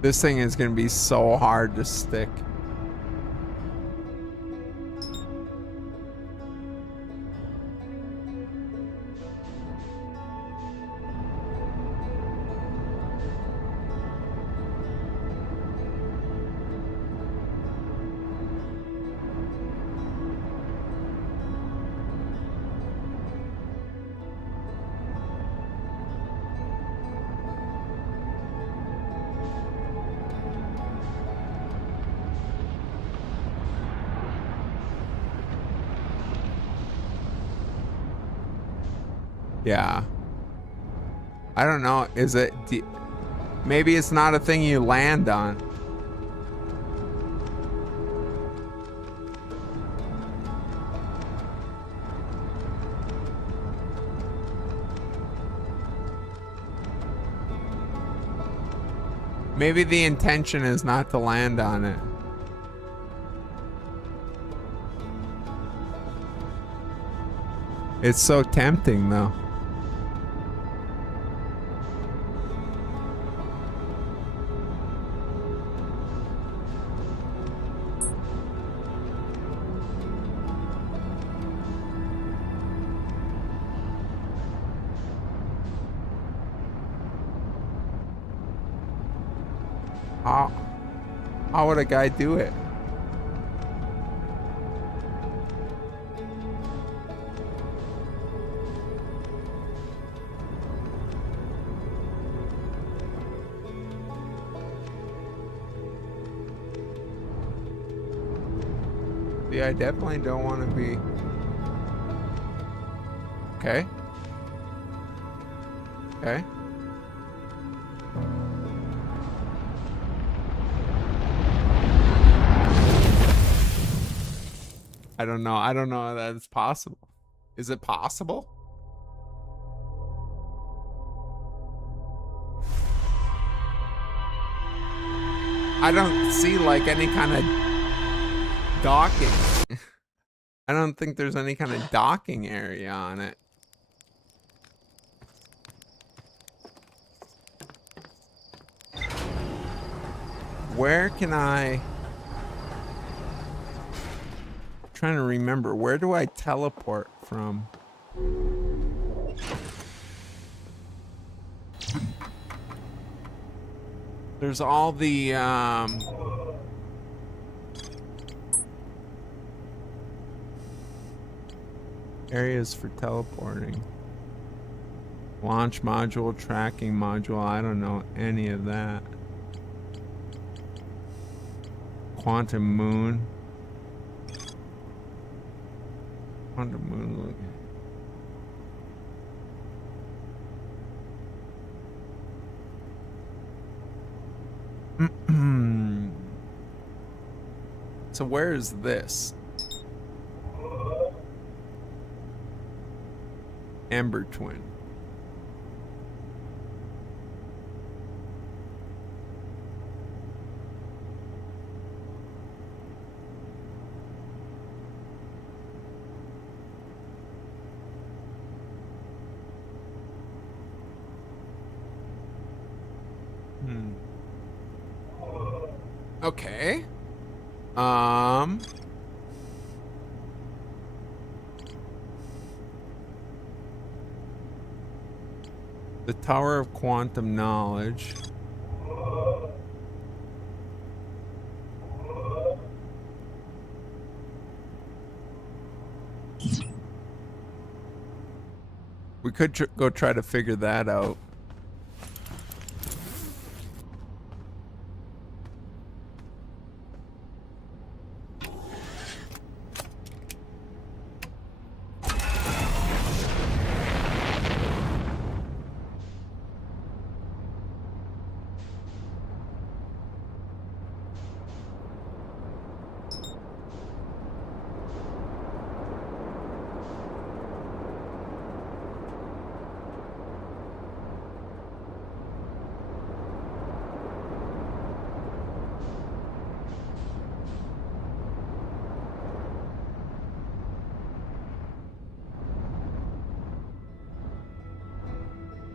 This thing is going to be so hard to stick. Yeah. I don't know. Is it... maybe it's not a thing you land on. Maybe the intention is not to land on it. It's so tempting, though. How would a guy do it? See, I definitely don't want to be... Okay. Okay. I don't know. I don't know that it's possible. Is it possible? I don't see like any kind of docking. I don't think there's any kind of docking area on it. Where can I... I'm trying to remember. Where do I teleport from? There's all the areas for teleporting. Launch module, tracking module. I don't know any of that. Quantum moon. Quantum moon. So where is this? Ember Twin. Okay. The Tower of Quantum Knowledge. We could go try to figure that out.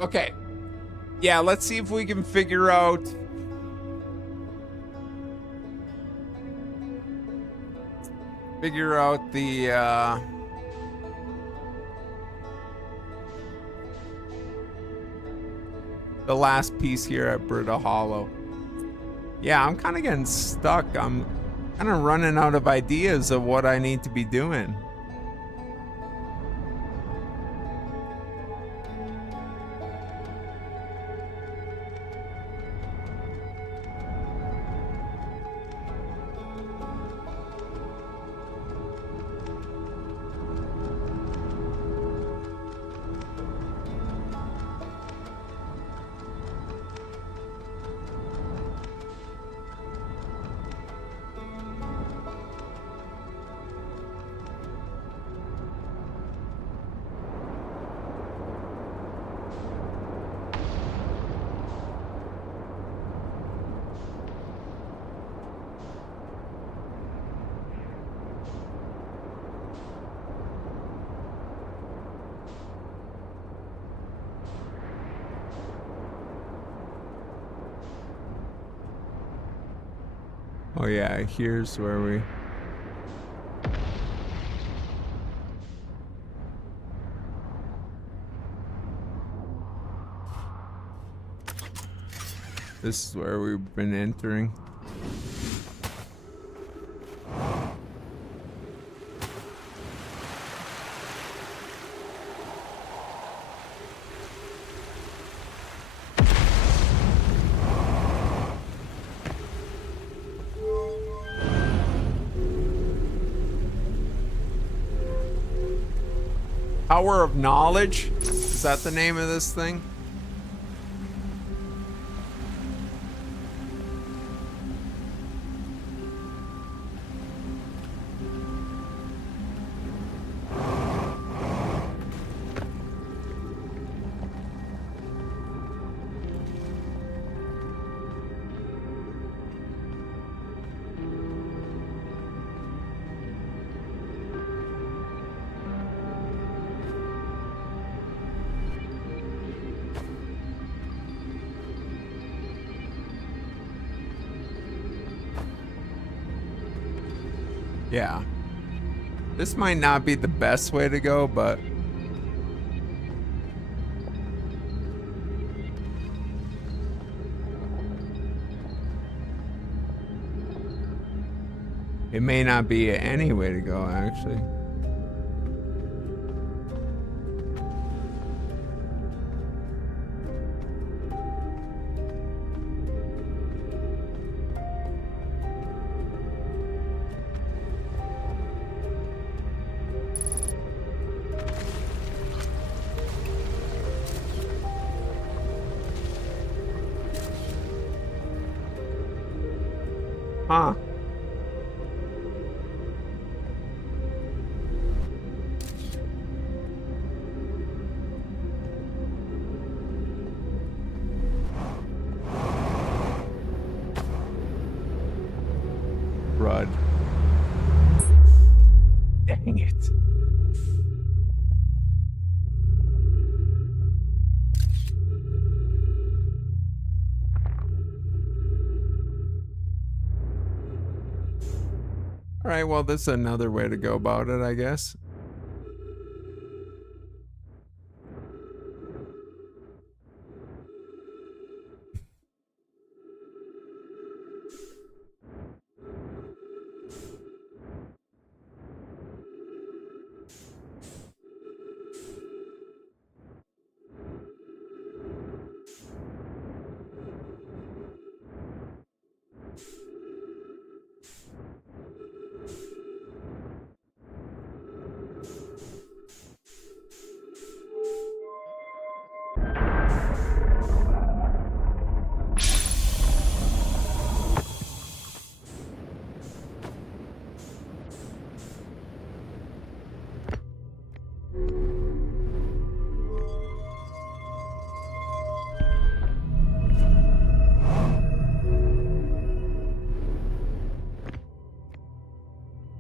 Okay. Yeah, let's see if we can figure out the last piece here at Brita Hollow. Yeah, I'm kind of getting stuck. I'm kind of running out of ideas of what I need to be doing. Oh yeah, here's where we... This is where we've been entering. Power of knowledge? Is that the name of this thing? Yeah. This might not be the best way to go, but it may not be any way to go, actually. Huh. Rud. Dang it. All right, well, this is another way to go about it, I guess.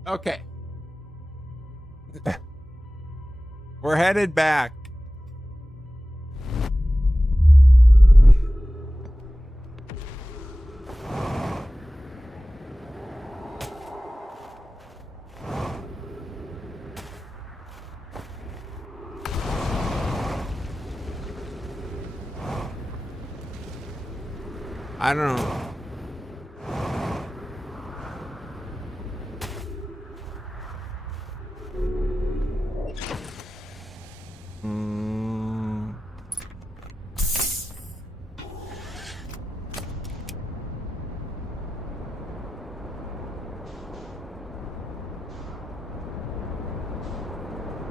Okay. We're headed back. I don't know.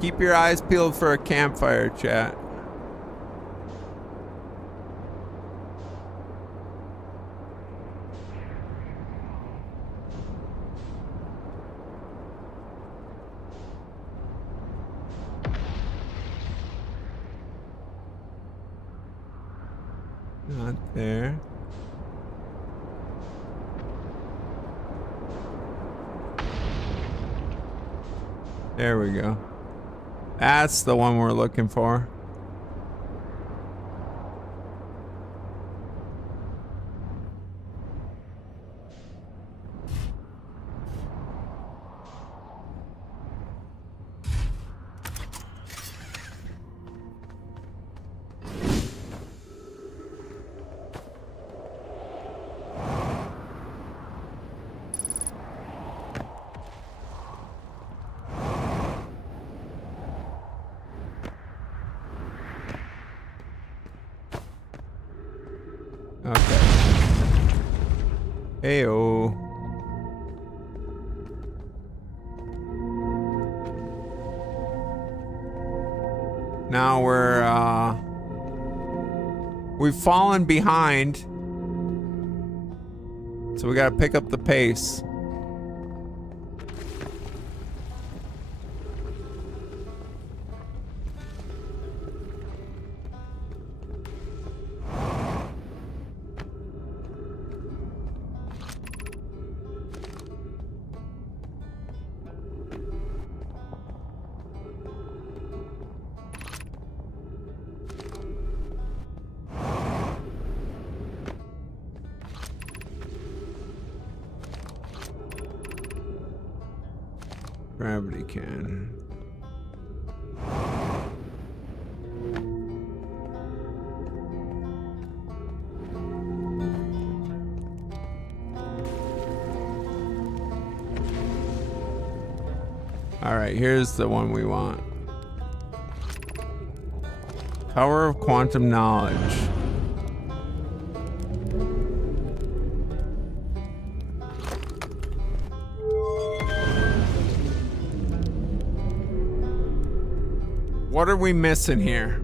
Keep your eyes peeled for a campfire, chat. Not there. There we go. That's the one we're looking for. Okay. Heyo. Now we've fallen behind. So we gotta pick up the pace. Gravity can. All right, here's the one we want. Power of quantum knowledge. What are we missing here?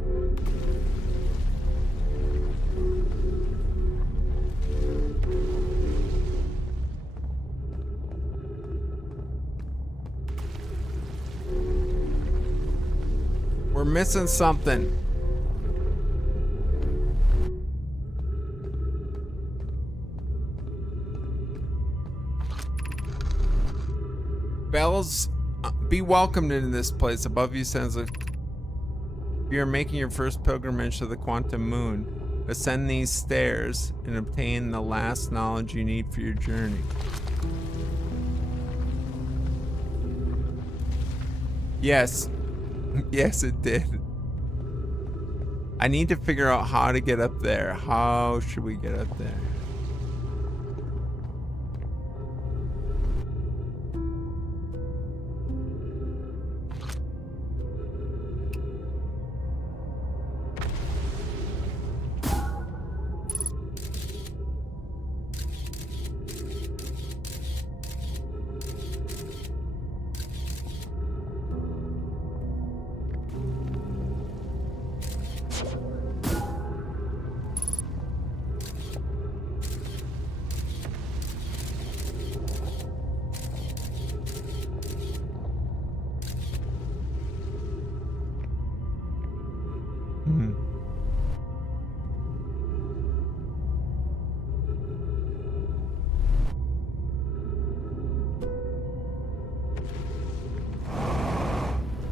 We're missing something. Bells, be welcomed in this place. Above you stands a... You are making your first pilgrimage to the quantum moon. Ascend these stairs and obtain the last knowledge you need for your journey. Yes. Yes, it did. I need to figure out how to get up there. How should we get up there?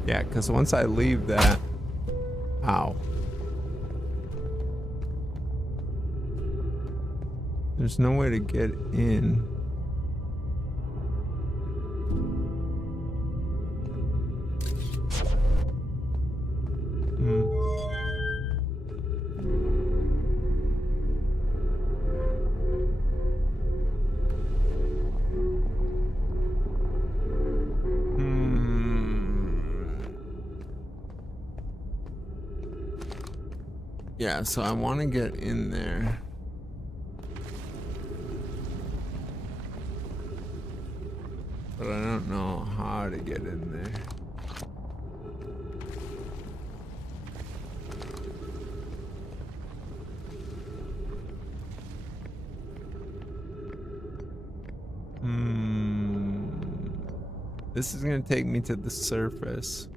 Yeah, because once I leave that... Ow. There's no way to get in. Yeah, so I want to get in there. But I don't know how to get in there. This is going to take me to the surface.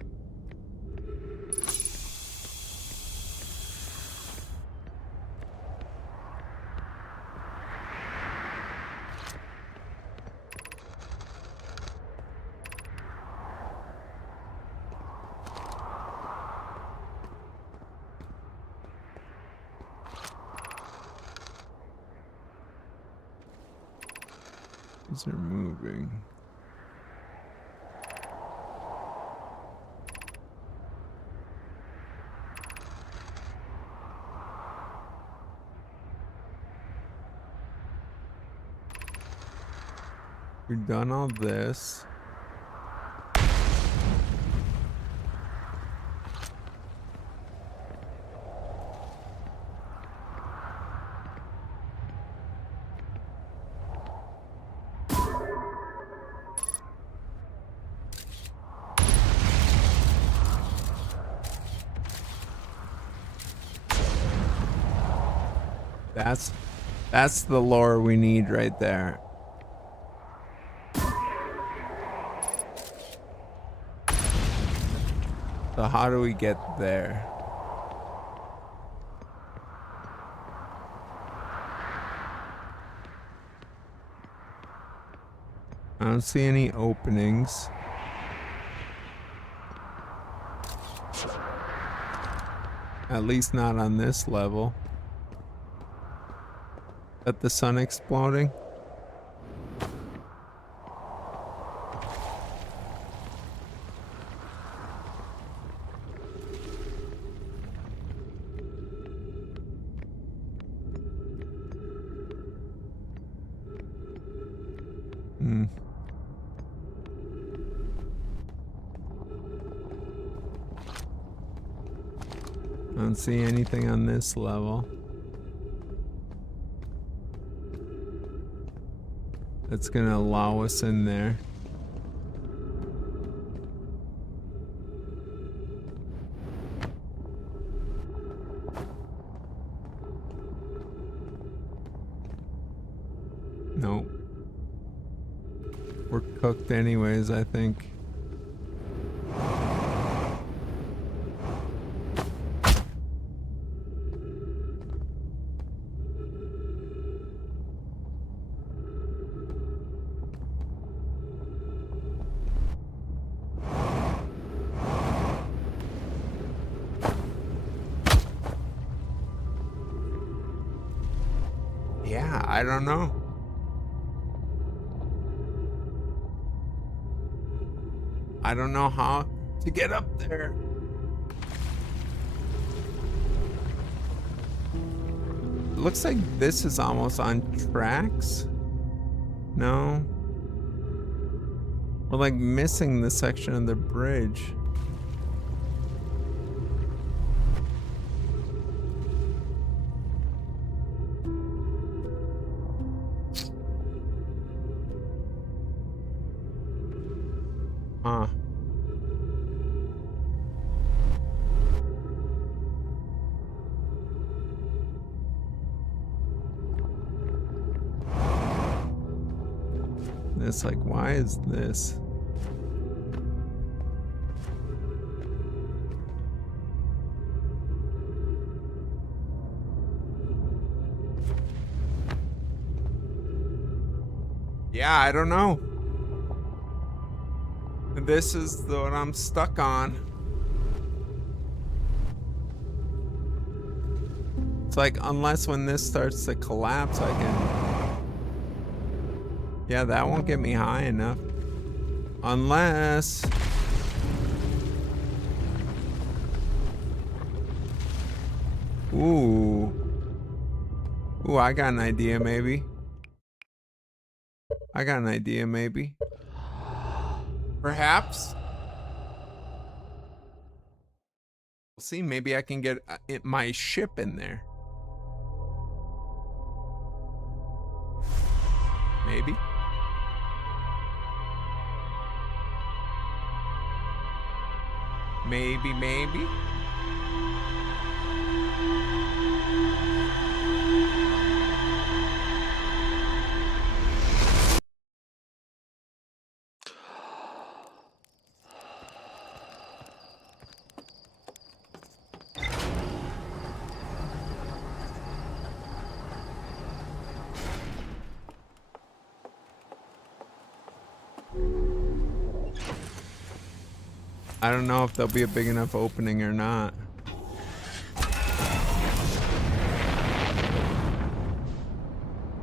These are moving. We've done all this. That's the lore we need right there. So how do we get there? I don't see any openings. At least not on this level. Is that the sun exploding? I don't see anything on this level. That's gonna allow us in there. Nope. We're cooked anyways, I think. Yeah, I don't know. I don't know how to get up there. It looks like this is almost on tracks. No. We're like missing the section of the bridge. Huh. It's like, why is this? Yeah, I don't know. This is what I'm stuck on. It's like, unless when this starts to collapse, I can... Yeah, that won't get me high enough. Unless... Ooh. Ooh, I got an idea, maybe. I got an idea, maybe. Perhaps. We'll see, maybe I can get my ship in there. Maybe. Maybe. I don't know if there'll be a big enough opening or not.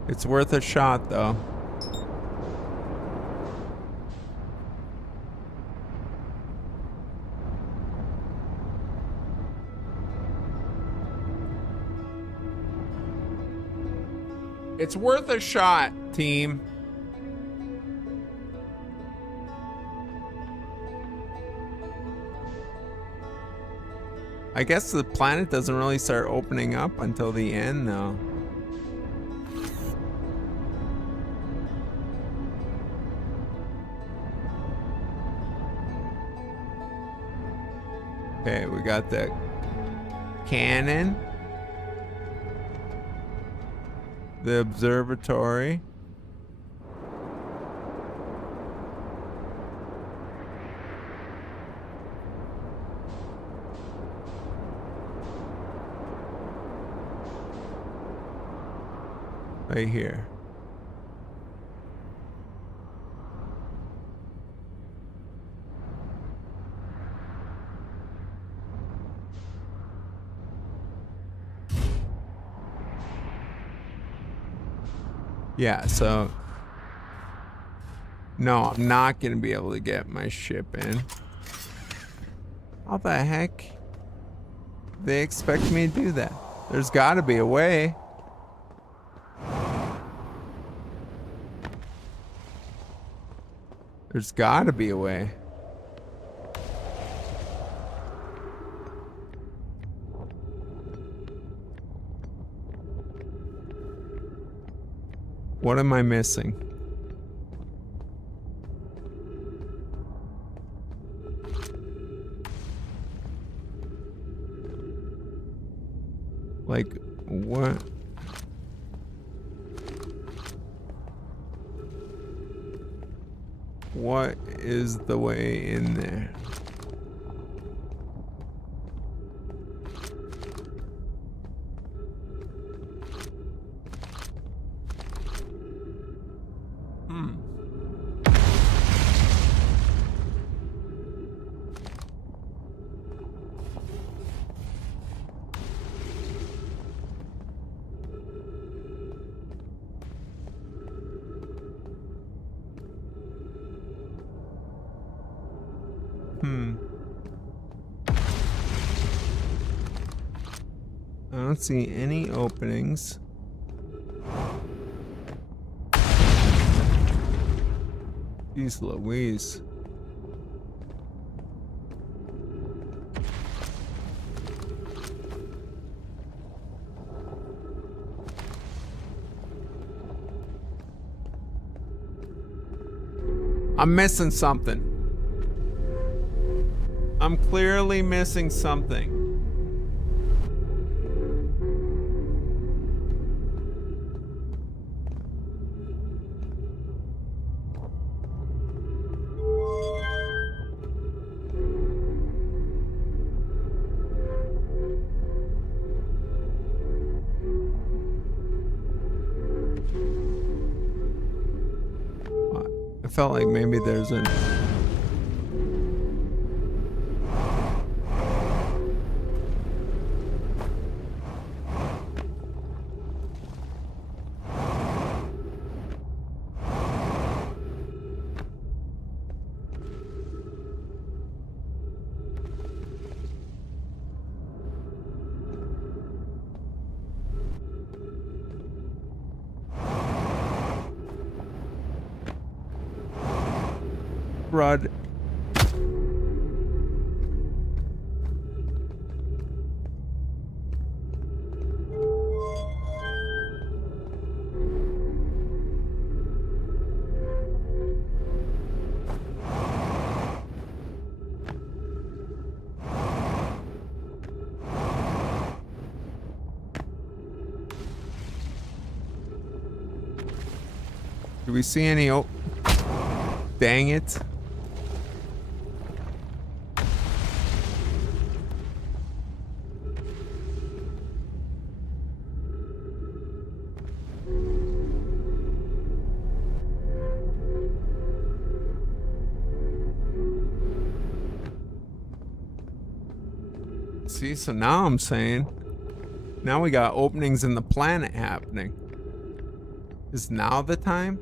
It's worth a shot, though. It's worth a shot, team. I guess the planet doesn't really start opening up until the end, though. Okay, we got the cannon. the observatory. Right here. Yeah, so no, I'm not gonna be able to get my ship in. How the heck they expect me to do that? There's gotta be a way. There's gotta be a way. What am I missing? Like, what? What is the way in there? I don't see any openings. Jeez Louise. I'm missing something. I'm clearly missing something. I felt like maybe there's an... Rod. Do we see any? Oh, dang it. See, so now I'm saying, now we got openings in the planet happening. Is now the time?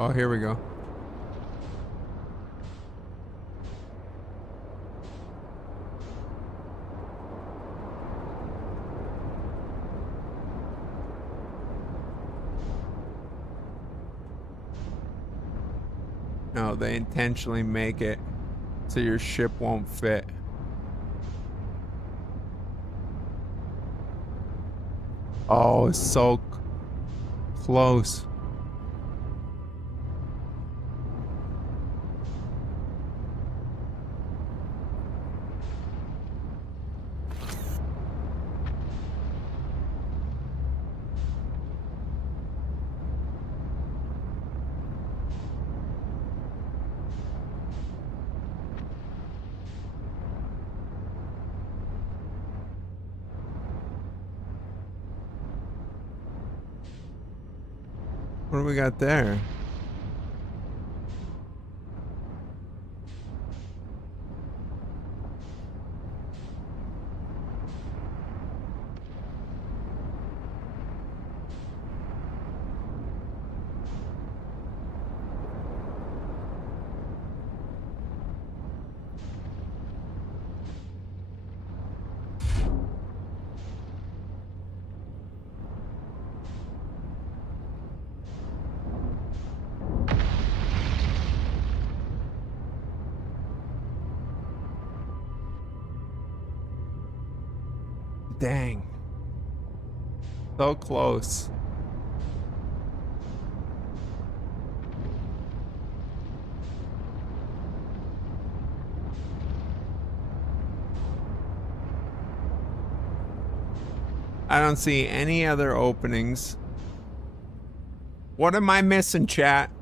Oh, here we go. No, they intentionally make it so your ship won't fit. Oh, it's so close. What do we got there? Dang. So close. I don't see any other openings. What am I missing, chat?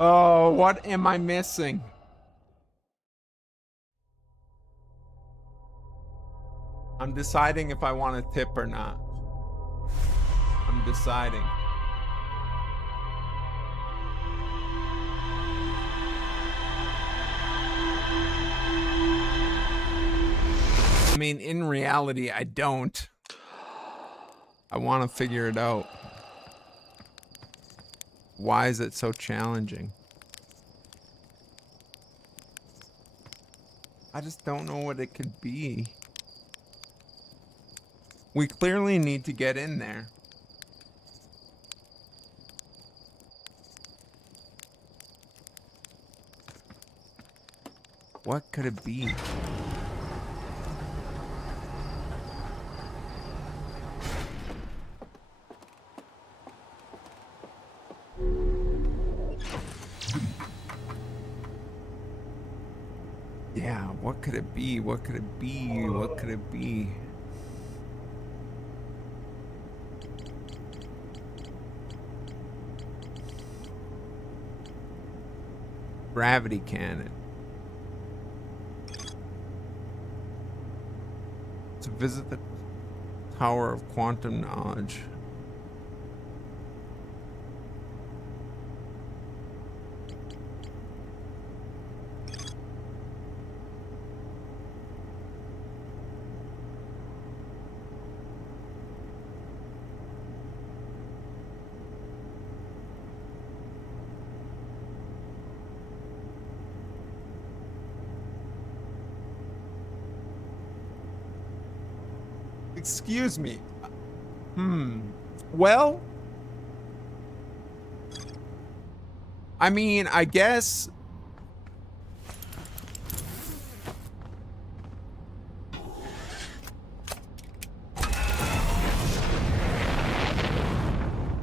Oh, what am I missing? I'm deciding if I want to tip or not. I'm deciding. I mean, in reality, I don't. I want to figure it out. Why is it so challenging? I just don't know what it could be. We clearly need to get in there. What could it be? Yeah, what could it be? What could it be? What could it be? Gravity cannon. To visit the Tower of Quantum Knowledge. Excuse me. Well, I mean, I guess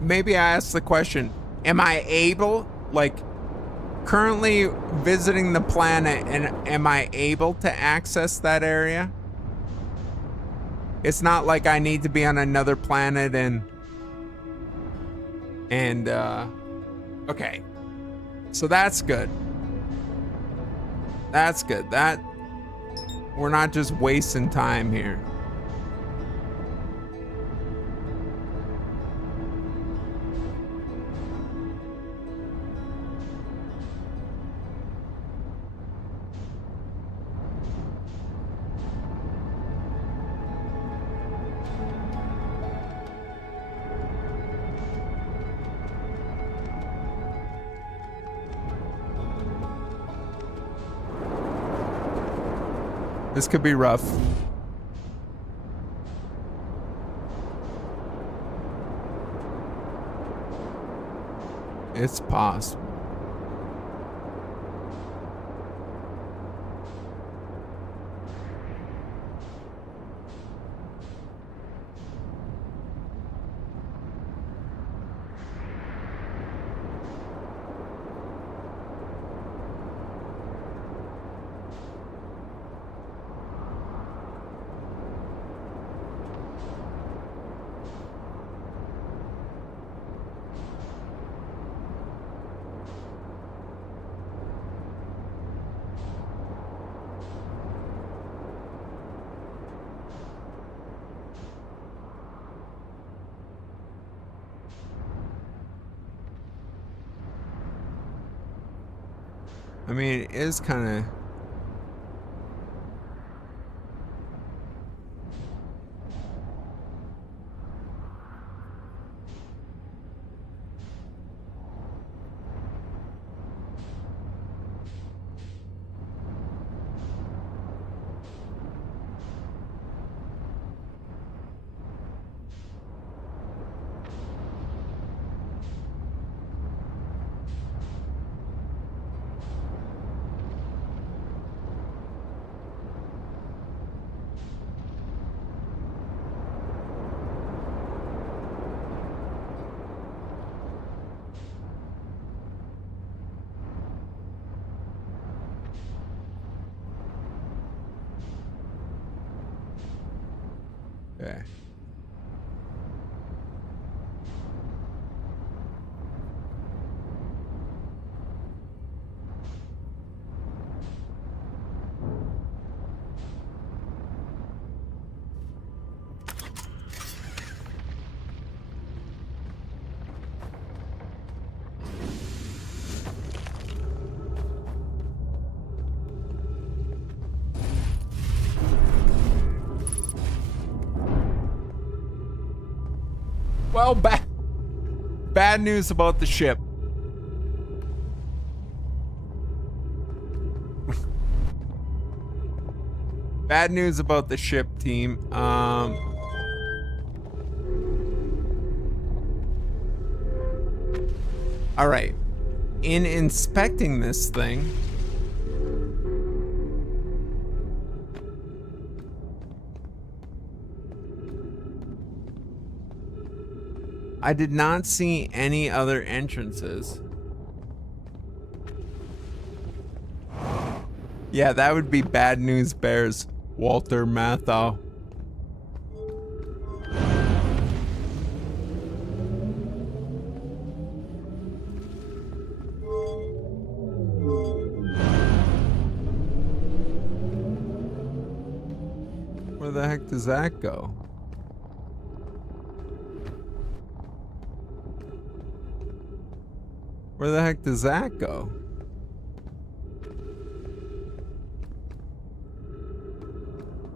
maybe I ask the question, am I able, like, currently visiting the planet, and am I able to access that area? It's not like I need to be on another planet and okay. So that's good. That's good. That we're not just wasting time here. This could be rough. It's possible. I mean, it is kind of... Okay. Well, bad news about the ship. Bad news about the ship, team. All right. In inspecting this thing, I did not see any other entrances. Yeah, that would be bad news bears, Walter Matthau. Where the heck does that go? Where the heck does that go?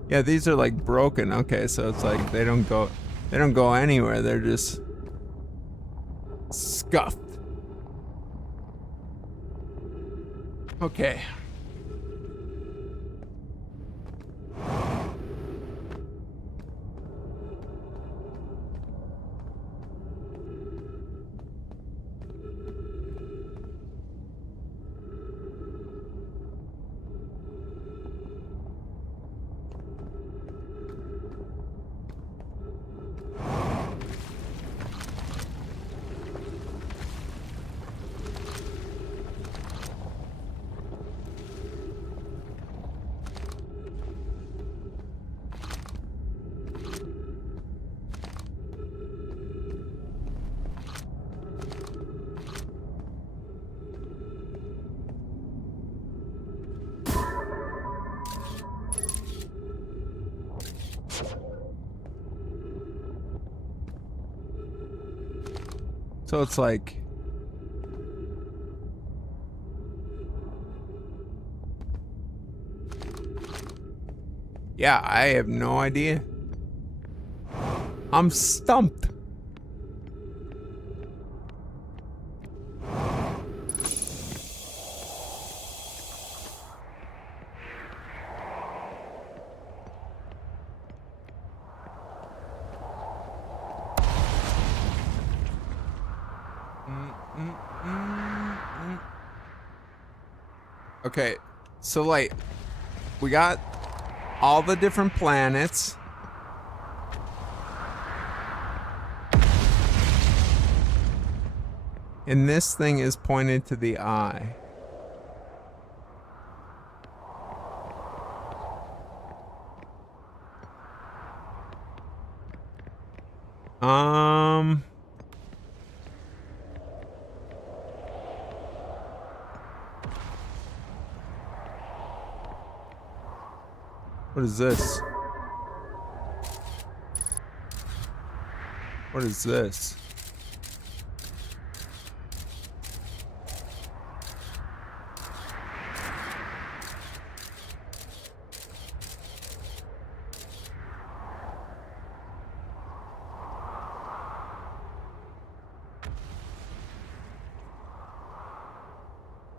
Yeah, these are like broken. Okay, so it's like they don't go anywhere. They're just scuffed. Okay. So it's like... Yeah, I have no idea. I'm stumped. Okay, so like we got all the different planets. And this thing is pointed to the eye. What is this? What is this?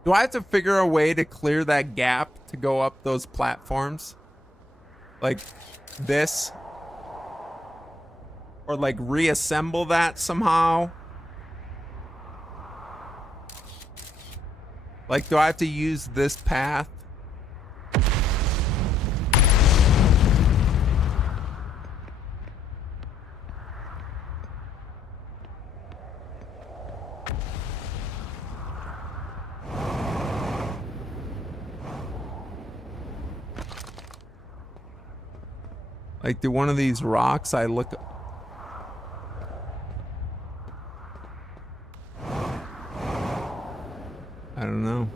Do I have to figure a way to clear that gap to go up those platforms? Like this? Or like reassemble that somehow? Like, do I have to use this path? Like, do one of these rocks I look... I don't know.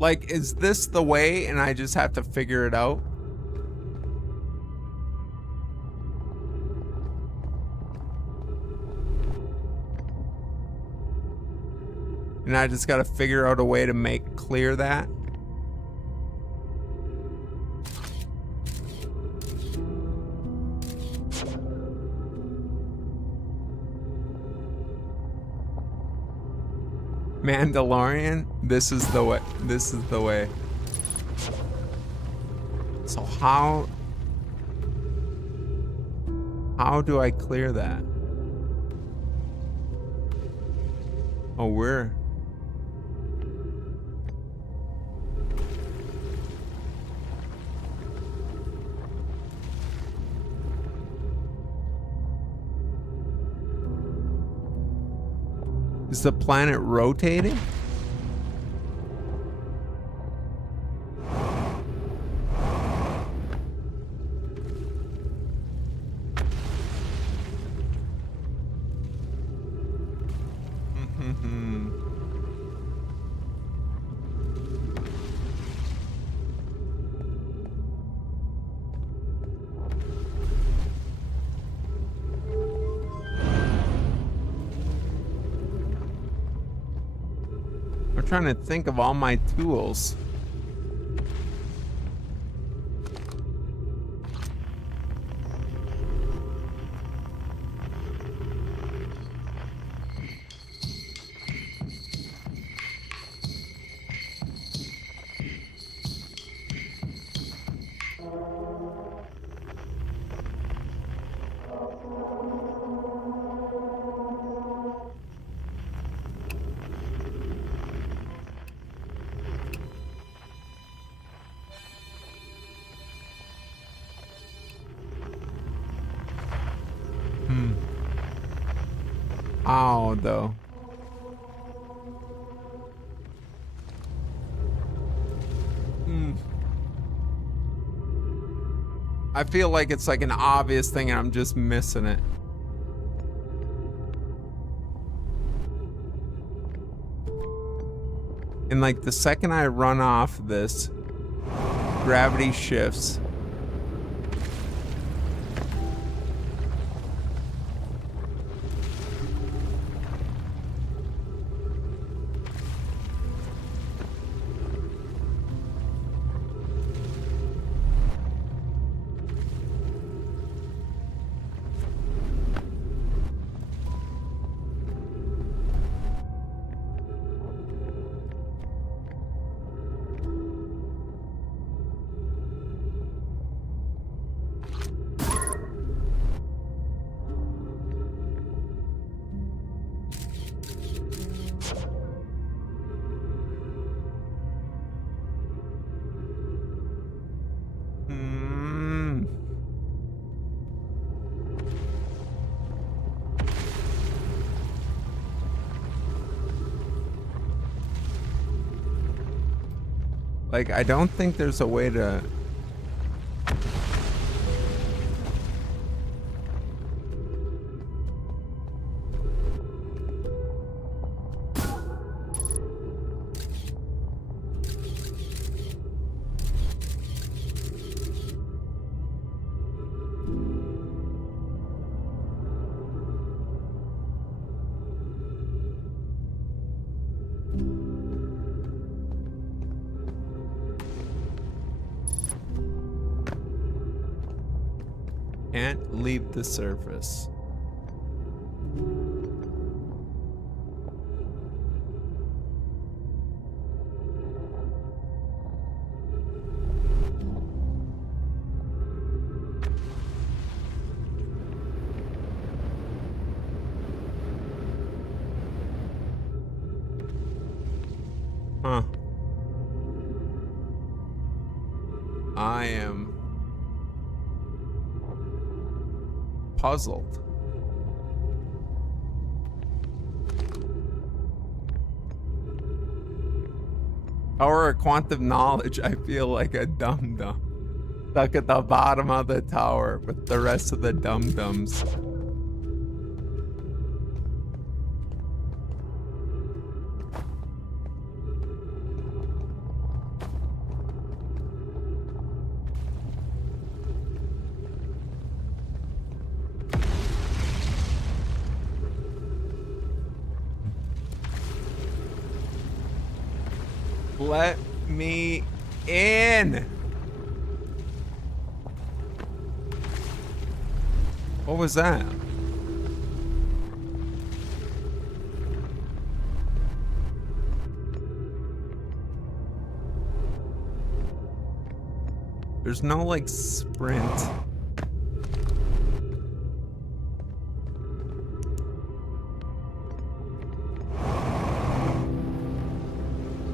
Like, is this the way and I just have to figure it out? And I just gotta figure out a way to make clear that? Mandalorian, this is the way. This is the way. So how do I clear that? Oh, where? Is the planet rotating? I'm trying to think of all my tools. How though? I feel like it's like an obvious thing and I'm just missing it. And like the second I run off this, gravity shifts. Like, I don't think there's a way to... Can't leave the surface. Huh. I am puzzled. Tower of quantum knowledge, I feel like a dum-dum. Stuck at the bottom of the tower with the rest of the dum-dums. Let me in. What was that? There's no like sprint.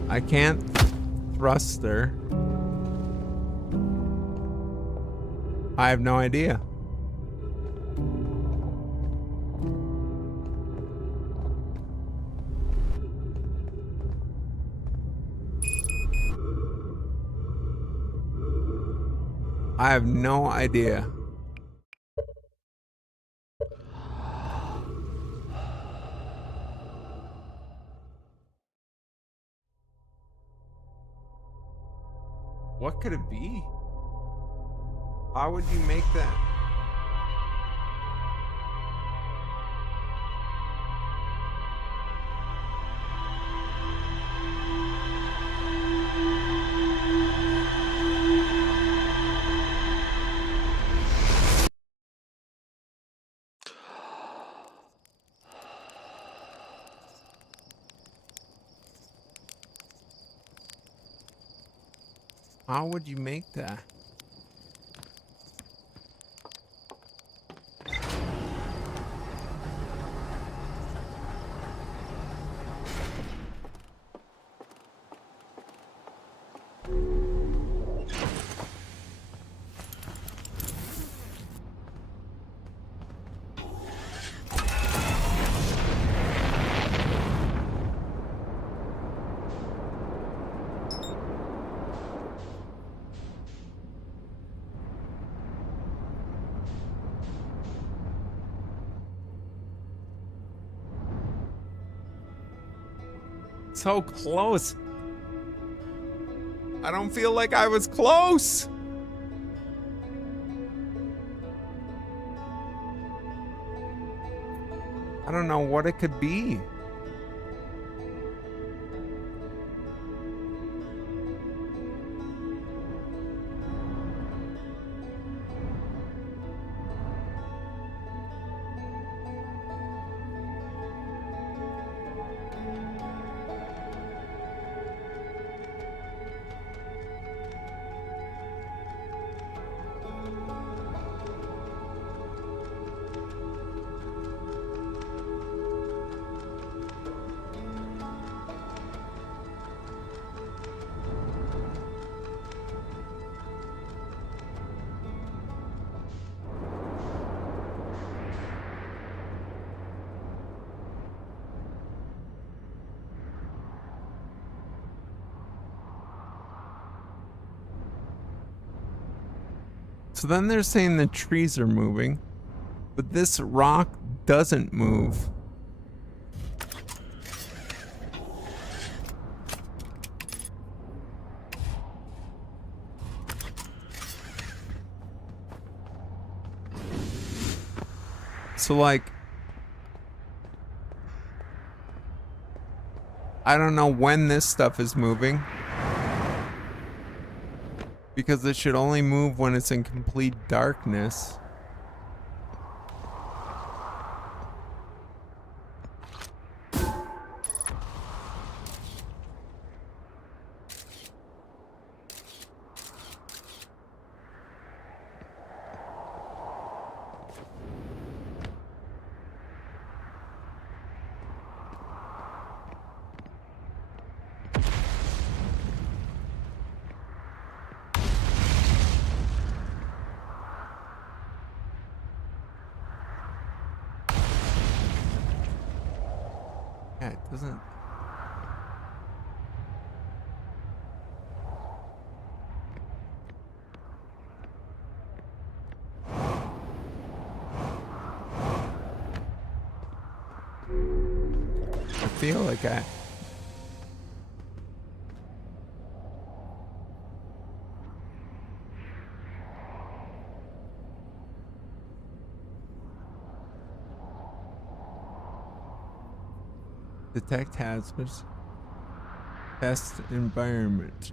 I can't thruster. I have no idea. I have no idea. What could it be? How would you make that? How would you make that? So close. I don't feel like I was close. I don't know what it could be. So then they're saying the trees are moving, but this rock doesn't move. So like, I don't know when this stuff is moving, because it should only move when it's in complete darkness. Yeah, it doesn't. I feel like I. Detect hazards. Test environment.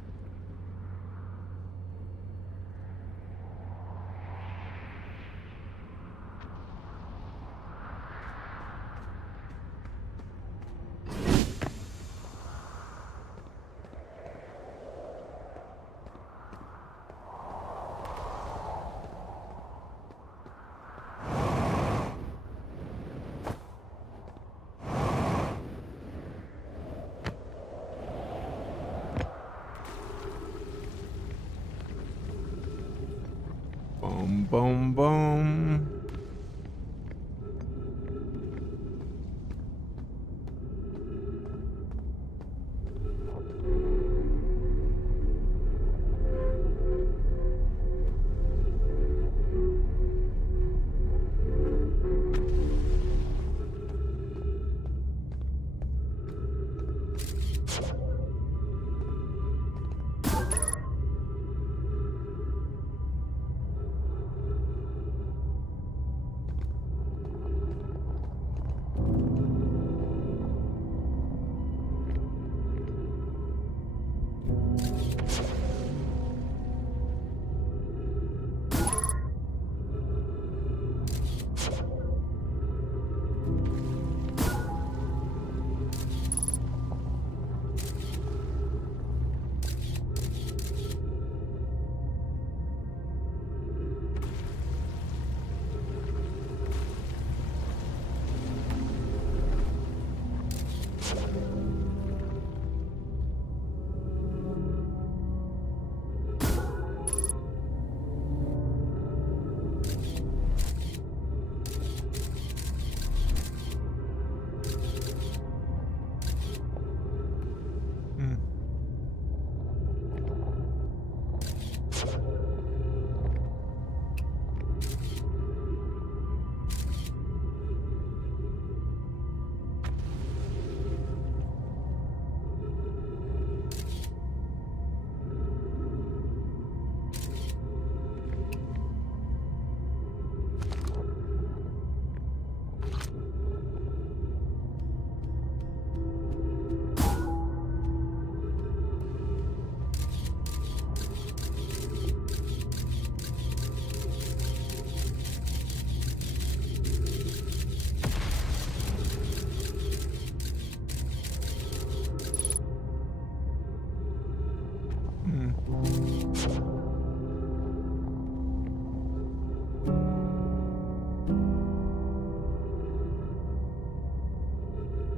Boom, boom, boom.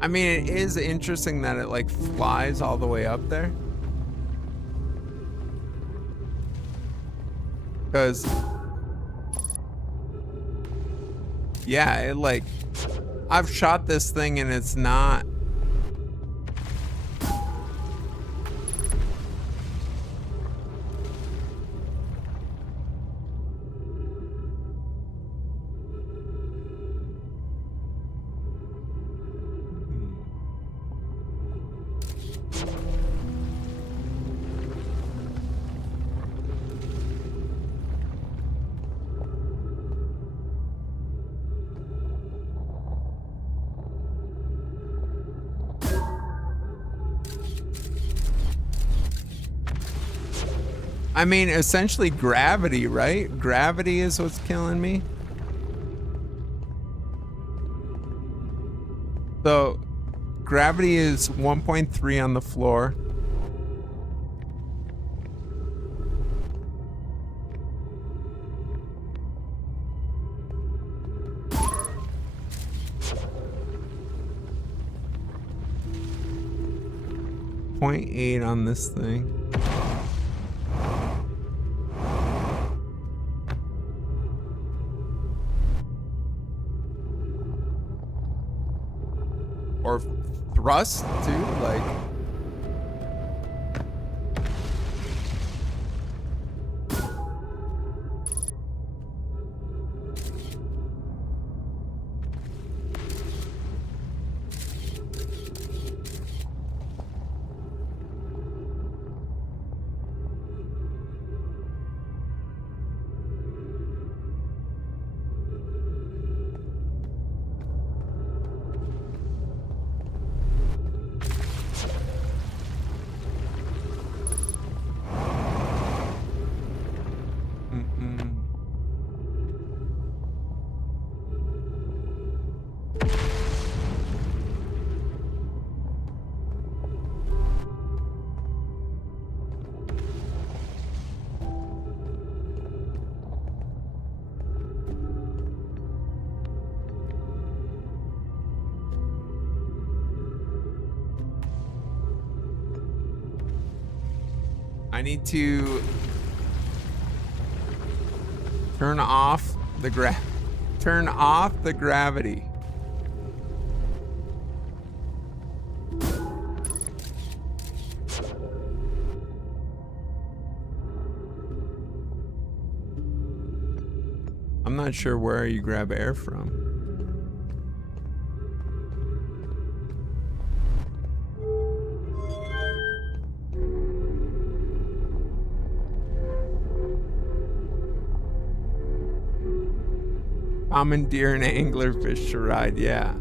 I mean, it is interesting that it like flies all the way up there. Because, yeah, it like, I've shot this thing and it's not. I mean, essentially gravity, right? Gravity is what's killing me. So, gravity is 1.3 on the floor. .8 on this thing. Or thrust too, like. I need to turn off the gravity. I'm not sure where you grab air from. Commandeer an anglerfish to ride, yeah.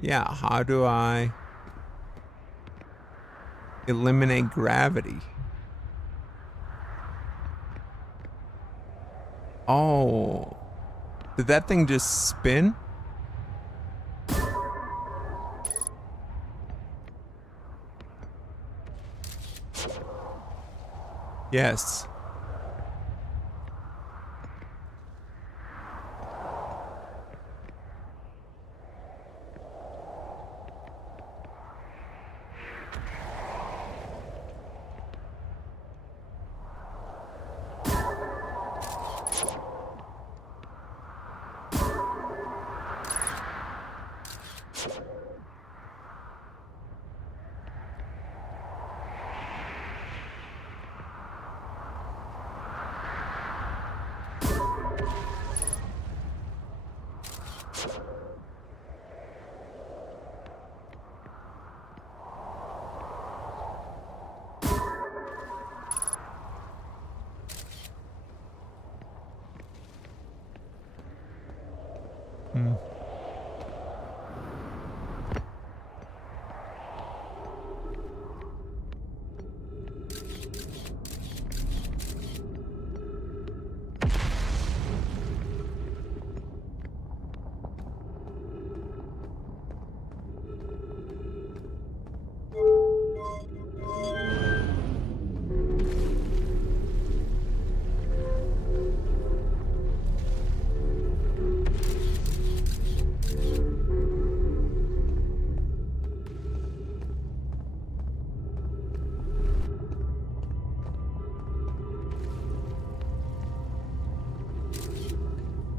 Yeah, how do I eliminate gravity? Oh, did that thing just spin? Yes.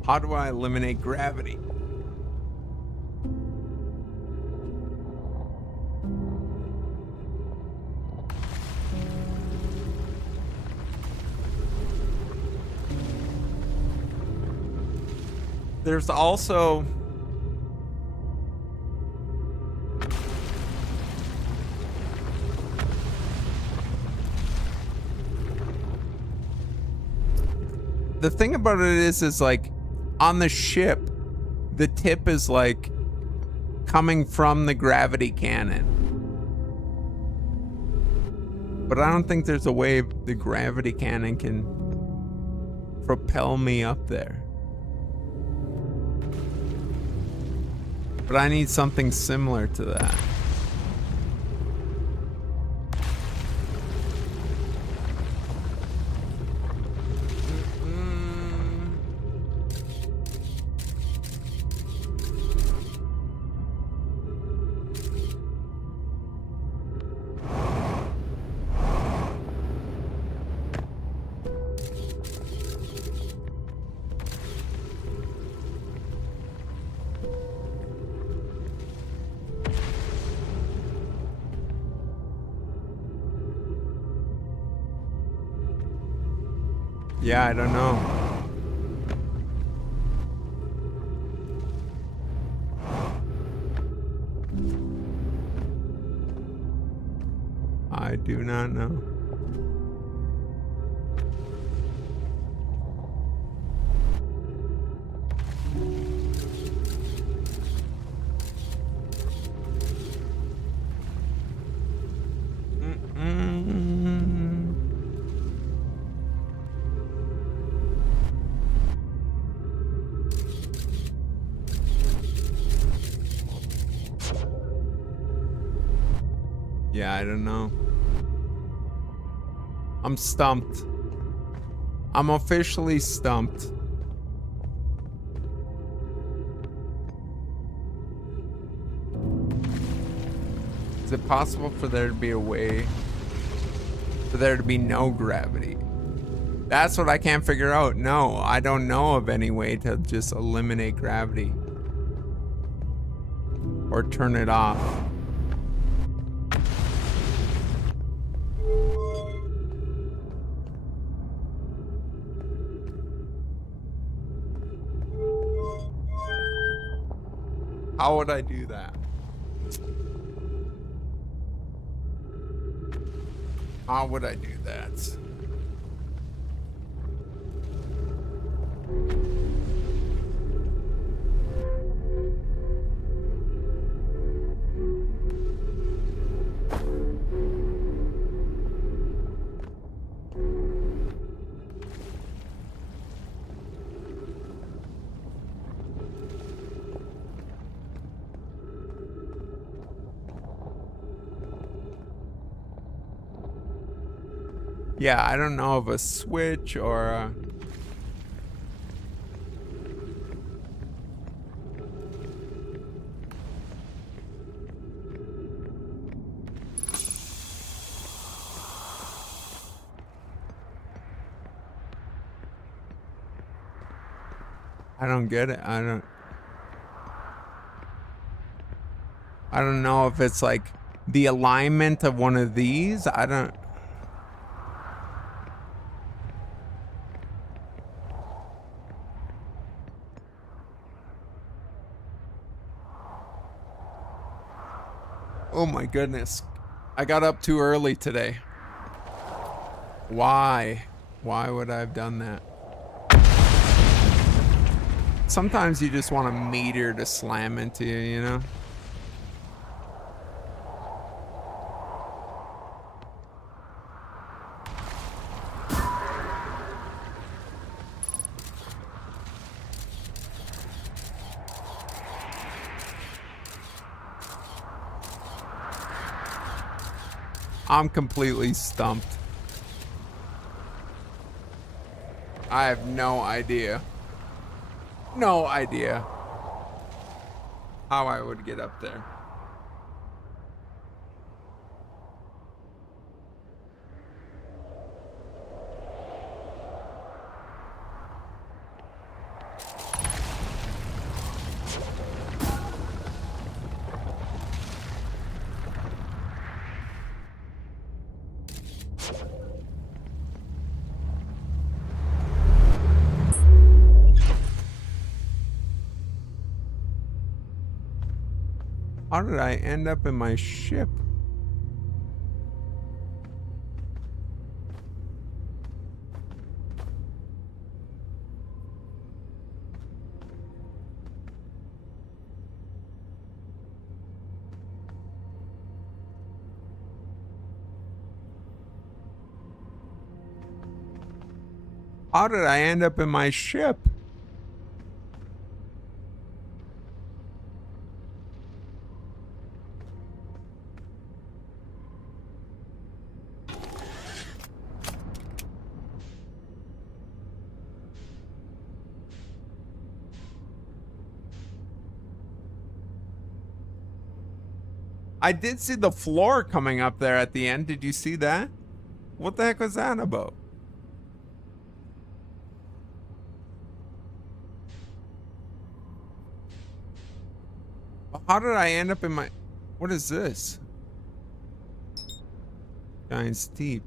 How do I eliminate gravity? There's also the thing about it is like on the ship, the tip is like coming from the gravity cannon. But I don't think there's a way the gravity cannon can propel me up there. But I need something similar to that. Yeah, I don't know. I do not know. Yeah, I don't know. I'm stumped. I'm officially stumped. Is it possible for there to be a way for there to be no gravity? That's what I can't figure out. No, I don't know of any way to just eliminate gravity or turn it off. How would I do that? How would I do that? Yeah, I don't know of a switch or a... I don't get it. I don't know if it's like the alignment of one of these. I don't... Oh my goodness. I got up too early today. Why? Why would I have done that? Sometimes you just want a meteor to slam into you, you know? I'm completely stumped. I have no idea. No idea how I would get up there. How did I end up in my ship? How did I end up in my ship? I did see the floor coming up there at the end. Did you see that? What the heck was that about? How did I end up in my... What is this? Giant steep.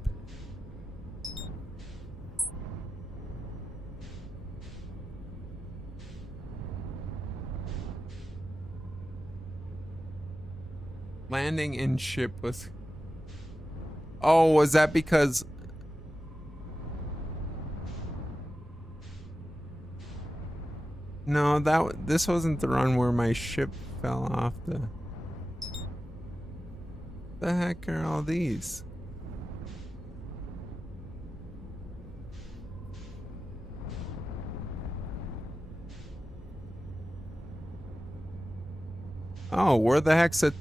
Landing in ship was... Oh, was that because... No, this wasn't the run where my ship fell off the... The heck are all these? Oh, where the heck's the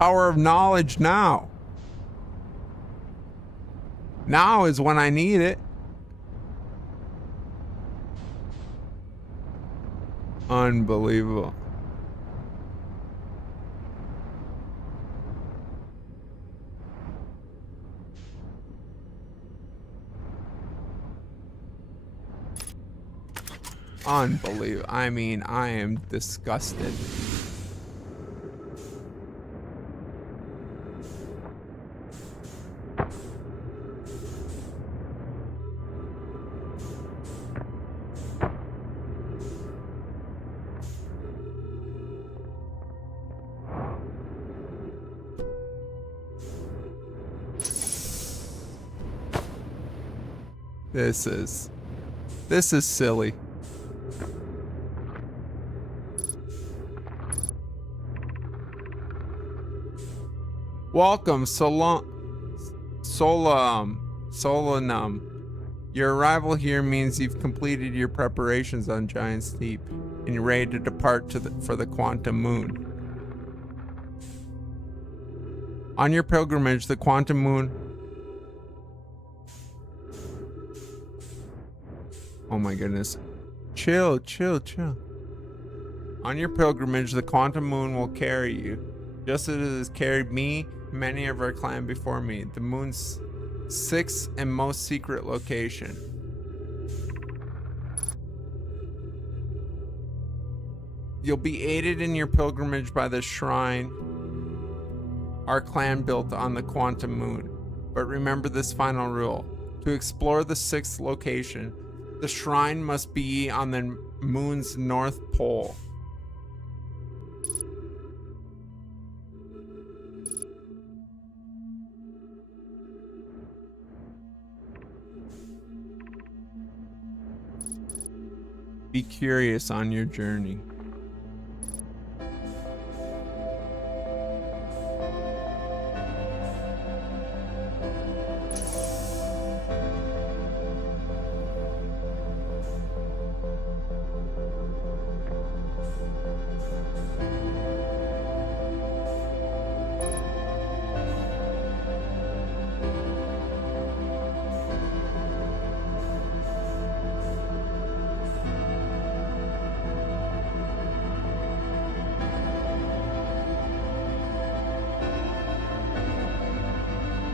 Tower of Knowledge now? Now is when I need it. Unbelievable. Unbelievable. I mean, I am disgusted. This is silly. Welcome, Solanum. Your arrival here means you've completed your preparations on Giant Steep, and you're ready to depart for the Quantum Moon. On your pilgrimage, the Quantum Moon... Oh my goodness. Chill. On your pilgrimage, the Quantum Moon will carry you, just as it has carried me, many of our clan before me. The moon's sixth and most secret location. You'll be aided in your pilgrimage by the shrine our clan built on the Quantum Moon. But remember this final rule. To explore the sixth location, the shrine must be on the moon's north pole. Be curious on your journey.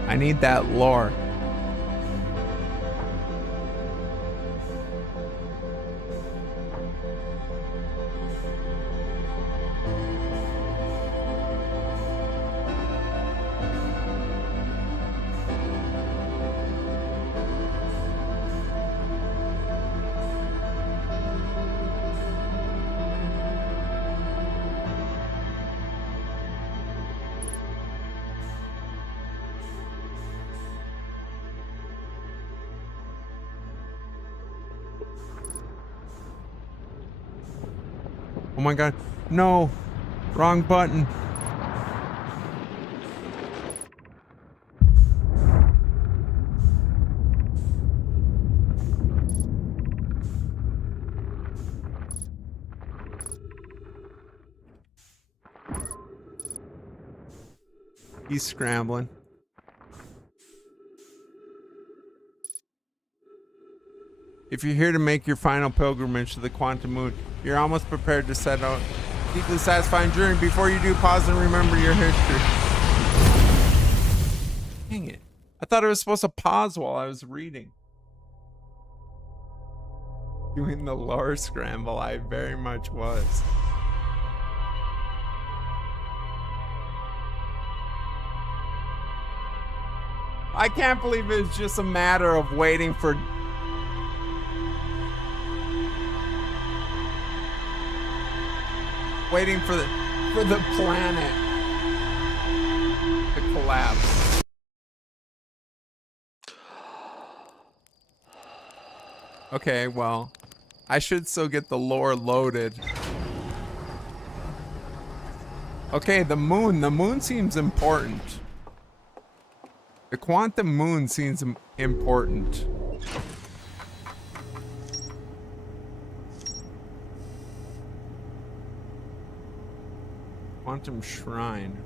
I need that lore. Oh my god. No. Wrong button. He's scrambling. If you're here to make your final pilgrimage to the quantum moon, you're almost prepared to set out a deeply satisfying journey. Before you do, pause and remember your history. Dang it. I thought I was supposed to pause while I was reading. Doing the lore scramble, I very much was. I can't believe it's just a matter of waiting for the planet to collapse. Okay, well, I should still get the lore loaded. Okay, the moon seems important. The quantum moon seems important. Quantum shrine.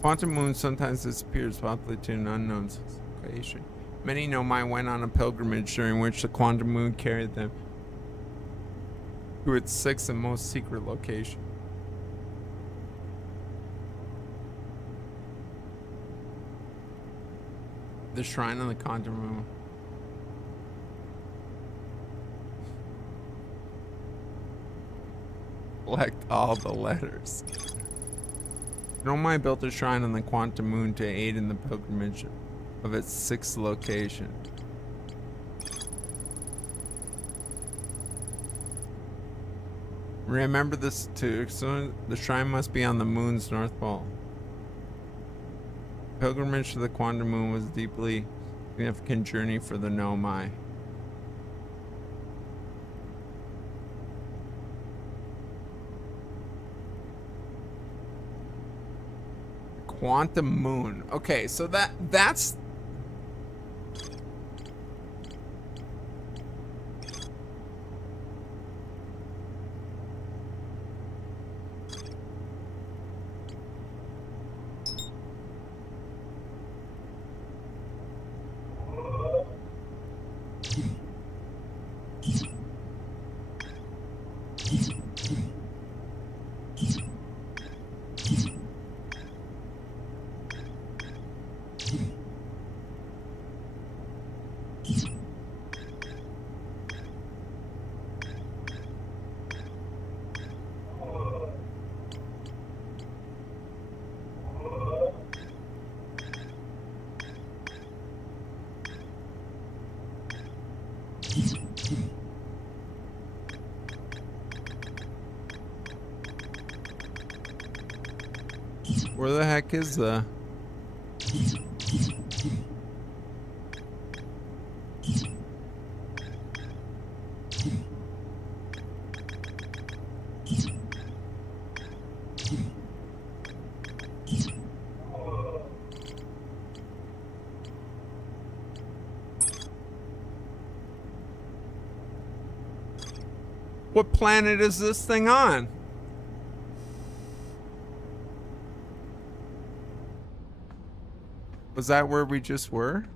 Quantum moon sometimes disappears, possibly to an unknown location. Many nomai went on a pilgrimage during which the quantum moon carried them to its sixth and most secret location. The shrine on the quantum moon. Collect all the letters. Nomai built a shrine on the quantum moon to aid in the pilgrimage of its sixth location. Remember this too. So the shrine must be on the moon's north pole. Pilgrimage to the quantum moon was a deeply significant journey for the Nomai. Quantum moon. Okay, so that's where the heck is the what planet is this thing on? Was that where we just were?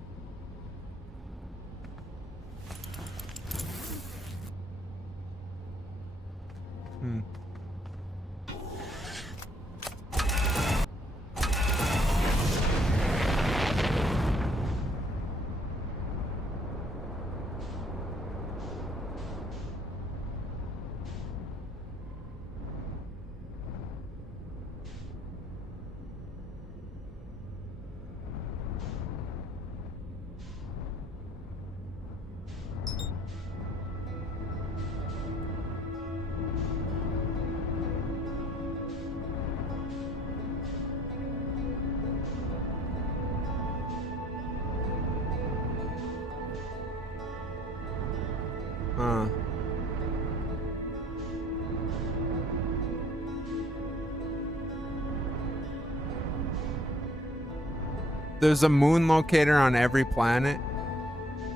There's a moon locator on every planet,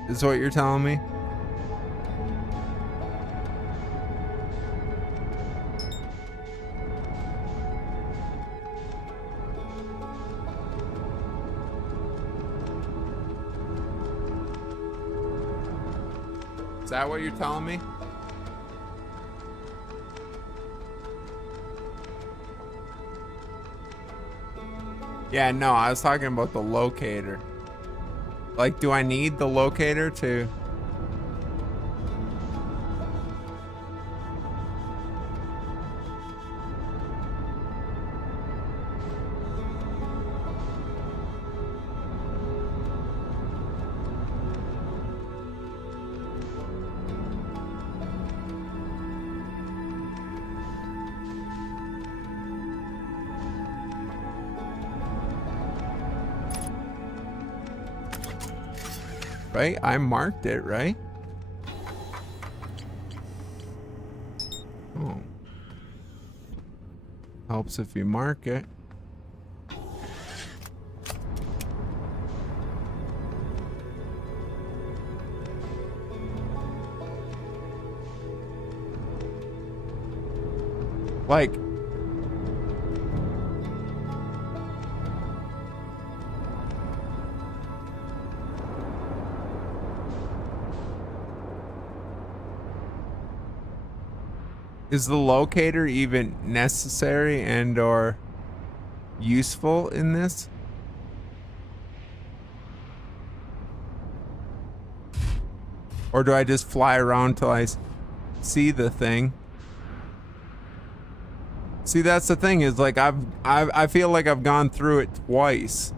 is what you're telling me? Is that what you're telling me? Yeah, no, I was talking about the locator. Like, do I need the locator to... Right? I marked it, right? Oh. Helps if you mark it. Like... Is the locator even necessary and or useful in this? Or do I just fly around till I see the thing? See, that's the thing, is like I feel like I've gone through it twice.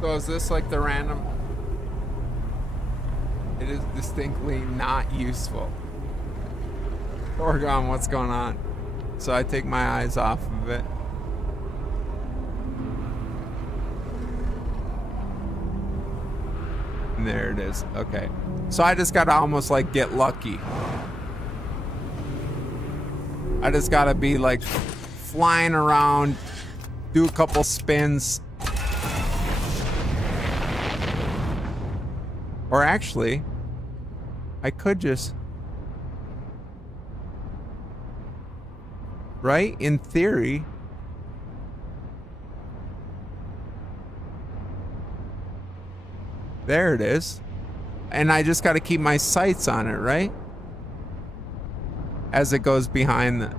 So is this like the random? It is distinctly not useful. Oregon, what's going on? So I take my eyes off of it. And there it is. Okay. So I just gotta almost like get lucky. I just gotta be like flying around, do a couple spins. Or actually, I could just... Right? In theory. There it is. And I just got to keep my sights on it, right? As it goes behind the...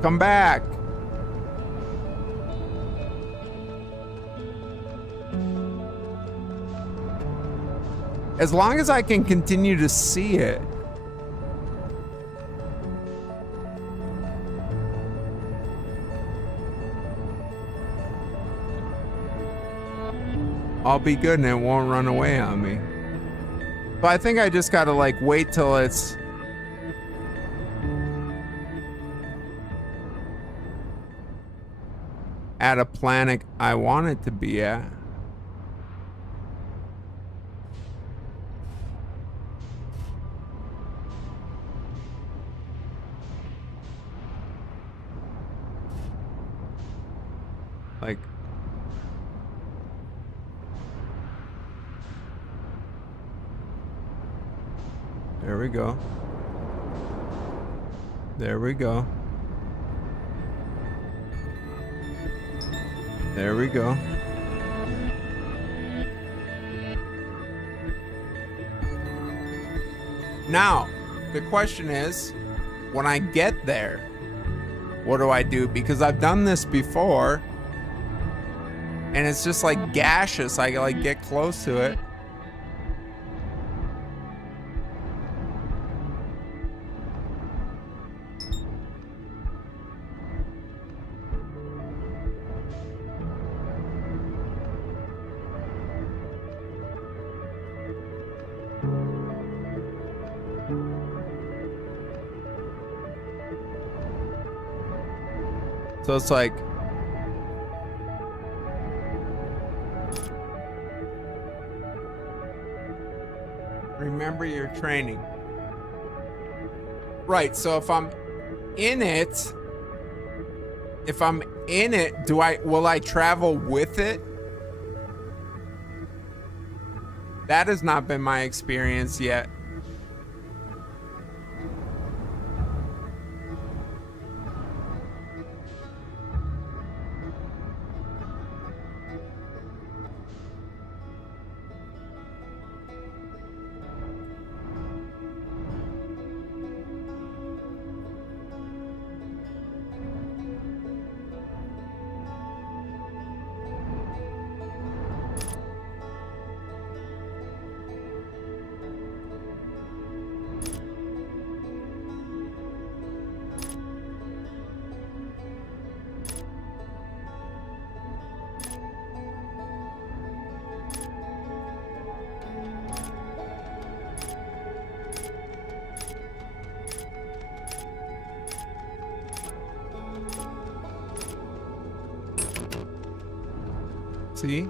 Come back. As long as I can continue to see it. I'll be good and it won't run away on me. But I think I just gotta like wait till it's... at a planet I want it to be at. Like... There we go. There we go. There we go. Now, the question is, when I get there, what do I do? Because I've done this before. And it's just like gaseous. I like get close to it. So it's like, remember your training. Right, so if I'm in it, will I travel with it? That has not been my experience yet. See?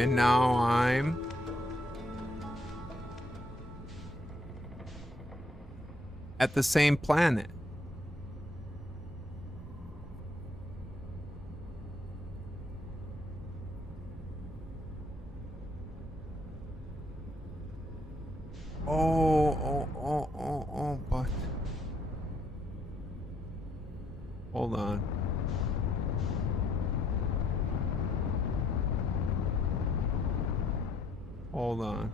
And now I'm at the same planet. But hold on. Hold on.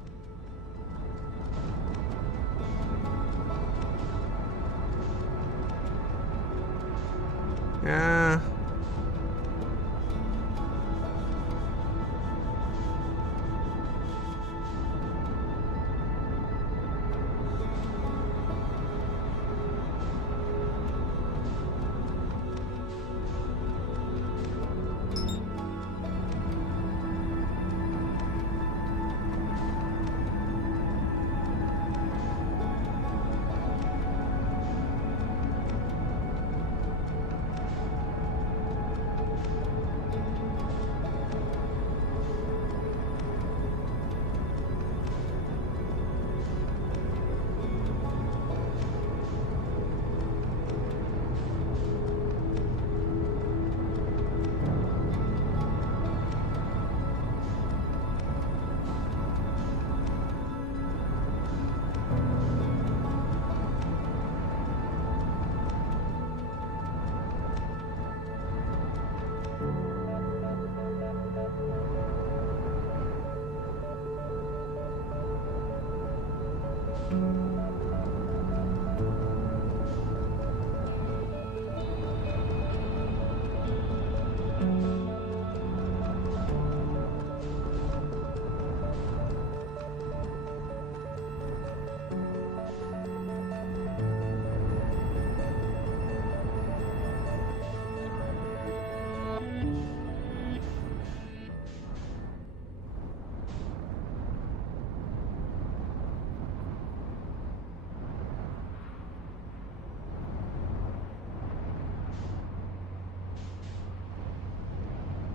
Yeah.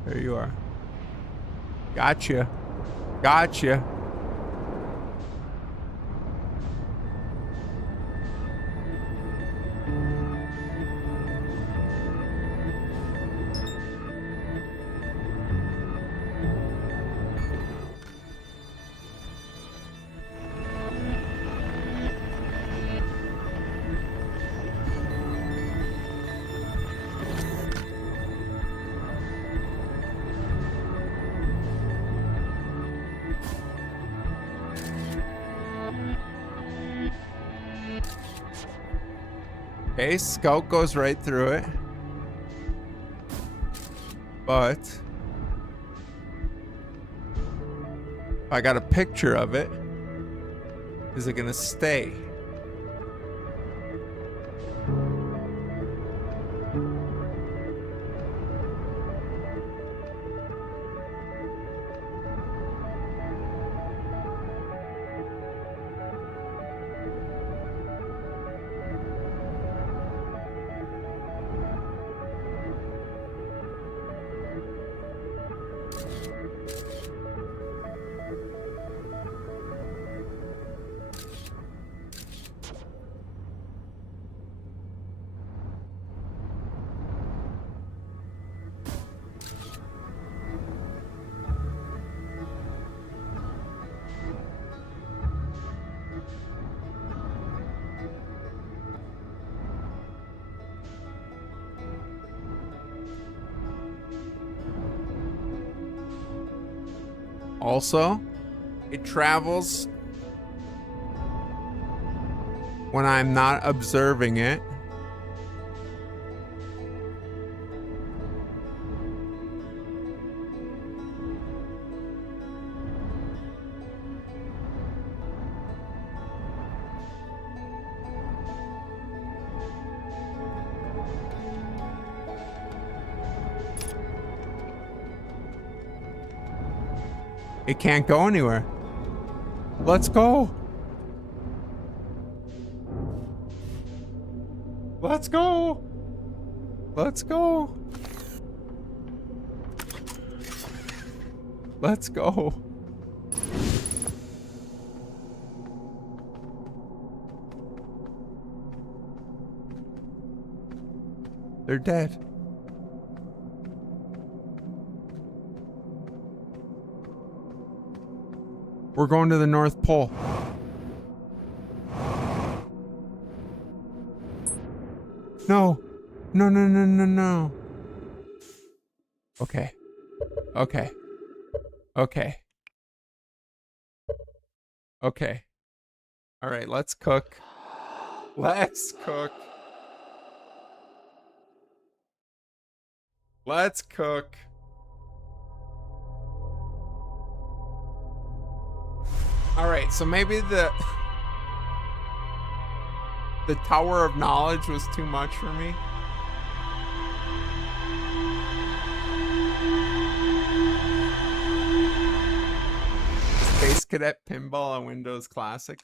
There you are. Gotcha. Gotcha. Okay, scout goes right through it. But If I got a picture of it, is it gonna stay? Also, it travels when I'm not observing it. It can't go anywhere. Let's go. Let's go. Let's go. Let's go. They're dead. We're going to the North Pole. No. No, no, no, no, no. Okay. Okay. Okay. Okay. All right, let's cook. Let's cook. Let's cook. All right, so maybe the Tower of Knowledge was too much for me. Space Cadet Pinball on Windows Classic.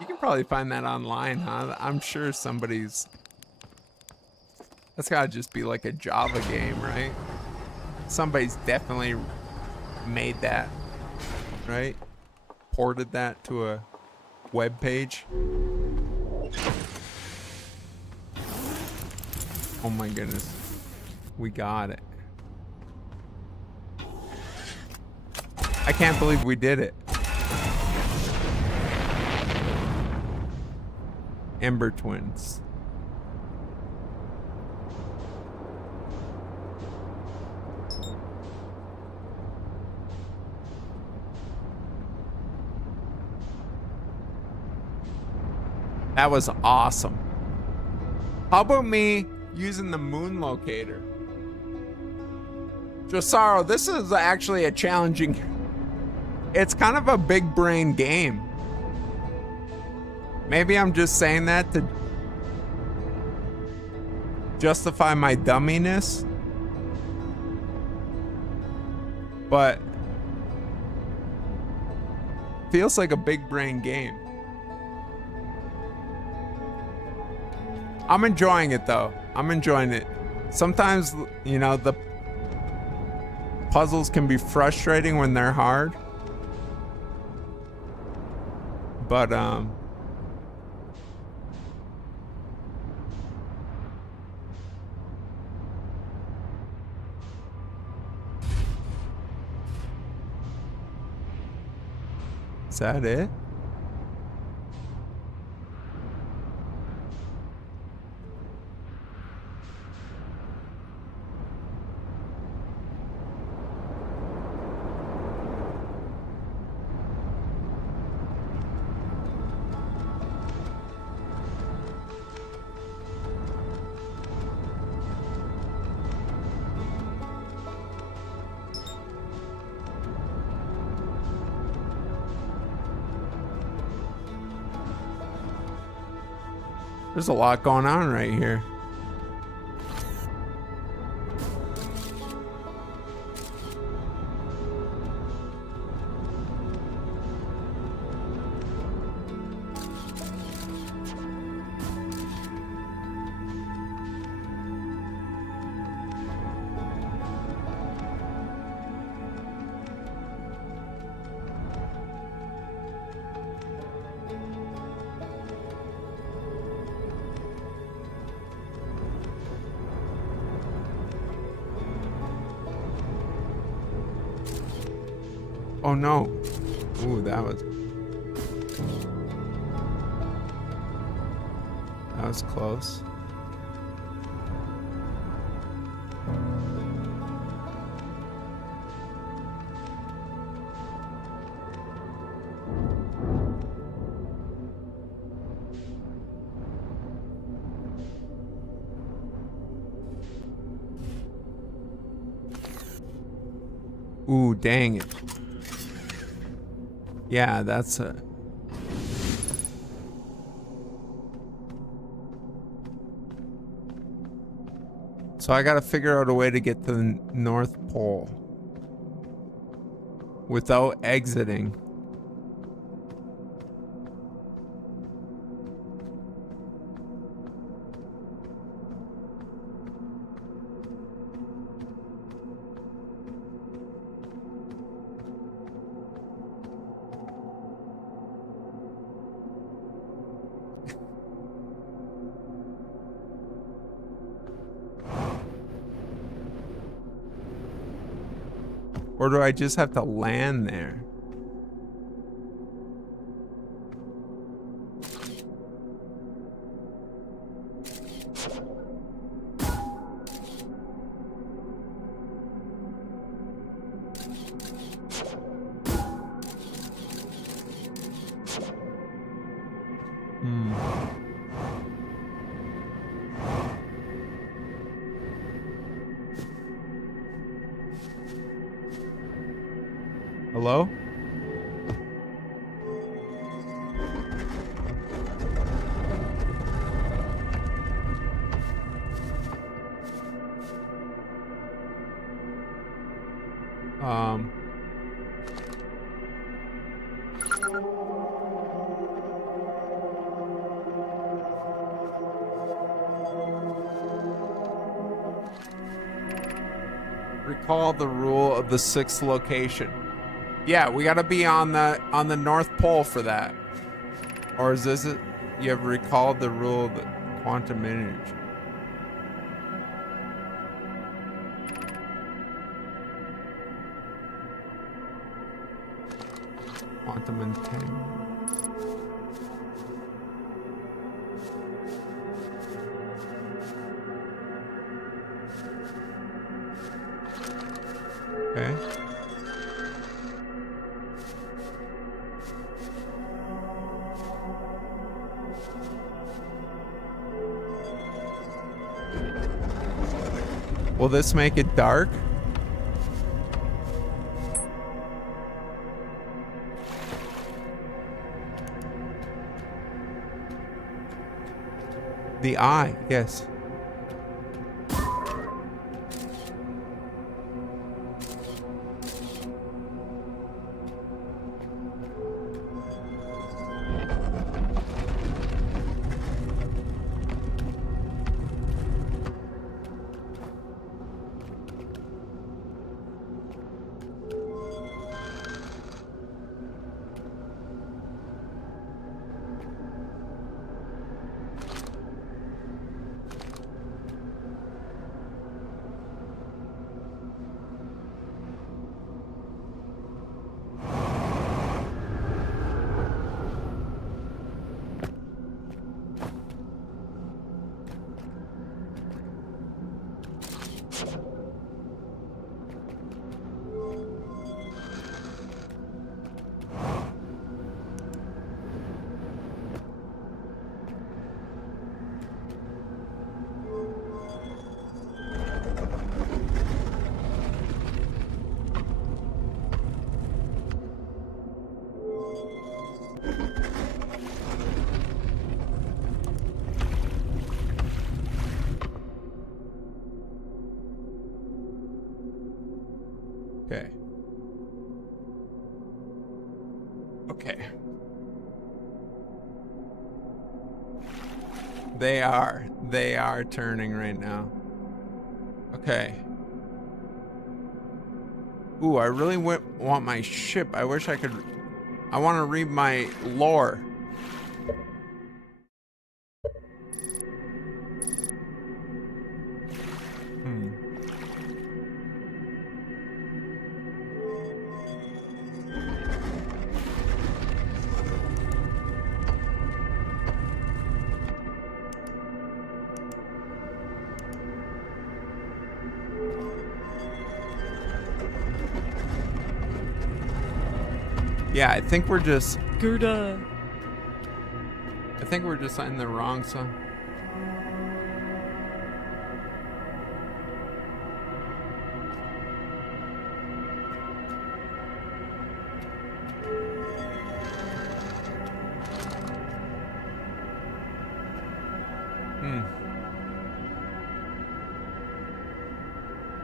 You can probably find that online, huh? I'm sure somebody's... That's gotta just be like a Java game, right? Somebody's definitely made that, right? Ported that to a web page. Oh my goodness. We got it. I can't believe we did it. Ember Twins. That was awesome. How about me using the moon locator? Josaro, this is actually a challenging... It's kind of a big brain game. Maybe I'm just saying that to justify my dumminess. But feels like a big brain game. I'm enjoying it though. I'm enjoying it. Sometimes, you know, the puzzles can be frustrating when they're hard. But is that it? There's a lot going on right here. Oh no. Ooh, that was close. Ooh, dang it. Yeah, that's a... So I gotta figure out a way to get to the North Pole without exiting. Or do I just have to land there? Hello? Recall the rule of the sixth location. Yeah, we gotta be on the North Pole for that. Or is this it? You have recalled the rule of the quantum energy. Quantum entanglement. Okay. Will this make it dark? The eye, yes. Okay. Okay. They are turning right now. Okay. Ooh, I really want my ship. I wish I could. I want to read my lore. Yeah, I think we're just. Gerda. I think we're just in the wrong song.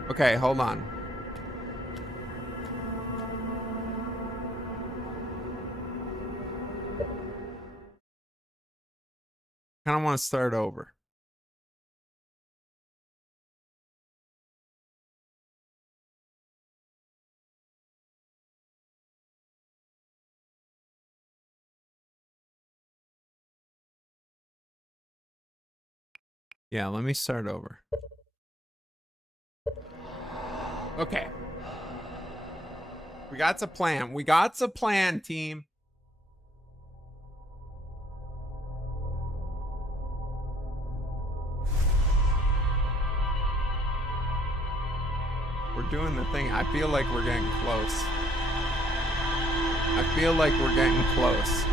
Okay, hold on. Kind of want to start over. Yeah, let me start over. Okay. We got a plan. We got a plan, team. We're doing the thing. I feel like we're getting close. I feel like we're getting close.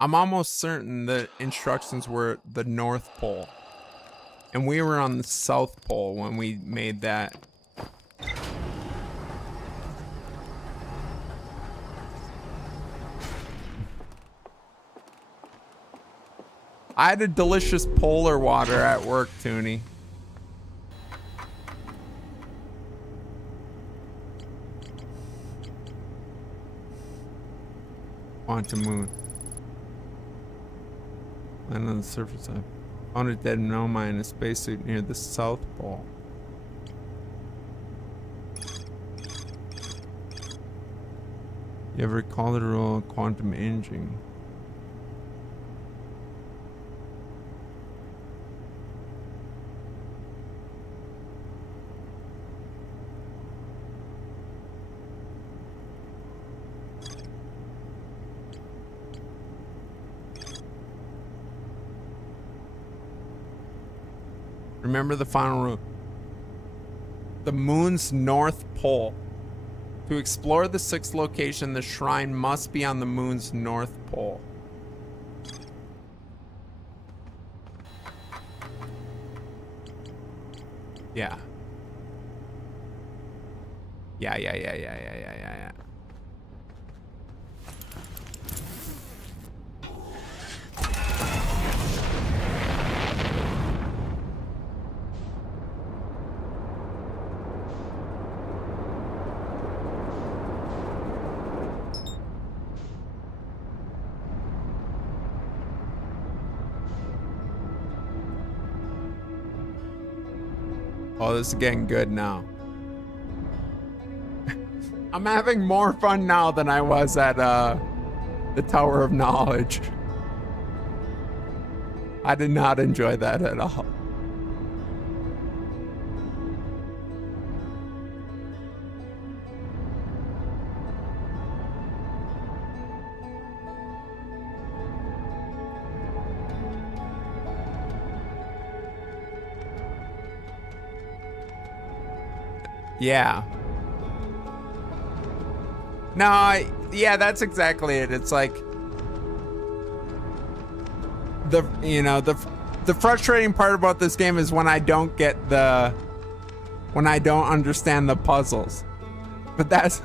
I'm almost certain the instructions were the North Pole. And we were on the South Pole when we made that. I had a delicious polar water at work, Toonie. Quantum moon. Land on the surface. I found a dead Noma in a spacesuit near the South Pole. You ever recall the rule of quantum engine? Remember the final rule. The moon's north pole. To explore the sixth location, the shrine must be on the moon's north pole. Yeah. Yeah. Oh, this is getting good now. I'm having more fun now than I was at the Tower of Knowledge. I did not enjoy that at all. Yeah. No, yeah, that's exactly it. It's like the frustrating part about this game is when I don't understand the puzzles. But that's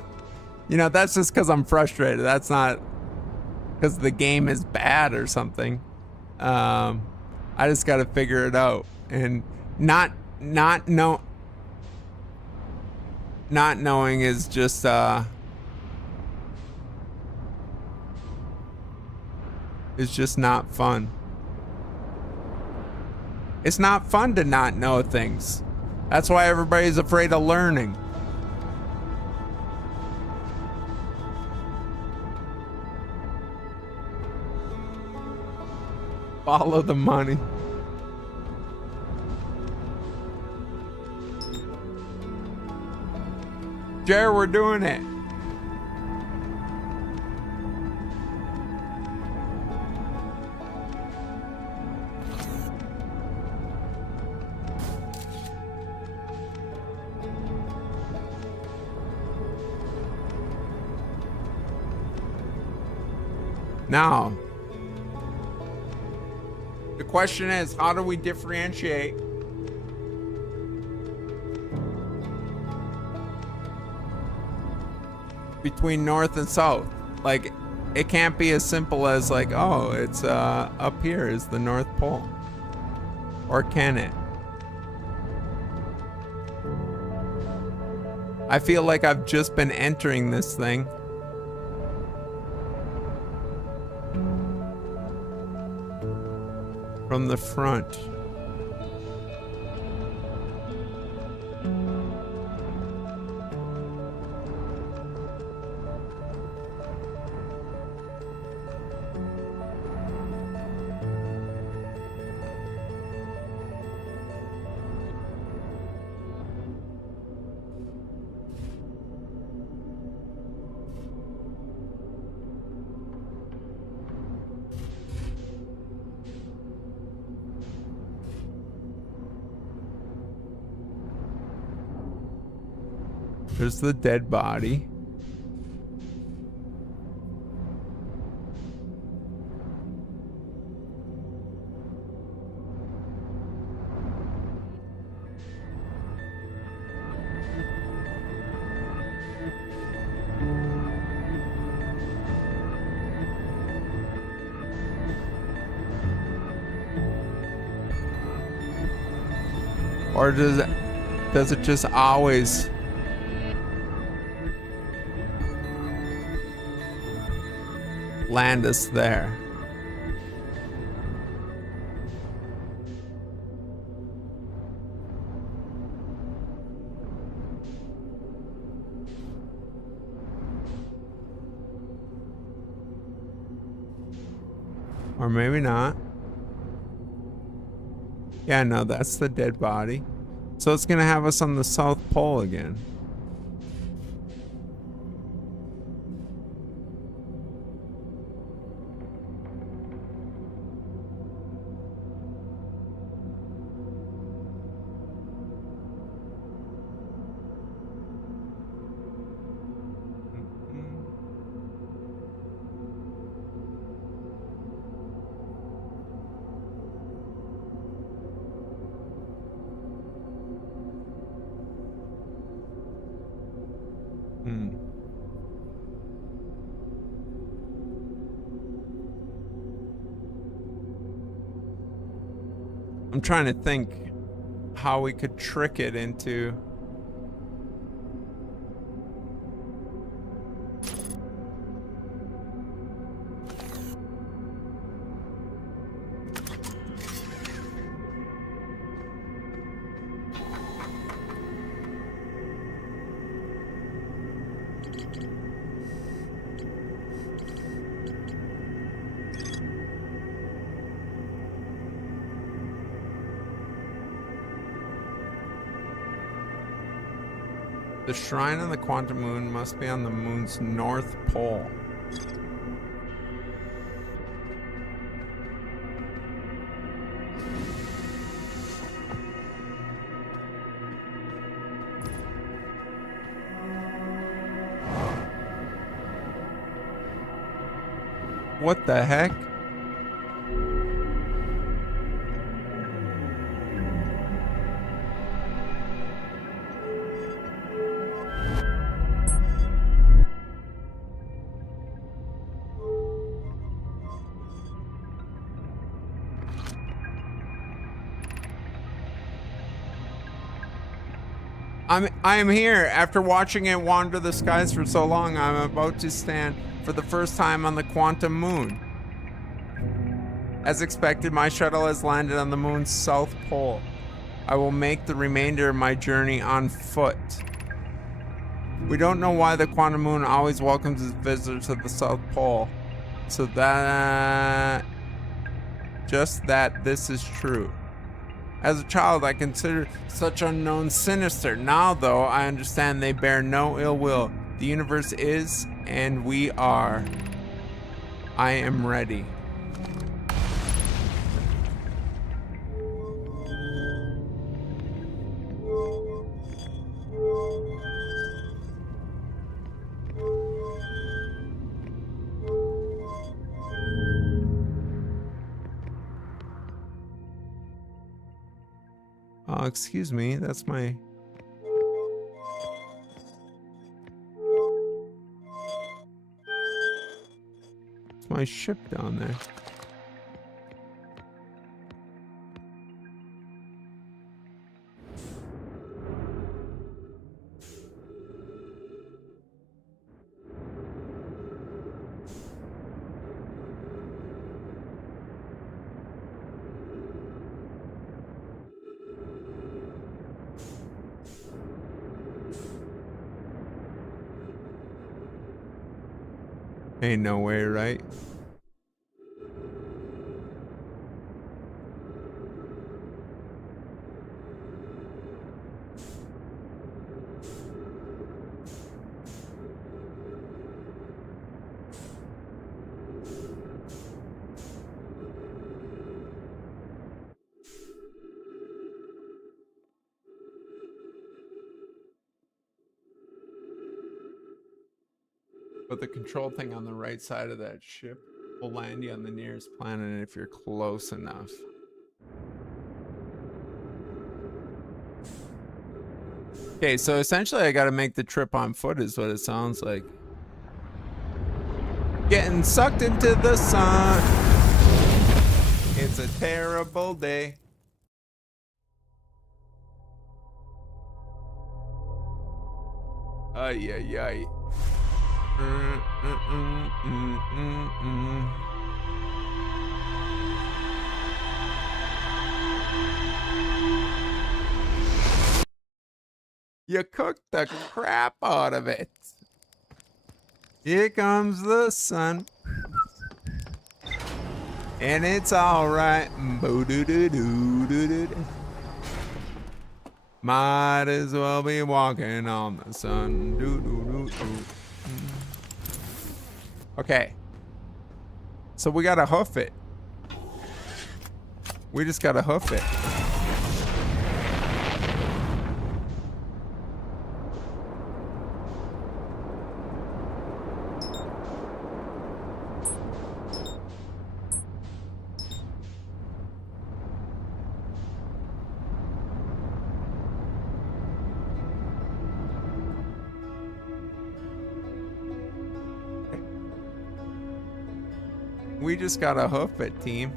just because I'm frustrated. That's not because the game is bad or something. I just got to figure it out and not know. not knowing is just not fun. It's not fun to not know things. That's why everybody's afraid of learning. Follow the money. Jared, we're doing it. Now, the question is, how do we differentiate between north and south? Like, it can't be as simple as like, oh, it's up here is the North Pole. Or can it? I feel like I've just been entering this thing. From the front. There's the dead body. Or does it just always land us there? Or maybe not. Yeah, no, that's the dead body. So it's gonna have us on the South Pole again. I'm trying to think how we could trick it into... The shrine on the quantum moon must be on the moon's north pole. What the heck? I am here. After watching it wander the skies for so long, I'm about to stand for the first time on the quantum moon. As expected, my shuttle has landed on the moon's south pole. I will make the remainder of my journey on foot. We don't know why the quantum moon always welcomes its visitors to the South Pole. So that... just that this is true. As a child, I considered such unknowns sinister. Now, though, I understand they bear no ill will. The universe is, and we are. I am ready. Excuse me, that's my... it's my ship down there. Ain't no way, right? But the control thing on the right side of that ship will land you on the nearest planet if you're close enough. Okay, so essentially I gotta make the trip on foot is what it sounds like. Getting sucked into the sun. It's a terrible day. Ay, ay, ay. You cooked the crap out of it. Here comes the sun. And it's alright. Might as well be walking on the sun. Okay. So we gotta hoof it. We just gotta hoof it. We just gotta hoof it, team.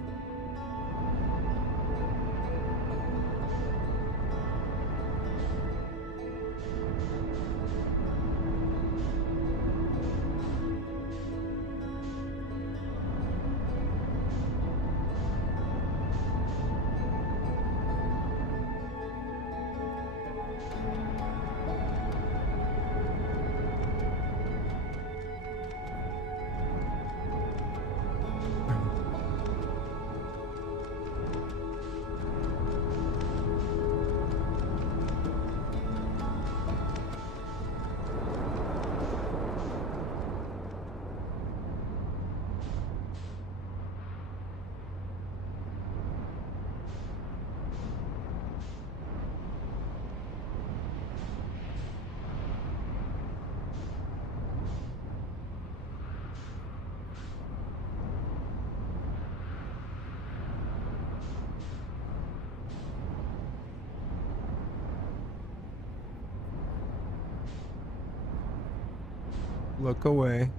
Look away.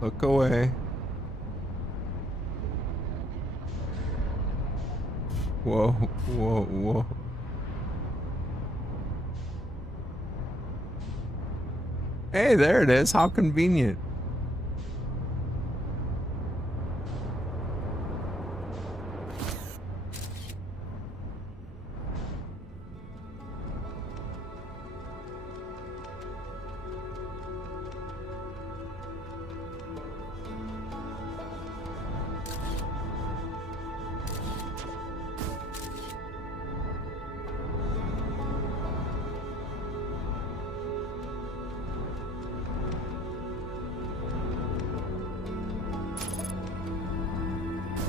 Look away. Whoa, whoa, whoa. Hey, there it is. How convenient.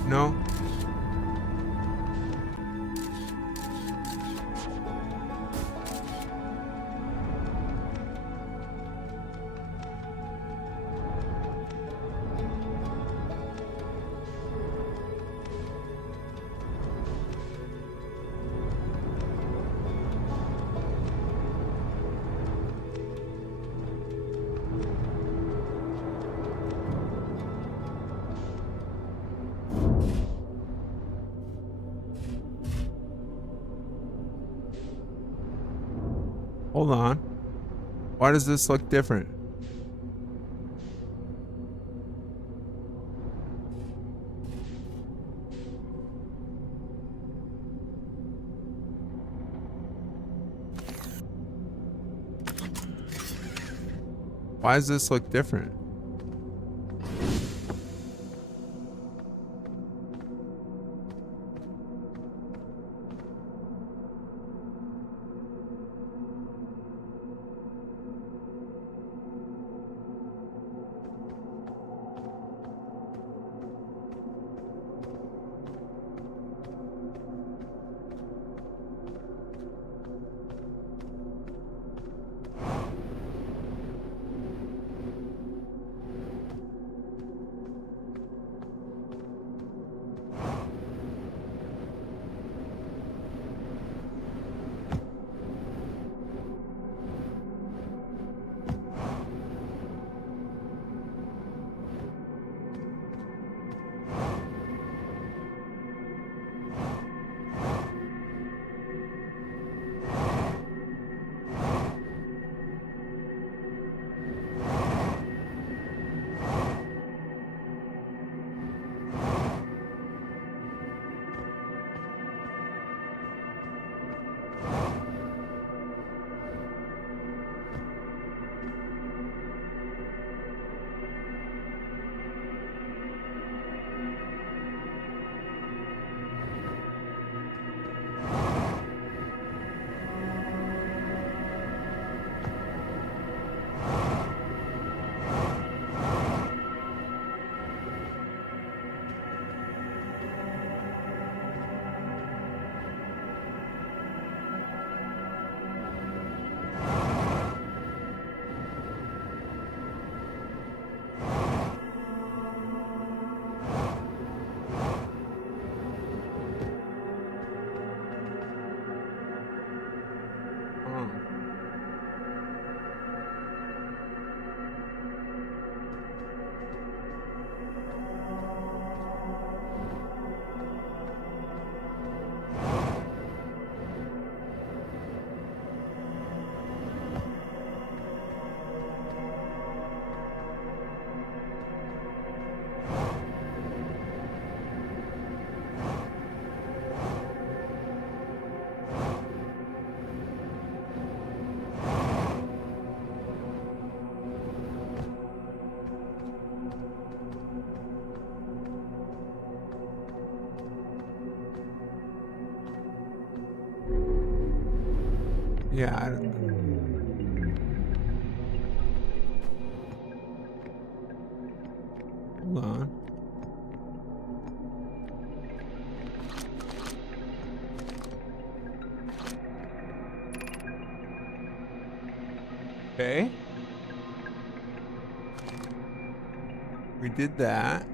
No? Hold on. Why does this look different? Why does this look different? Yeah, hold on. Okay. We did that.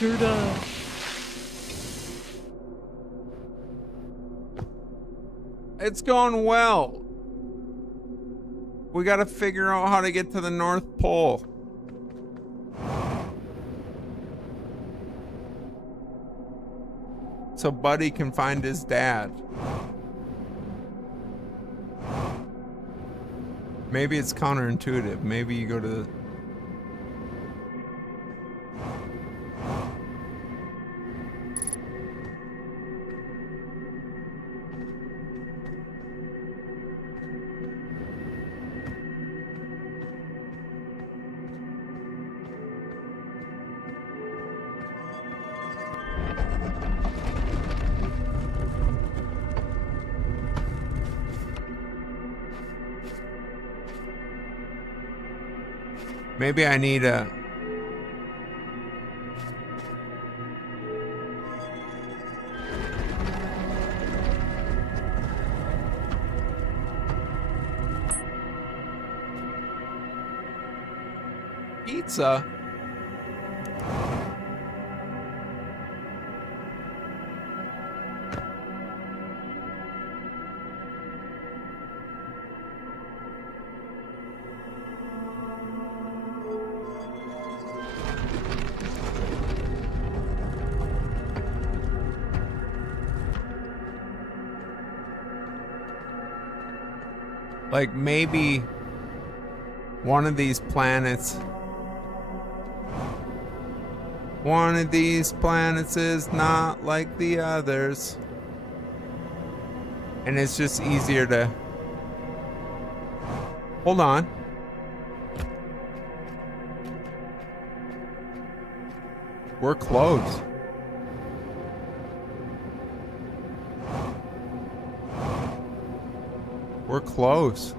Gerda. It's going well. We gotta figure out how to get to the North Pole. So Buddy can find his dad. Maybe it's counterintuitive. Maybe you go to the... Maybe I need a... pizza? Like maybe one of these planets is not like the others. And it's just easier to... Hold on. We're close. We're close.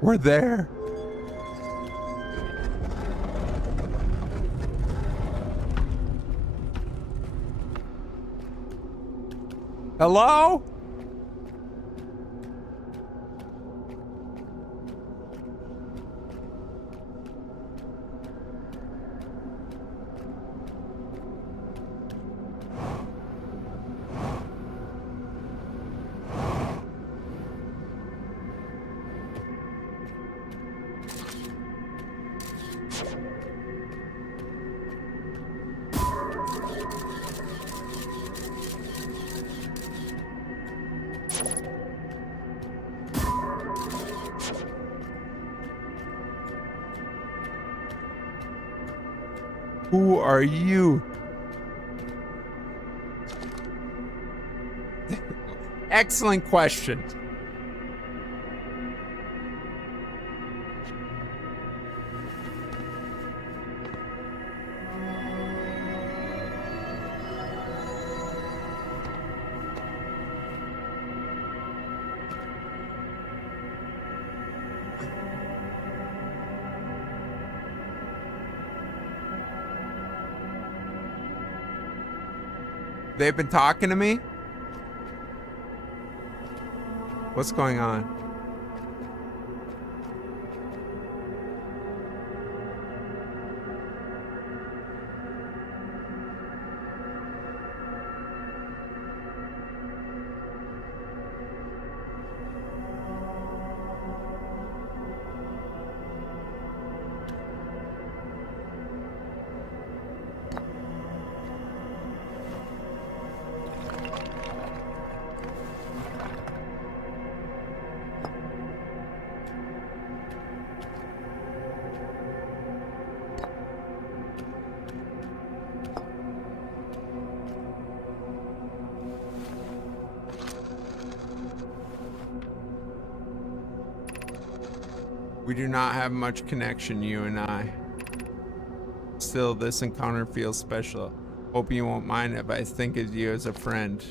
We're there. Hello? Who are you? Excellent question. They've been talking to me? What's going on? We do not have much connection, you and I. Still, this encounter feels special. Hope you won't mind if I think of you as a friend.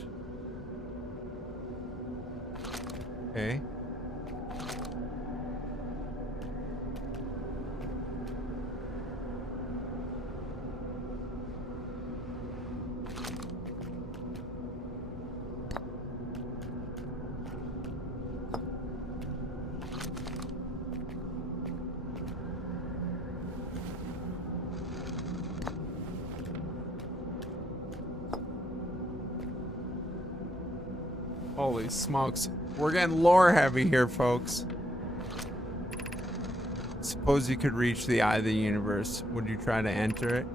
Okay. Holy smokes. We're getting lore heavy here, folks. Suppose you could reach the eye of the universe. Would you try to enter it?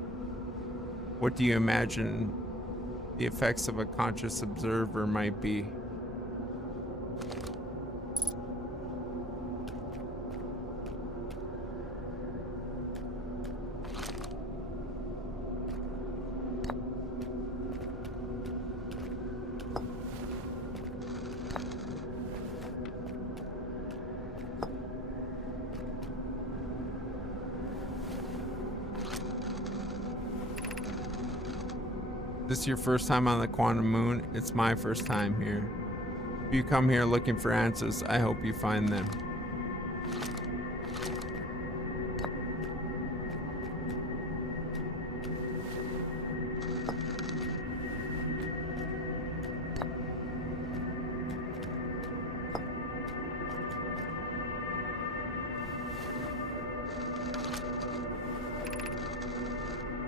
What do you imagine the effects of a conscious observer might be? This your first time on the quantum moon? It's my first time here. If you come here looking for answers, I hope you find them.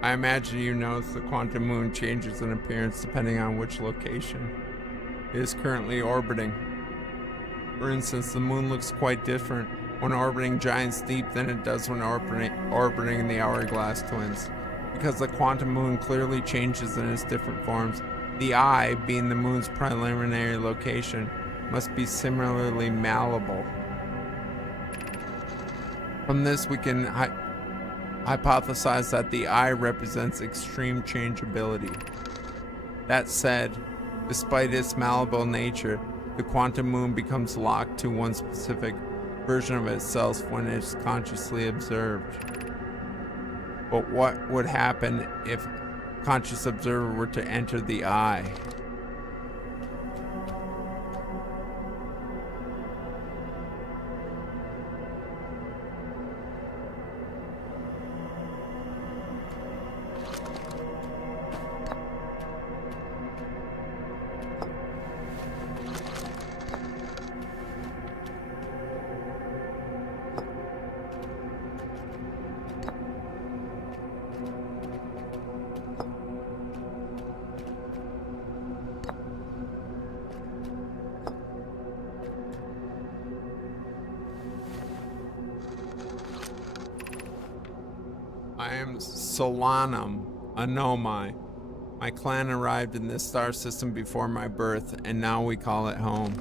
I imagine you notice the quantum moon changes in appearance depending on which location it is currently orbiting. For instance, the moon looks quite different when orbiting Giant Steep than it does when orbiting the Hourglass Twins. Because the quantum moon clearly changes in its different forms, the eye, being the moon's preliminary location, must be similarly malleable. From this, we can hypothesize that the eye represents extreme changeability. That said, despite its malleable nature, the quantum moon becomes locked to one specific version of itself when it's consciously observed. But what would happen if a conscious observer were to enter the eye? I am Solanum, a Nomai. My clan arrived in this star system before my birth, and now we call it home.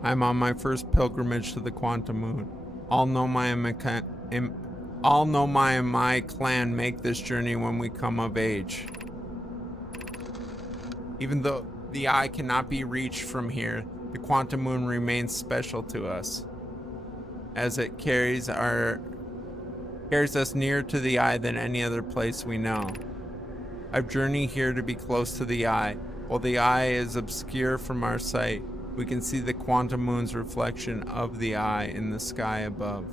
I'm on my first pilgrimage to the quantum moon. All Nomai and my clan make this journey when we come of age. Even though the eye cannot be reached from here, the quantum moon remains special to us, as it carries us nearer to the eye than any other place we know. I've journeyed here to be close to the eye. While the eye is obscure from our sight, we can see the quantum moon's reflection of the eye in the sky above.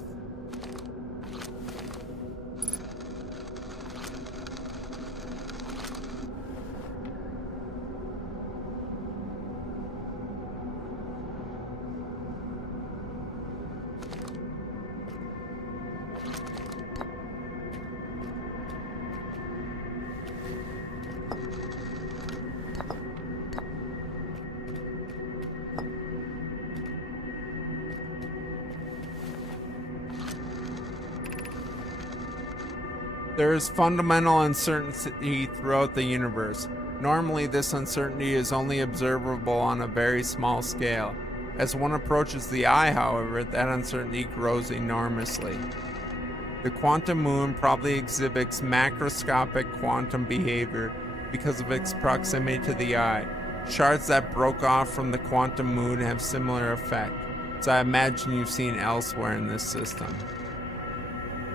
There is fundamental uncertainty throughout the universe. Normally, this uncertainty is only observable on a very small scale. As one approaches the eye, however, that uncertainty grows enormously. The quantum moon probably exhibits macroscopic quantum behavior because of its proximity to the eye. Shards that broke off from the quantum moon have similar effect, so I imagine you've seen elsewhere in this system.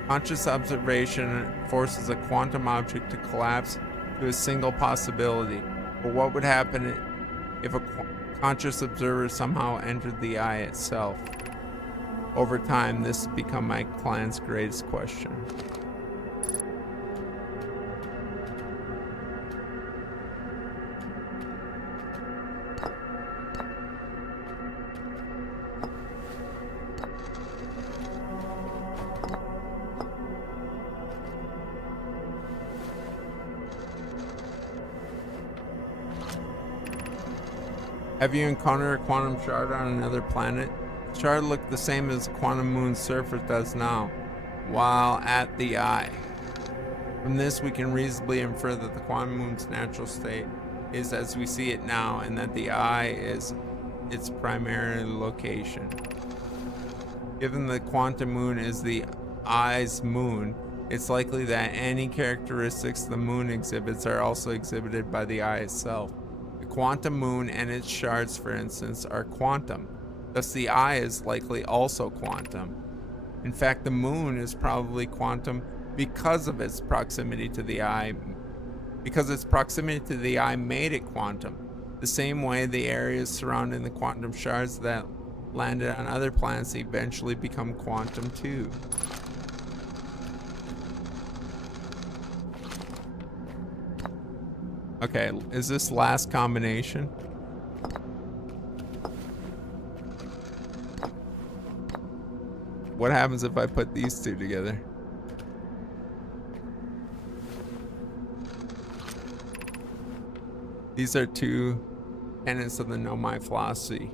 Conscious observation forces a quantum object to collapse to a single possibility. But what would happen if a conscious observer somehow entered the eye itself? Over time, this has become my clan's greatest question. Have you encountered a quantum shard on another planet? The shard looked the same as the quantum moon's surface does now, while at the eye. From this, we can reasonably infer that the quantum moon's natural state is as we see it now, and that the eye is its primary location. Given the quantum moon is the eye's moon, it's likely that any characteristics the moon exhibits are also exhibited by the eye itself. The quantum moon and its shards, for instance, are quantum. Thus, the eye is likely also quantum. In fact, the moon is probably quantum because of its proximity to the eye. Because its proximity to the eye made it quantum. The same way the areas surrounding the quantum shards that landed on other planets eventually become quantum too. Okay, is this last combination? What happens if I put these two together? These are two tenets of the Nomai philosophy.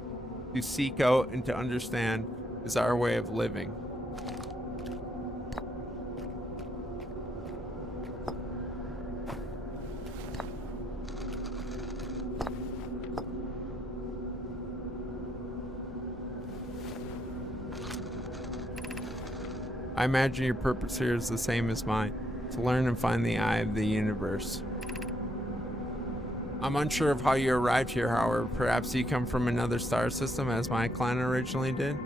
To seek out and to understand is our way of living. I imagine your purpose here is the same as mine, to learn and find the eye of the universe. I'm unsure of how you arrived here, however. Perhaps you come from another star system, as my clan originally did?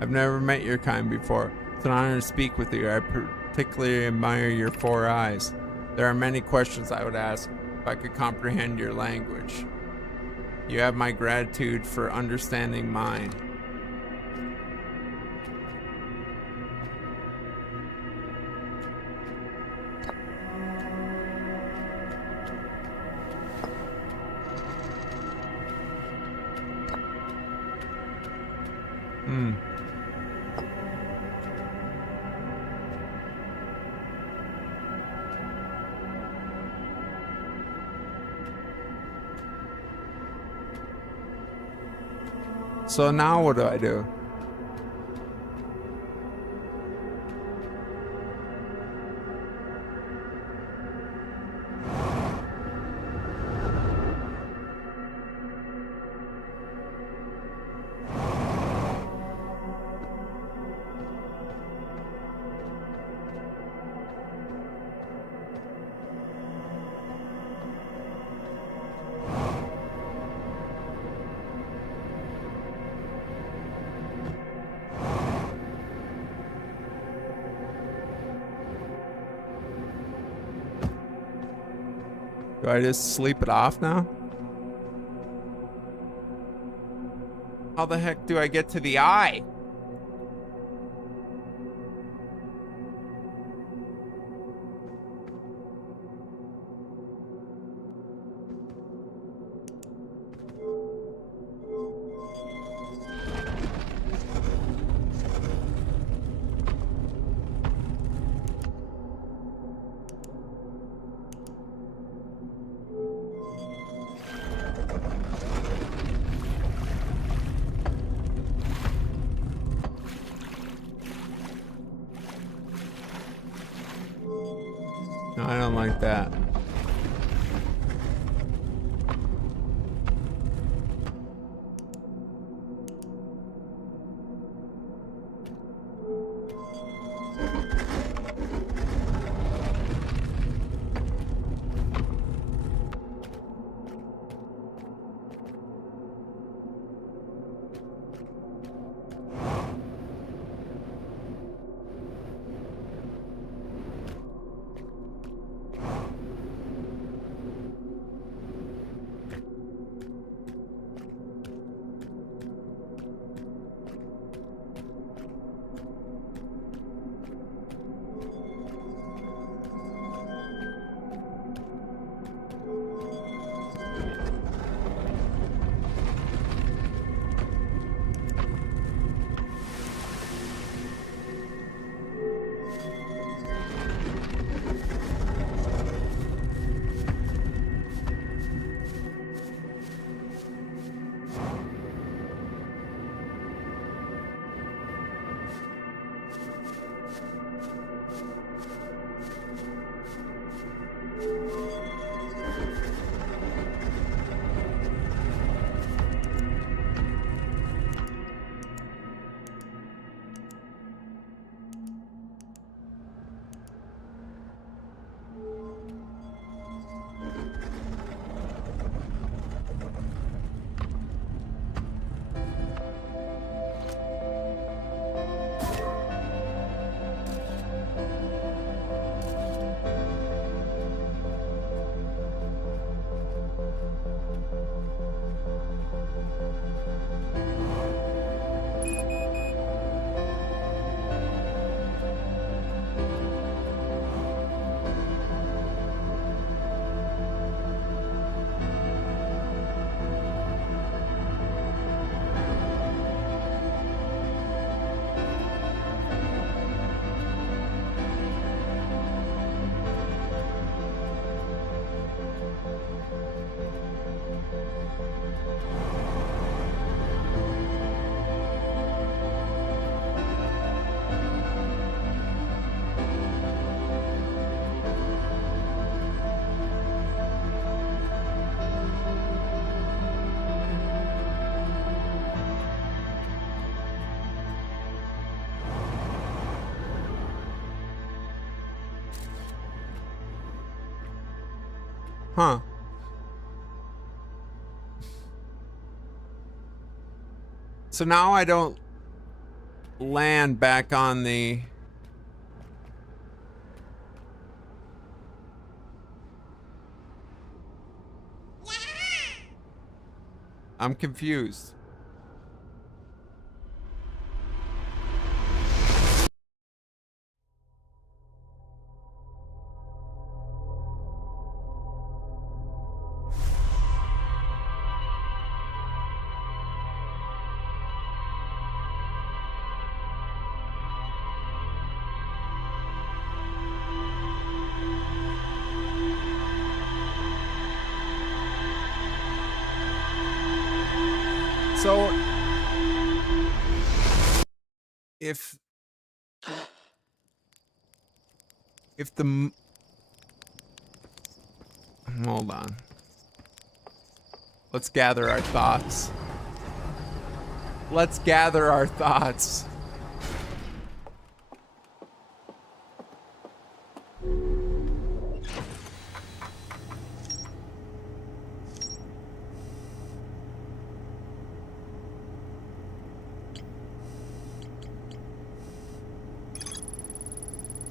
I've never met your kind before. It's an honor to speak with you. I particularly admire your 4 eyes. There are many questions I would ask if I could comprehend your language. You have my gratitude for understanding mine. So now what do I do? Do I just sleep it off now? How the heck do I get to the eye? sound like that. Huh. So now I don't land back on the... I'm confused. So if the hold on. Let's gather our thoughts. Let's gather our thoughts.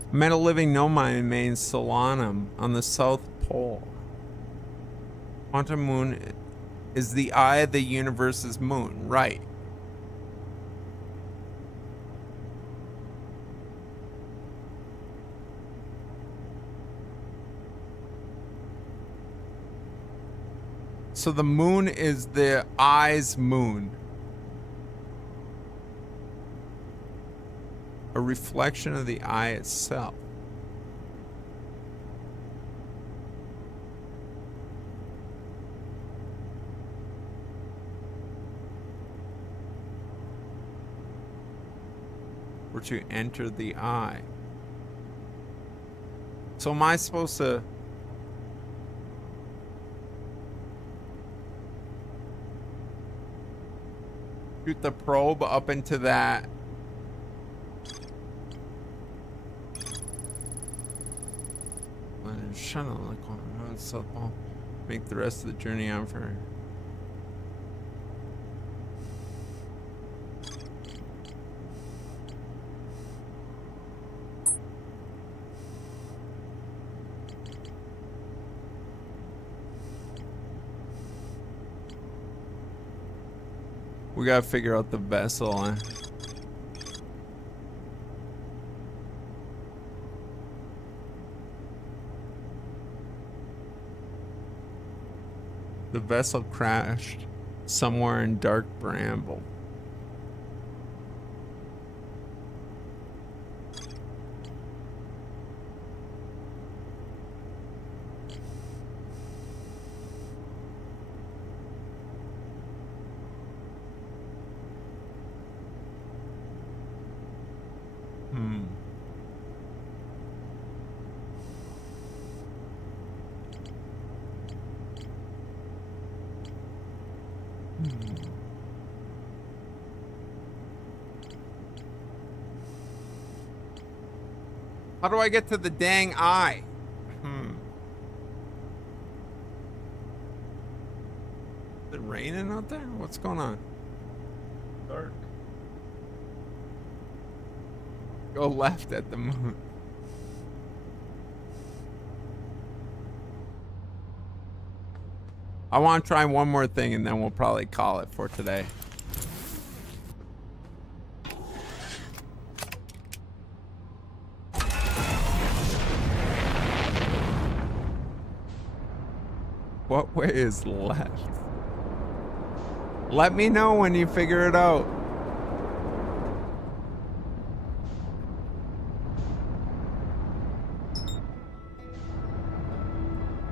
Metal living nomad remains Solanum on the South Pole. Quantum moon is the eye of the universe's moon, right? So the moon is the eye's moon. A reflection of the eye itself. Or to enter the eye. So am I supposed to... shoot the probe up into that... So I'll make the rest of the journey on for... We gotta figure out the vessel. The vessel crashed somewhere in dark bramble. How do I get to the dang eye? Is it raining out there? What's going on? Dark. Go left at the moon. I want to try one more thing and then we'll probably call it for today. What way is left? Let me know when you figure it out.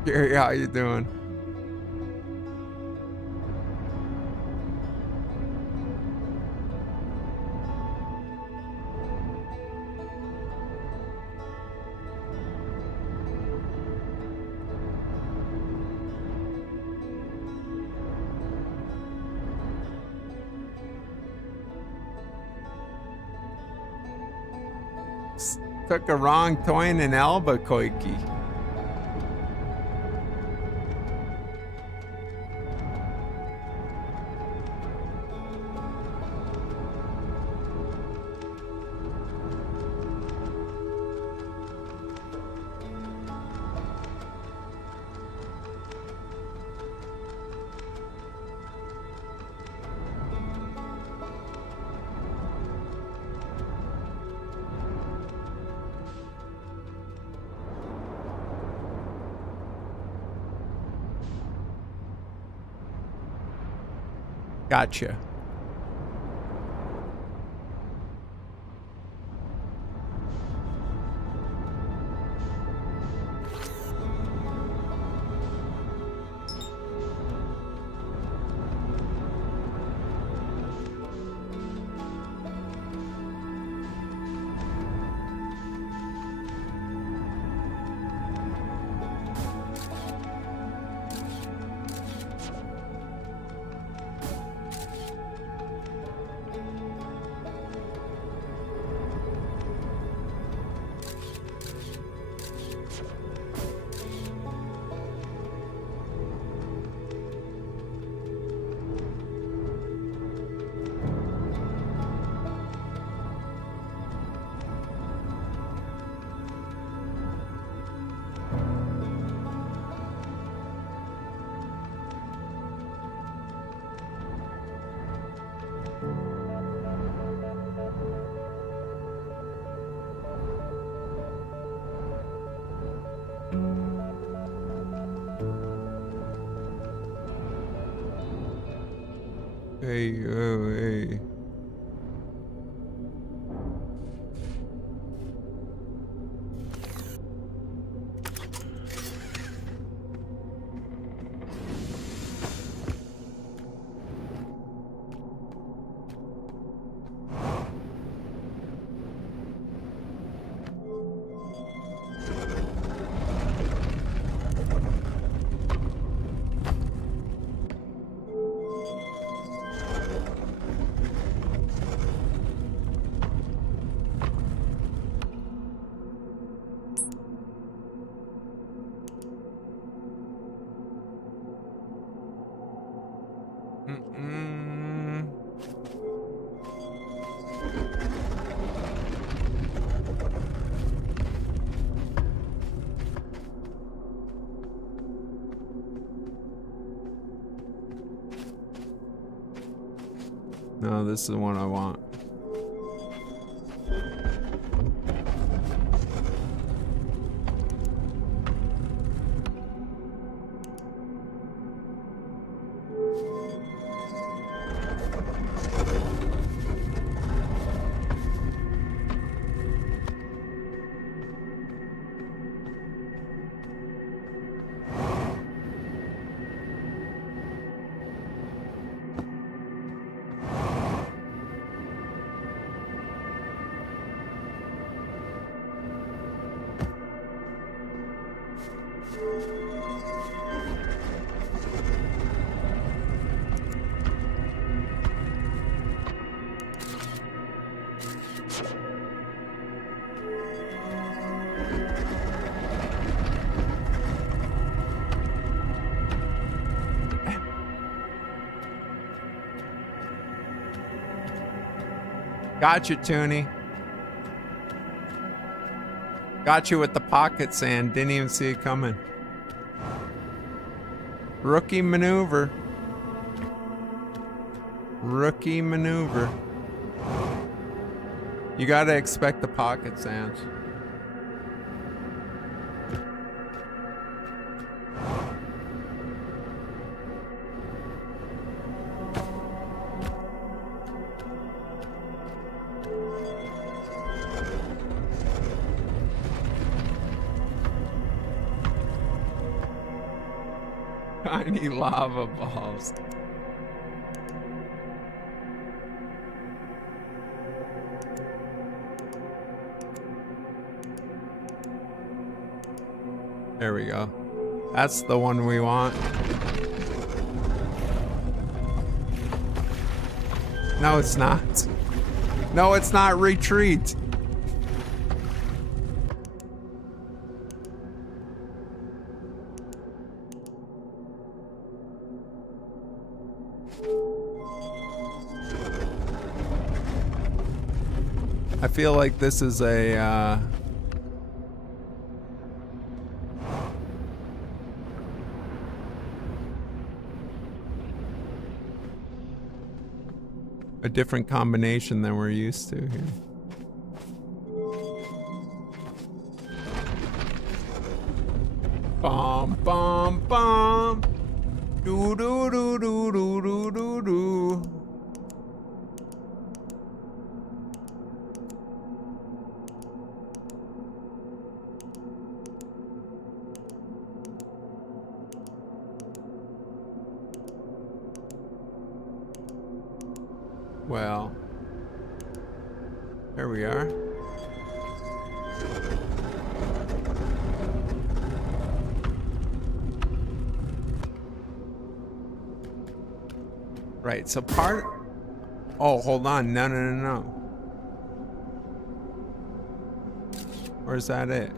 Gary, how you doing? Took a wrong turn in Albuquerque. Gotcha. Hey, oh, hey. Mm-mm. No, this is the one I want. Got you, Toonie. Got you with the pocket sand. Didn't even see it coming. Rookie maneuver. Rookie maneuver. You gotta expect the pocket sands. Tiny lava balls. There we go. That's the one we want. No, it's not. No, it's not. Retreat. I feel like this is a different combination than we're used to here. Bum bum bum. Do do do do do do do do. Well, there we are. Right, so part... Oh, hold on. No, no, no, no. Or is that it?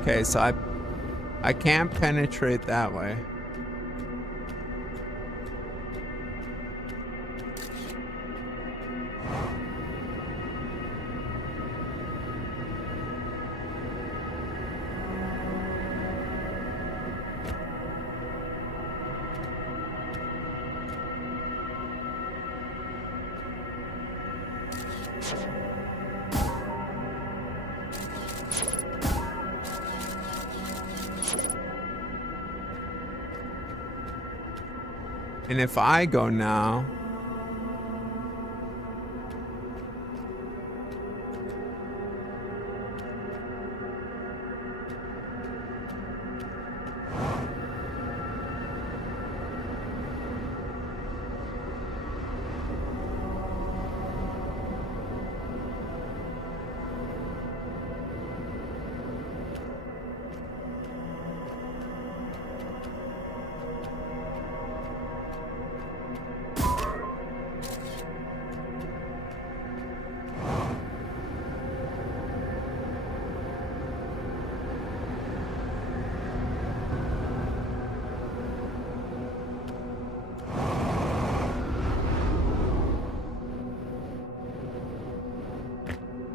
Okay, so I can't penetrate that way. And if I go now...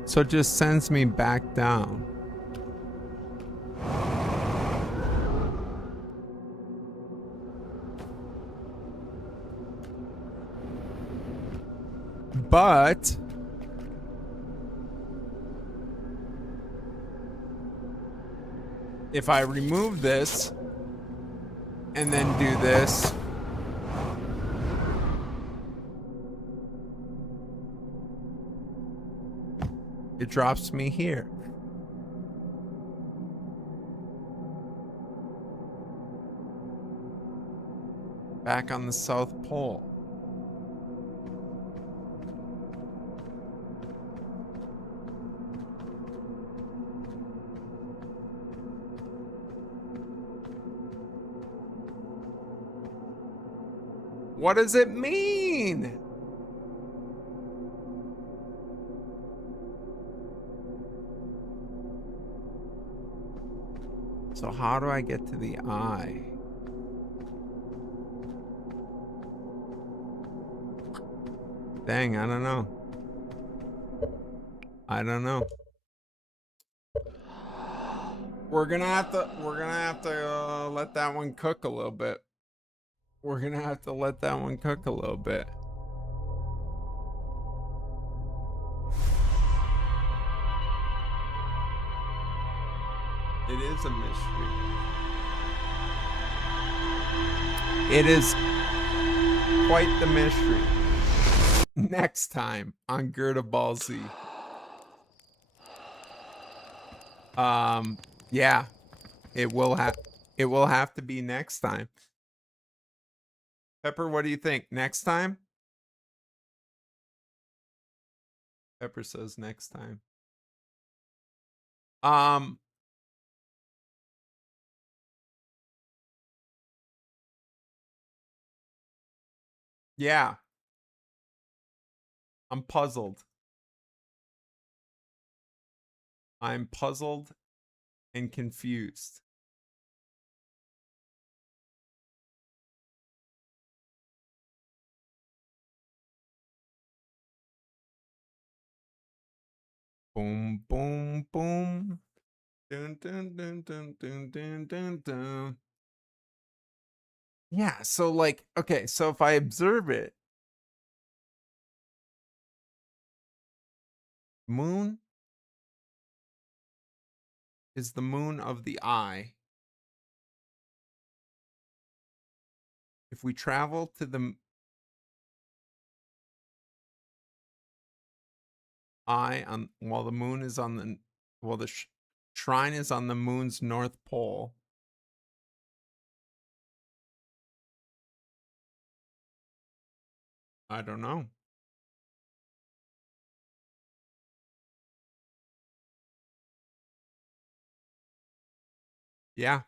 So it just sends me back down. But if I remove this and then do this, it drops me here. Back on the South Pole. What does it mean? So how do I get to the eye? Dang, I don't know. I don't know. We're gonna have to let that one cook a little bit. We're gonna have to let that one cook a little bit. It is a mystery. It is quite the mystery. Next time on Gerda Ballsy. Yeah, it will have to be next time. Pepper, what do you think? Next time? Pepper says next time. Yeah. I'm puzzled. I'm puzzled and confused. Boom, boom, boom. Dun, dun, dun, dun, dun, dun, dun, dun. Yeah, so like, okay, so if I observe it, moon is the moon of the eye. If we travel to the eye on while the moon is on the shrine is on the moon's north pole. I don't know. Yeah.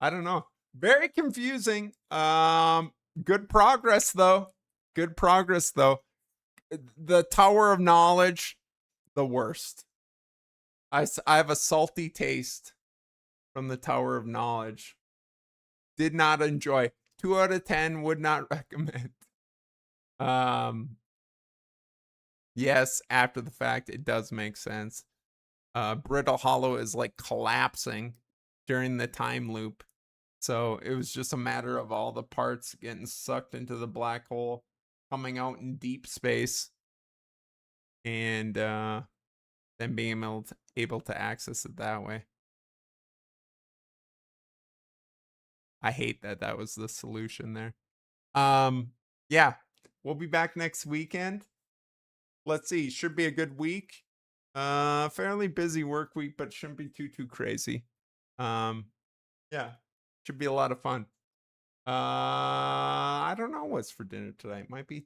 I don't know. Very confusing. Good progress though. Good progress though. The Tower of Knowledge, the worst. I have a salty taste from the Tower of Knowledge. Did not enjoy. 2 out of 10 would not recommend. Yes, after the fact, it does make sense. Brittle Hollow is like collapsing during the time loop. So it was just a matter of all the parts getting sucked into the black hole, coming out in deep space, and then being able to access it that way. I hate that that was the solution there. Yeah, we'll be back next weekend. Let's see, should be a good week. Fairly busy work week, but shouldn't be too crazy. Yeah, should be a lot of fun. I don't know what's for dinner tonight. Might be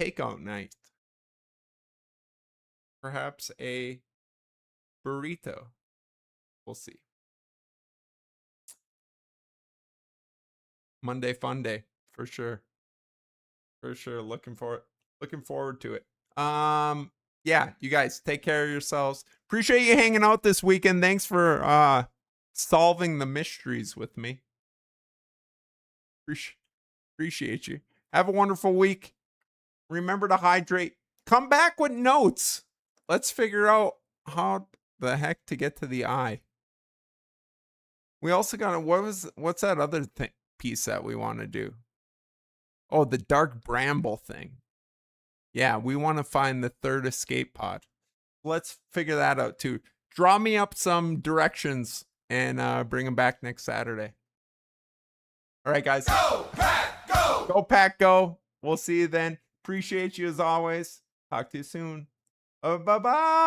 takeout night. Perhaps a burrito. We'll see. Monday fun day for sure. For sure. Looking forward to it. Yeah, you guys take care of yourselves. Appreciate you hanging out this weekend. Thanks for solving the mysteries with me. Appreciate you. Have a wonderful week. Remember to hydrate. Come back with notes. let's figure out how the heck to get to the eye. We also got what's that other piece that we want to do? Oh, the dark bramble thing. Yeah, we want to find the third escape pod. Let's figure that out too. Draw me up some directions and bring them back next Saturday. All right, guys. Go, Pack, go! Go, Pack, go. We'll see you then. Appreciate you as always. Talk to you soon. Bye-bye.